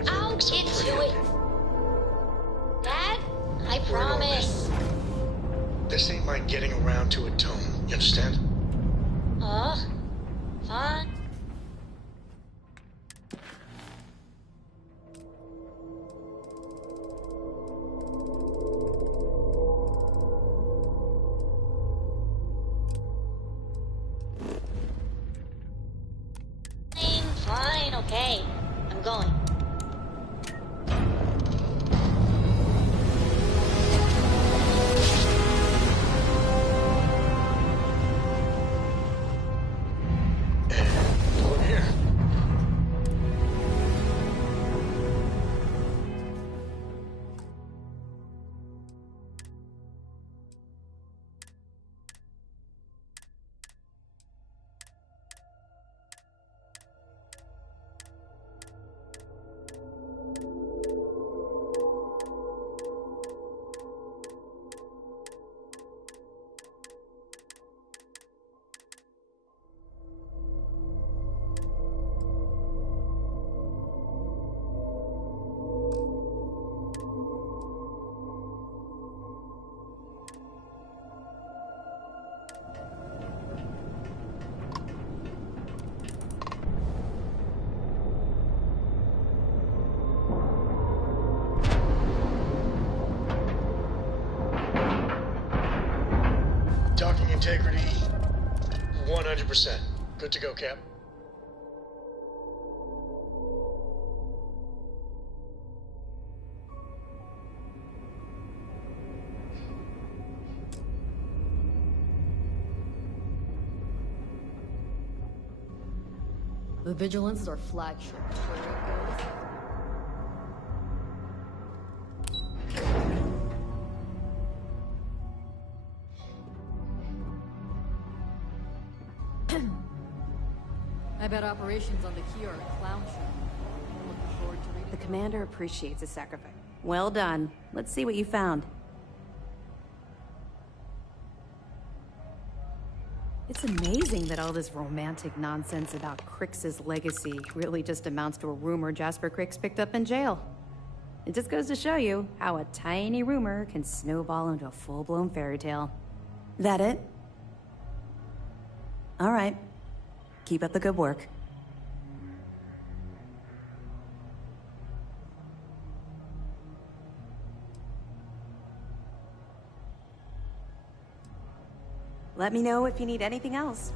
I'll get to it. Dad, I promise. This ain't my getting around to it, Tone. You understand? Fine. Fine, okay. I'm going. Over here. Docking integrity, 100%. Good to go, Cap. The Vigilance is our flagship. I bet operations on the key are a clown show. Looking forward to reading. The commander appreciates his sacrifice. Well done. Let's see what you found. It's amazing that all this romantic nonsense about Crix's legacy really just amounts to a rumor Jasper Crix picked up in jail. It just goes to show you how a tiny rumor can snowball into a full-blown fairy tale. That it? All right. Keep up the good work. Let me know if you need anything else.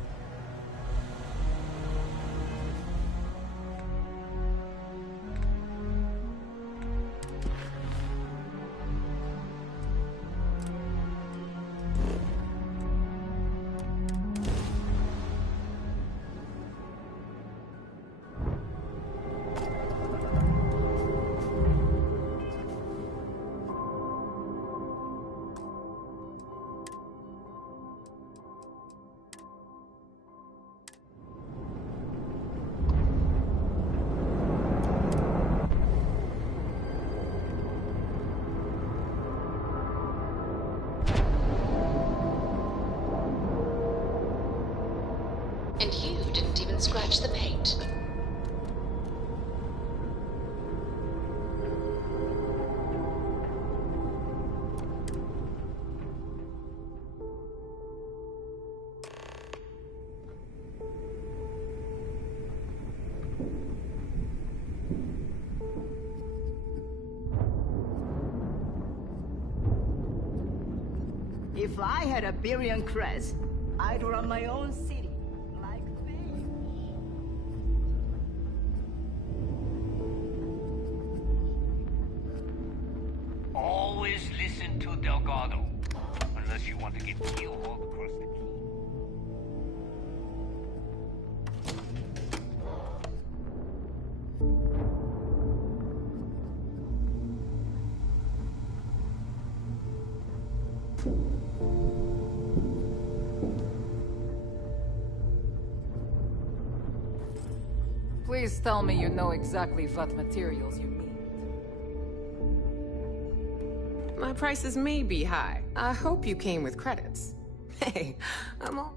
And you didn't even scratch the paint. If I had a billion creds, I'd run my own city. Always listen to Delgado, unless you want to get keelhauled across the key. Please tell me you know exactly what materials you need. My prices may be high. I hope you came with credits. Hey, I'm all...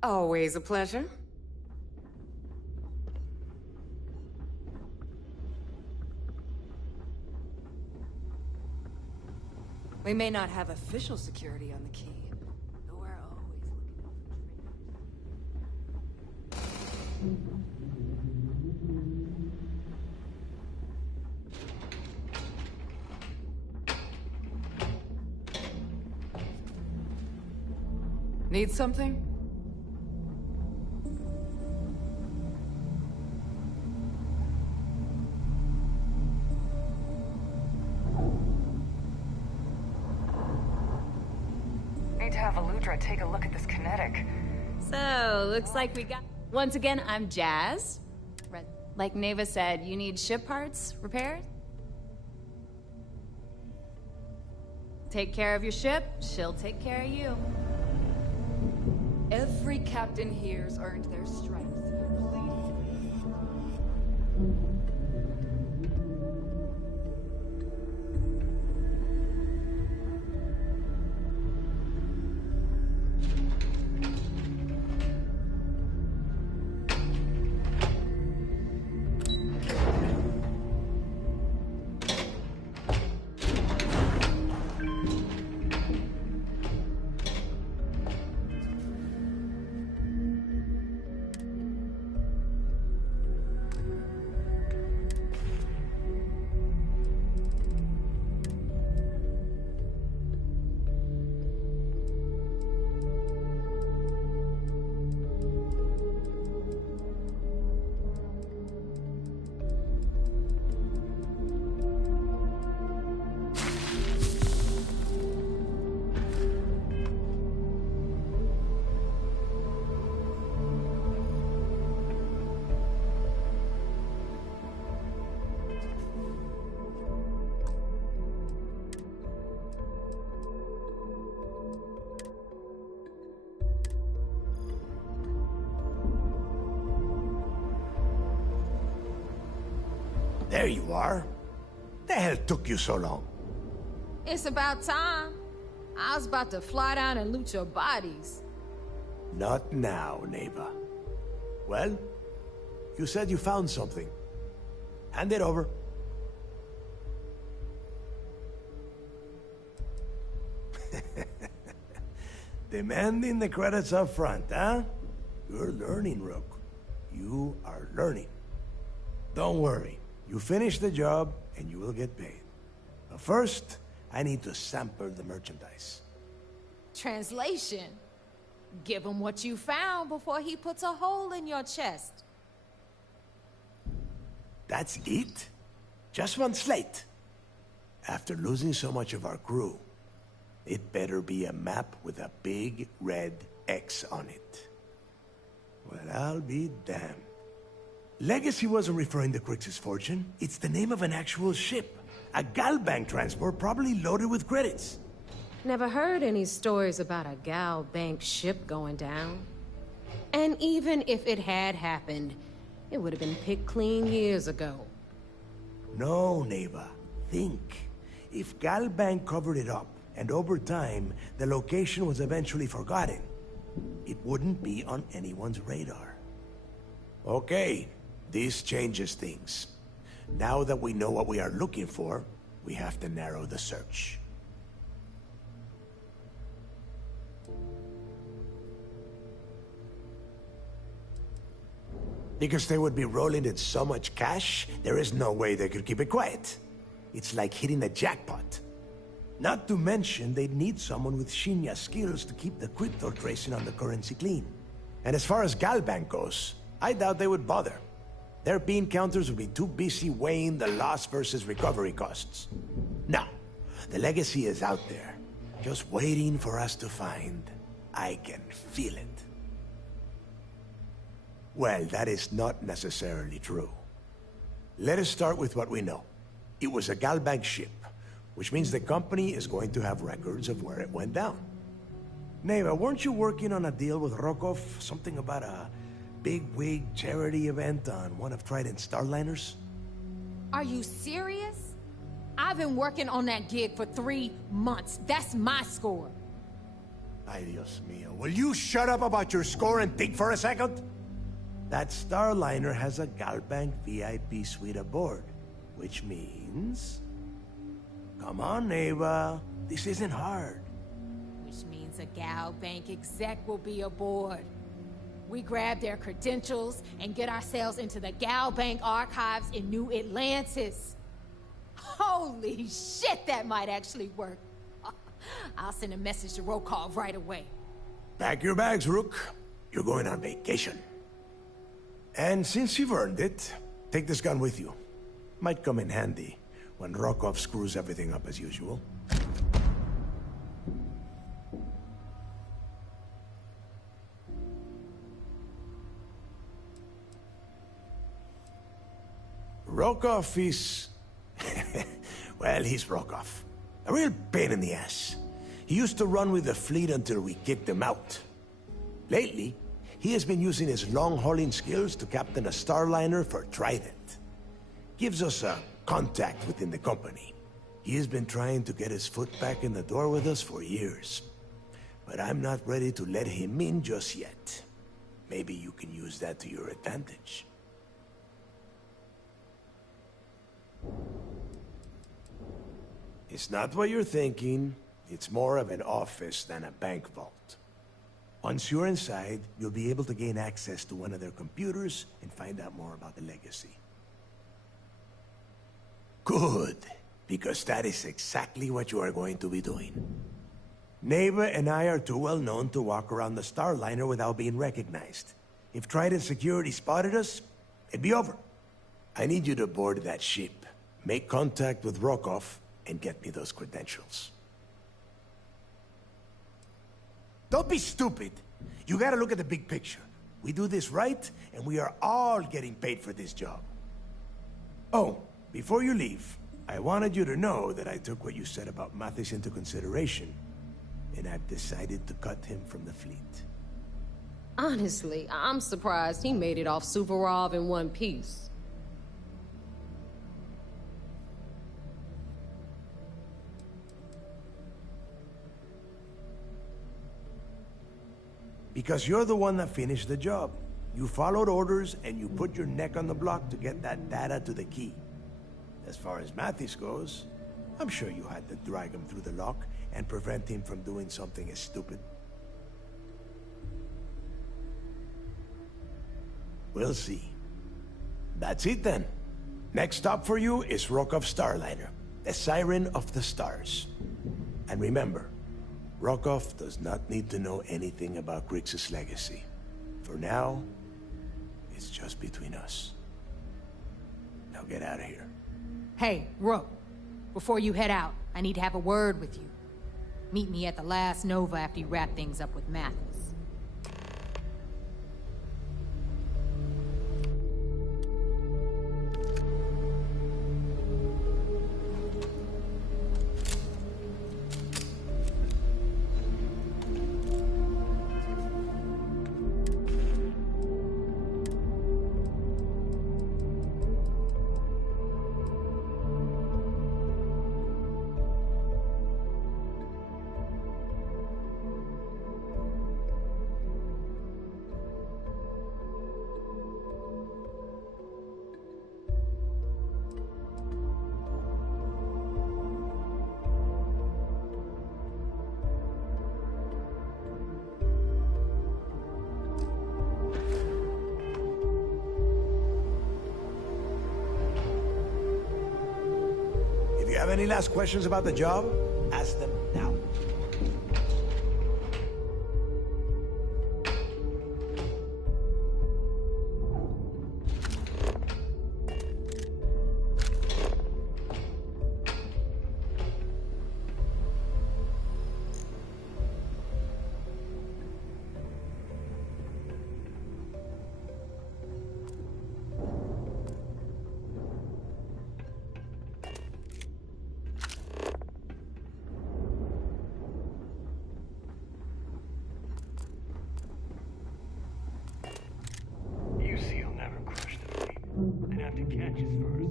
Always a pleasure. We may not have official security on the key, but we're always looking out for Need something? Need to have Aludra take a look at this kinetic. So, looks like we got... Once again, I'm Jazz. Like Neva said, you need ship parts repaired? Take care of your ship, she'll take care of you. Every captain here's earned their stripes. There you are. The hell took you so long? It's about time. I was about to fly down and loot your bodies. Not now, Neva. Well, you said you found something. Hand it over. Demanding the credits up front, huh? You're learning, Rook. You are learning. Don't worry. You finish the job, and you will get paid. But first, I need to sample the merchandise. Translation. Give him what you found before he puts a hole in your chest. That's it? Just one slate? After losing so much of our crew, it better be a map with a big red X on it. Well, I'll be damned. Legacy wasn't referring to Crix's fortune. It's the name of an actual ship. A Galbank transport probably loaded with credits. Never heard any stories about a Gal Bank ship going down. And even if it had happened, it would have been picked clean years ago. No, Neva. Think. If Galbank covered it up, and over time, the location was eventually forgotten, it wouldn't be on anyone's radar. Okay. This changes things. Now that we know what we are looking for, we have to narrow the search. Because they would be rolling in so much cash, there is no way they could keep it quiet. It's like hitting a jackpot. Not to mention, they'd need someone with Shinya skills to keep the crypto tracing on the currency clean. And as far as Galbank goes, I doubt they would bother. Their bean counters would be too busy weighing the loss versus recovery costs. No, the legacy is out there, just waiting for us to find. I can feel it. Well, that is not necessarily true. Let us start with what we know. It was a Galbank ship, which means the company is going to have records of where it went down. Neva, weren't you working on a deal with Rokov? Something about a big-wig charity event on one of Trident's Starliners? Are you serious? I've been working on that gig for 3 months. That's my score. Ay, Dios mío. Will you shut up about your score and think for a second? That Starliner has a Galbank VIP suite aboard, which means... Come on, Neva. This isn't hard. Which means a Galbank exec will be aboard. We grab their credentials and get ourselves into the Galbank archives in New Atlantis. Holy shit, that might actually work. I'll send a message to Rokov right away. Pack your bags, Rook. You're going on vacation. And since you've earned it, take this gun with you. Might come in handy when Rokov screws everything up as usual. Rokov is... well, he's Rokov. A real pain in the ass. He used to run with the fleet until we kicked him out. Lately, he has been using his long-hauling skills to captain a Starliner for Trident. Gives us a contact within the company. He has been trying to get his foot back in the door with us for years. But I'm not ready to let him in just yet. Maybe you can use that to your advantage. It's not what you're thinking. It's more of an office than a bank vault. Once you're inside, you'll be able to gain access to one of their computers and find out more about the legacy. Good, because that is exactly what you are going to be doing. Neva and I are too well known to walk around the Starliner without being recognized. If Trident Security spotted us, it'd be over. I need you to board that ship, make contact with Rokov, and get me those credentials. Don't be stupid. You gotta look at the big picture. We do this right, and we are all getting paid for this job. Oh, before you leave, I wanted you to know that I took what you said about Mathis into consideration, and I've decided to cut him from the fleet. Honestly, I'm surprised he made it off Suvorov in one piece. Because you're the one that finished the job. You followed orders, and you put your neck on the block to get that data to the key. As far as Mathis goes, I'm sure you had to drag him through the lock and prevent him from doing something as stupid. We'll see. That's it then. Next stop for you is Rokov Starliner, the Siren of the Stars. And remember, Rokov does not need to know anything about Grixis' legacy. For now, it's just between us. Now get out of here. Hey, Rook. Before you head out, I need to have a word with you. Meet me at the last Nova after you wrap things up with Mathis. If you have any last questions about the job, ask them now. I'd have to catch us first.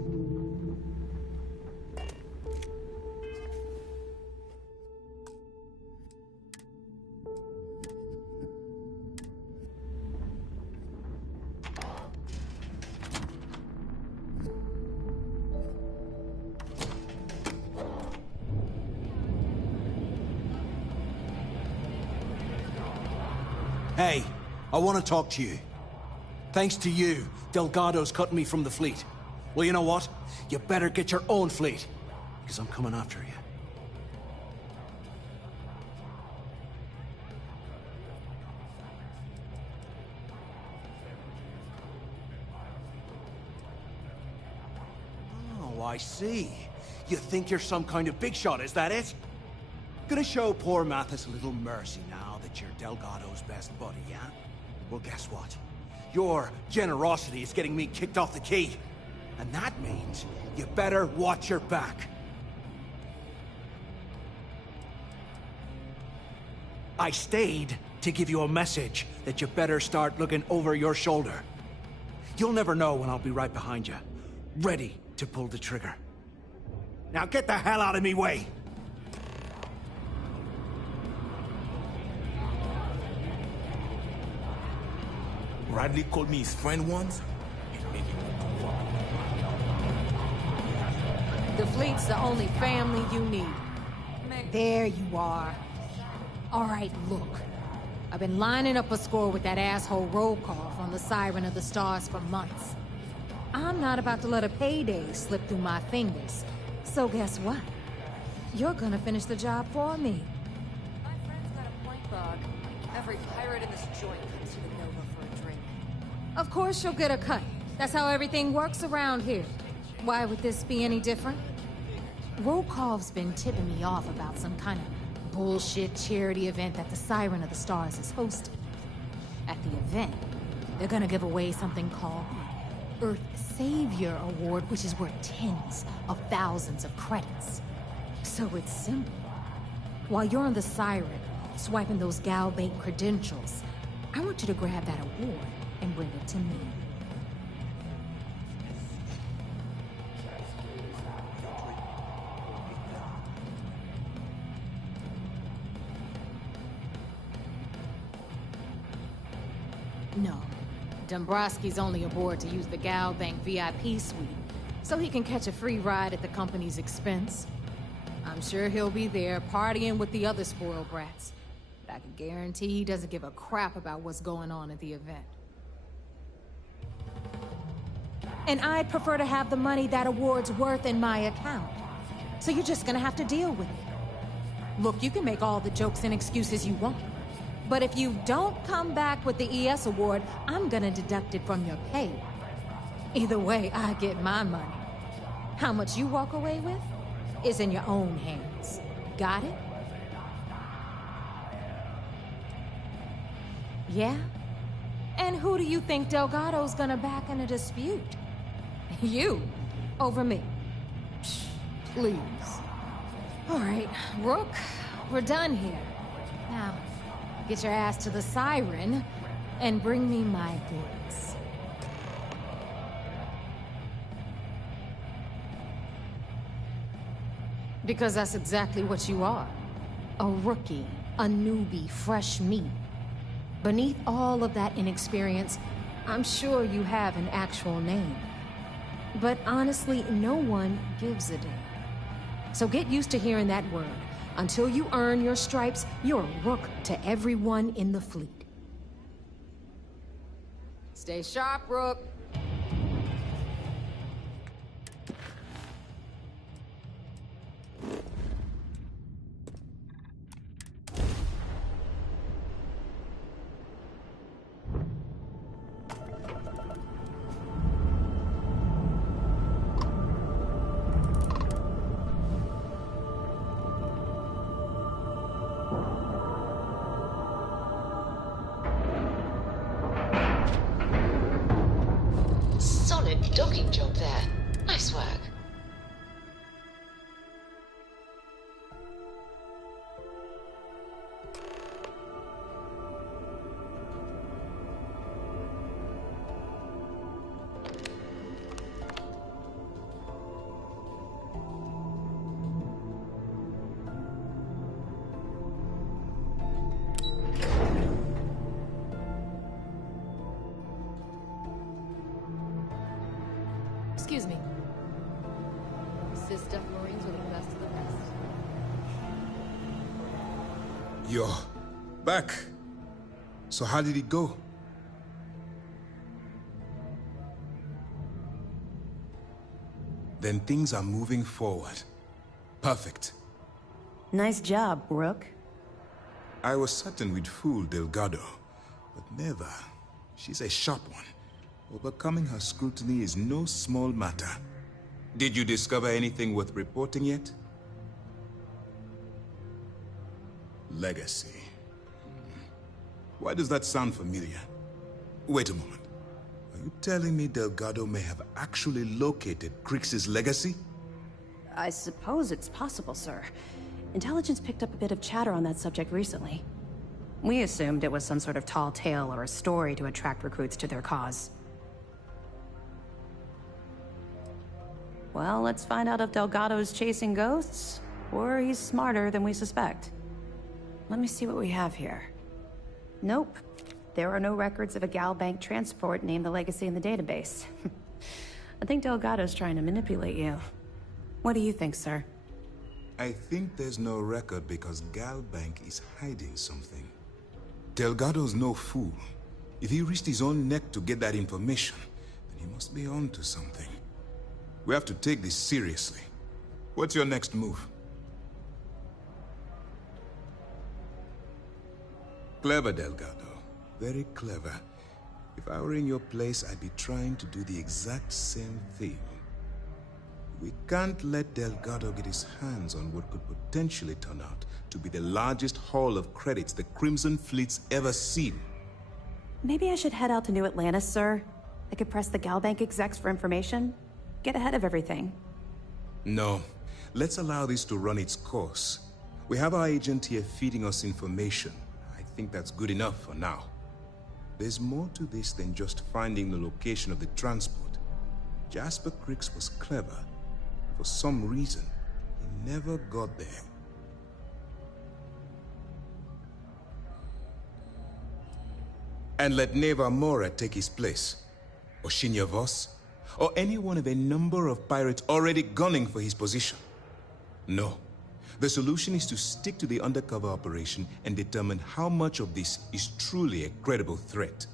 Hey, I want to talk to you. Thanks to you, Delgado's cutting me from the fleet. Well, you know what? You better get your own fleet, because I'm coming after you. Oh, I see. You think you're some kind of big shot, is that it? Gonna show poor Mathis a little mercy now that you're Delgado's best buddy, yeah? Well, guess what? Your generosity is getting me kicked off the key. And that means you better watch your back. I stayed to give you a message that you better start looking over your shoulder. You'll never know when I'll be right behind you, ready to pull the trigger. Now get the hell out of me way! Bradley called me his friend once. The fleet's the only family you need. There you are. All right, look. I've been lining up a score with that asshole roll call from the Siren of the Stars for months. I'm not about to let a payday slip through my fingers. So guess what? You're gonna finish the job for me. My friend's got a point bug. Every pirate in this joint comes to the Nova for a drink. Of course you'll get a cut. That's how everything works around here. Why would this be any different? Rokov's been tipping me off about some kind of bullshit charity event that the Siren of the Stars is hosting. At the event, they're gonna give away something called the Earth Savior Award, which is worth tens of thousands of credits. So it's simple. While you're on the Siren, swiping those Galbait credentials, I want you to grab that award and bring it to me. No. Dombrowski's only aboard to use the Galbank VIP suite, so he can catch a free ride at the company's expense. I'm sure he'll be there partying with the other spoiled brats, but I can guarantee he doesn't give a crap about what's going on at the event. And I'd prefer to have the money that award's worth in my account, so you're just gonna have to deal with it. Look, you can make all the jokes and excuses you want. But if you don't come back with the ES award, I'm gonna deduct it from your pay. Either way, I get my money. How much you walk away with is in your own hands. Got it? Yeah? And who do you think Delgado's gonna back in a dispute? You, over me. Psh, please. All right, Rook, we're done here. Now, get your ass to the Siren and bring me my goods. Because that's exactly what you are. A rookie, a newbie, fresh meat. Beneath all of that inexperience, I'm sure you have an actual name. But honestly, no one gives a damn. So get used to hearing that word. Until you earn your stripes, you're a rook to everyone in the fleet. Stay sharp, Rook. Solid docking job there. Nice work. Excuse me. Cis Def Marines are the best of the best. You're back. So how did it go? Then things are moving forward. Perfect. Nice job, Rook. I was certain we'd fool Delgado, but never. She's a sharp one. Overcoming her scrutiny is no small matter. Did you discover anything worth reporting yet? Legacy. Why does that sound familiar? Wait a moment. Are you telling me Delgado may have actually located Crix's legacy? I suppose it's possible, sir. Intelligence picked up a bit of chatter on that subject recently. We assumed it was some sort of tall tale or a story to attract recruits to their cause. Well, let's find out if Delgado's chasing ghosts, or he's smarter than we suspect. Let me see what we have here. Nope. There are no records of a Galbank transport named the Legacy in the database. I think Delgado's trying to manipulate you. What do you think, sir? I think there's no record because Galbank is hiding something. Delgado's no fool. If he risked his own neck to get that information, then he must be on to something. We have to take this seriously. What's your next move? Clever, Delgado. Very clever. If I were in your place, I'd be trying to do the exact same thing. We can't let Delgado get his hands on what could potentially turn out to be the largest haul of credits the Crimson Fleet's ever seen. Maybe I should head out to New Atlantis, sir. I could press the Galbank execs for information. Get ahead of everything. No. Let's allow this to run its course. We have our agent here feeding us information. I think that's good enough for now. There's more to this than just finding the location of the transport. Jasper Crix was clever. For some reason, he never got there. And let Neva Mora take his place. Or Shinya Voss. Or any one of a number of pirates already gunning for his position. No. The solution is to stick to the undercover operation and determine how much of this is truly a credible threat.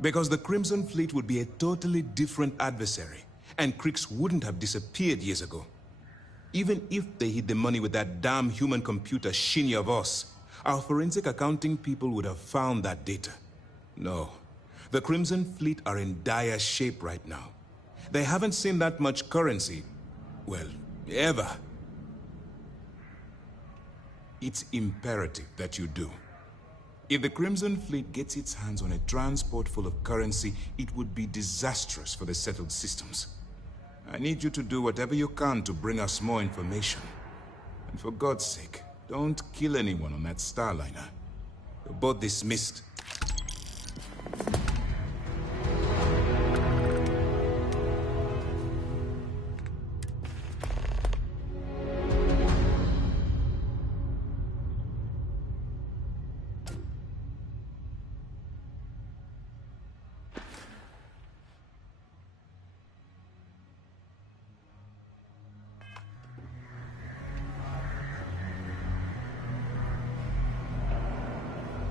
Because the Crimson Fleet would be a totally different adversary, and Crix wouldn't have disappeared years ago. Even if they hid the money with that damn human computer Shinya Voss, our forensic accounting people would have found that data. No. The Crimson Fleet are in dire shape right now. They haven't seen that much currency, well, ever. It's imperative that you do. If the Crimson Fleet gets its hands on a transport full of currency, it would be disastrous for the settled systems. I need you to do whatever you can to bring us more information. And for God's sake, don't kill anyone on that Starliner. You're both dismissed.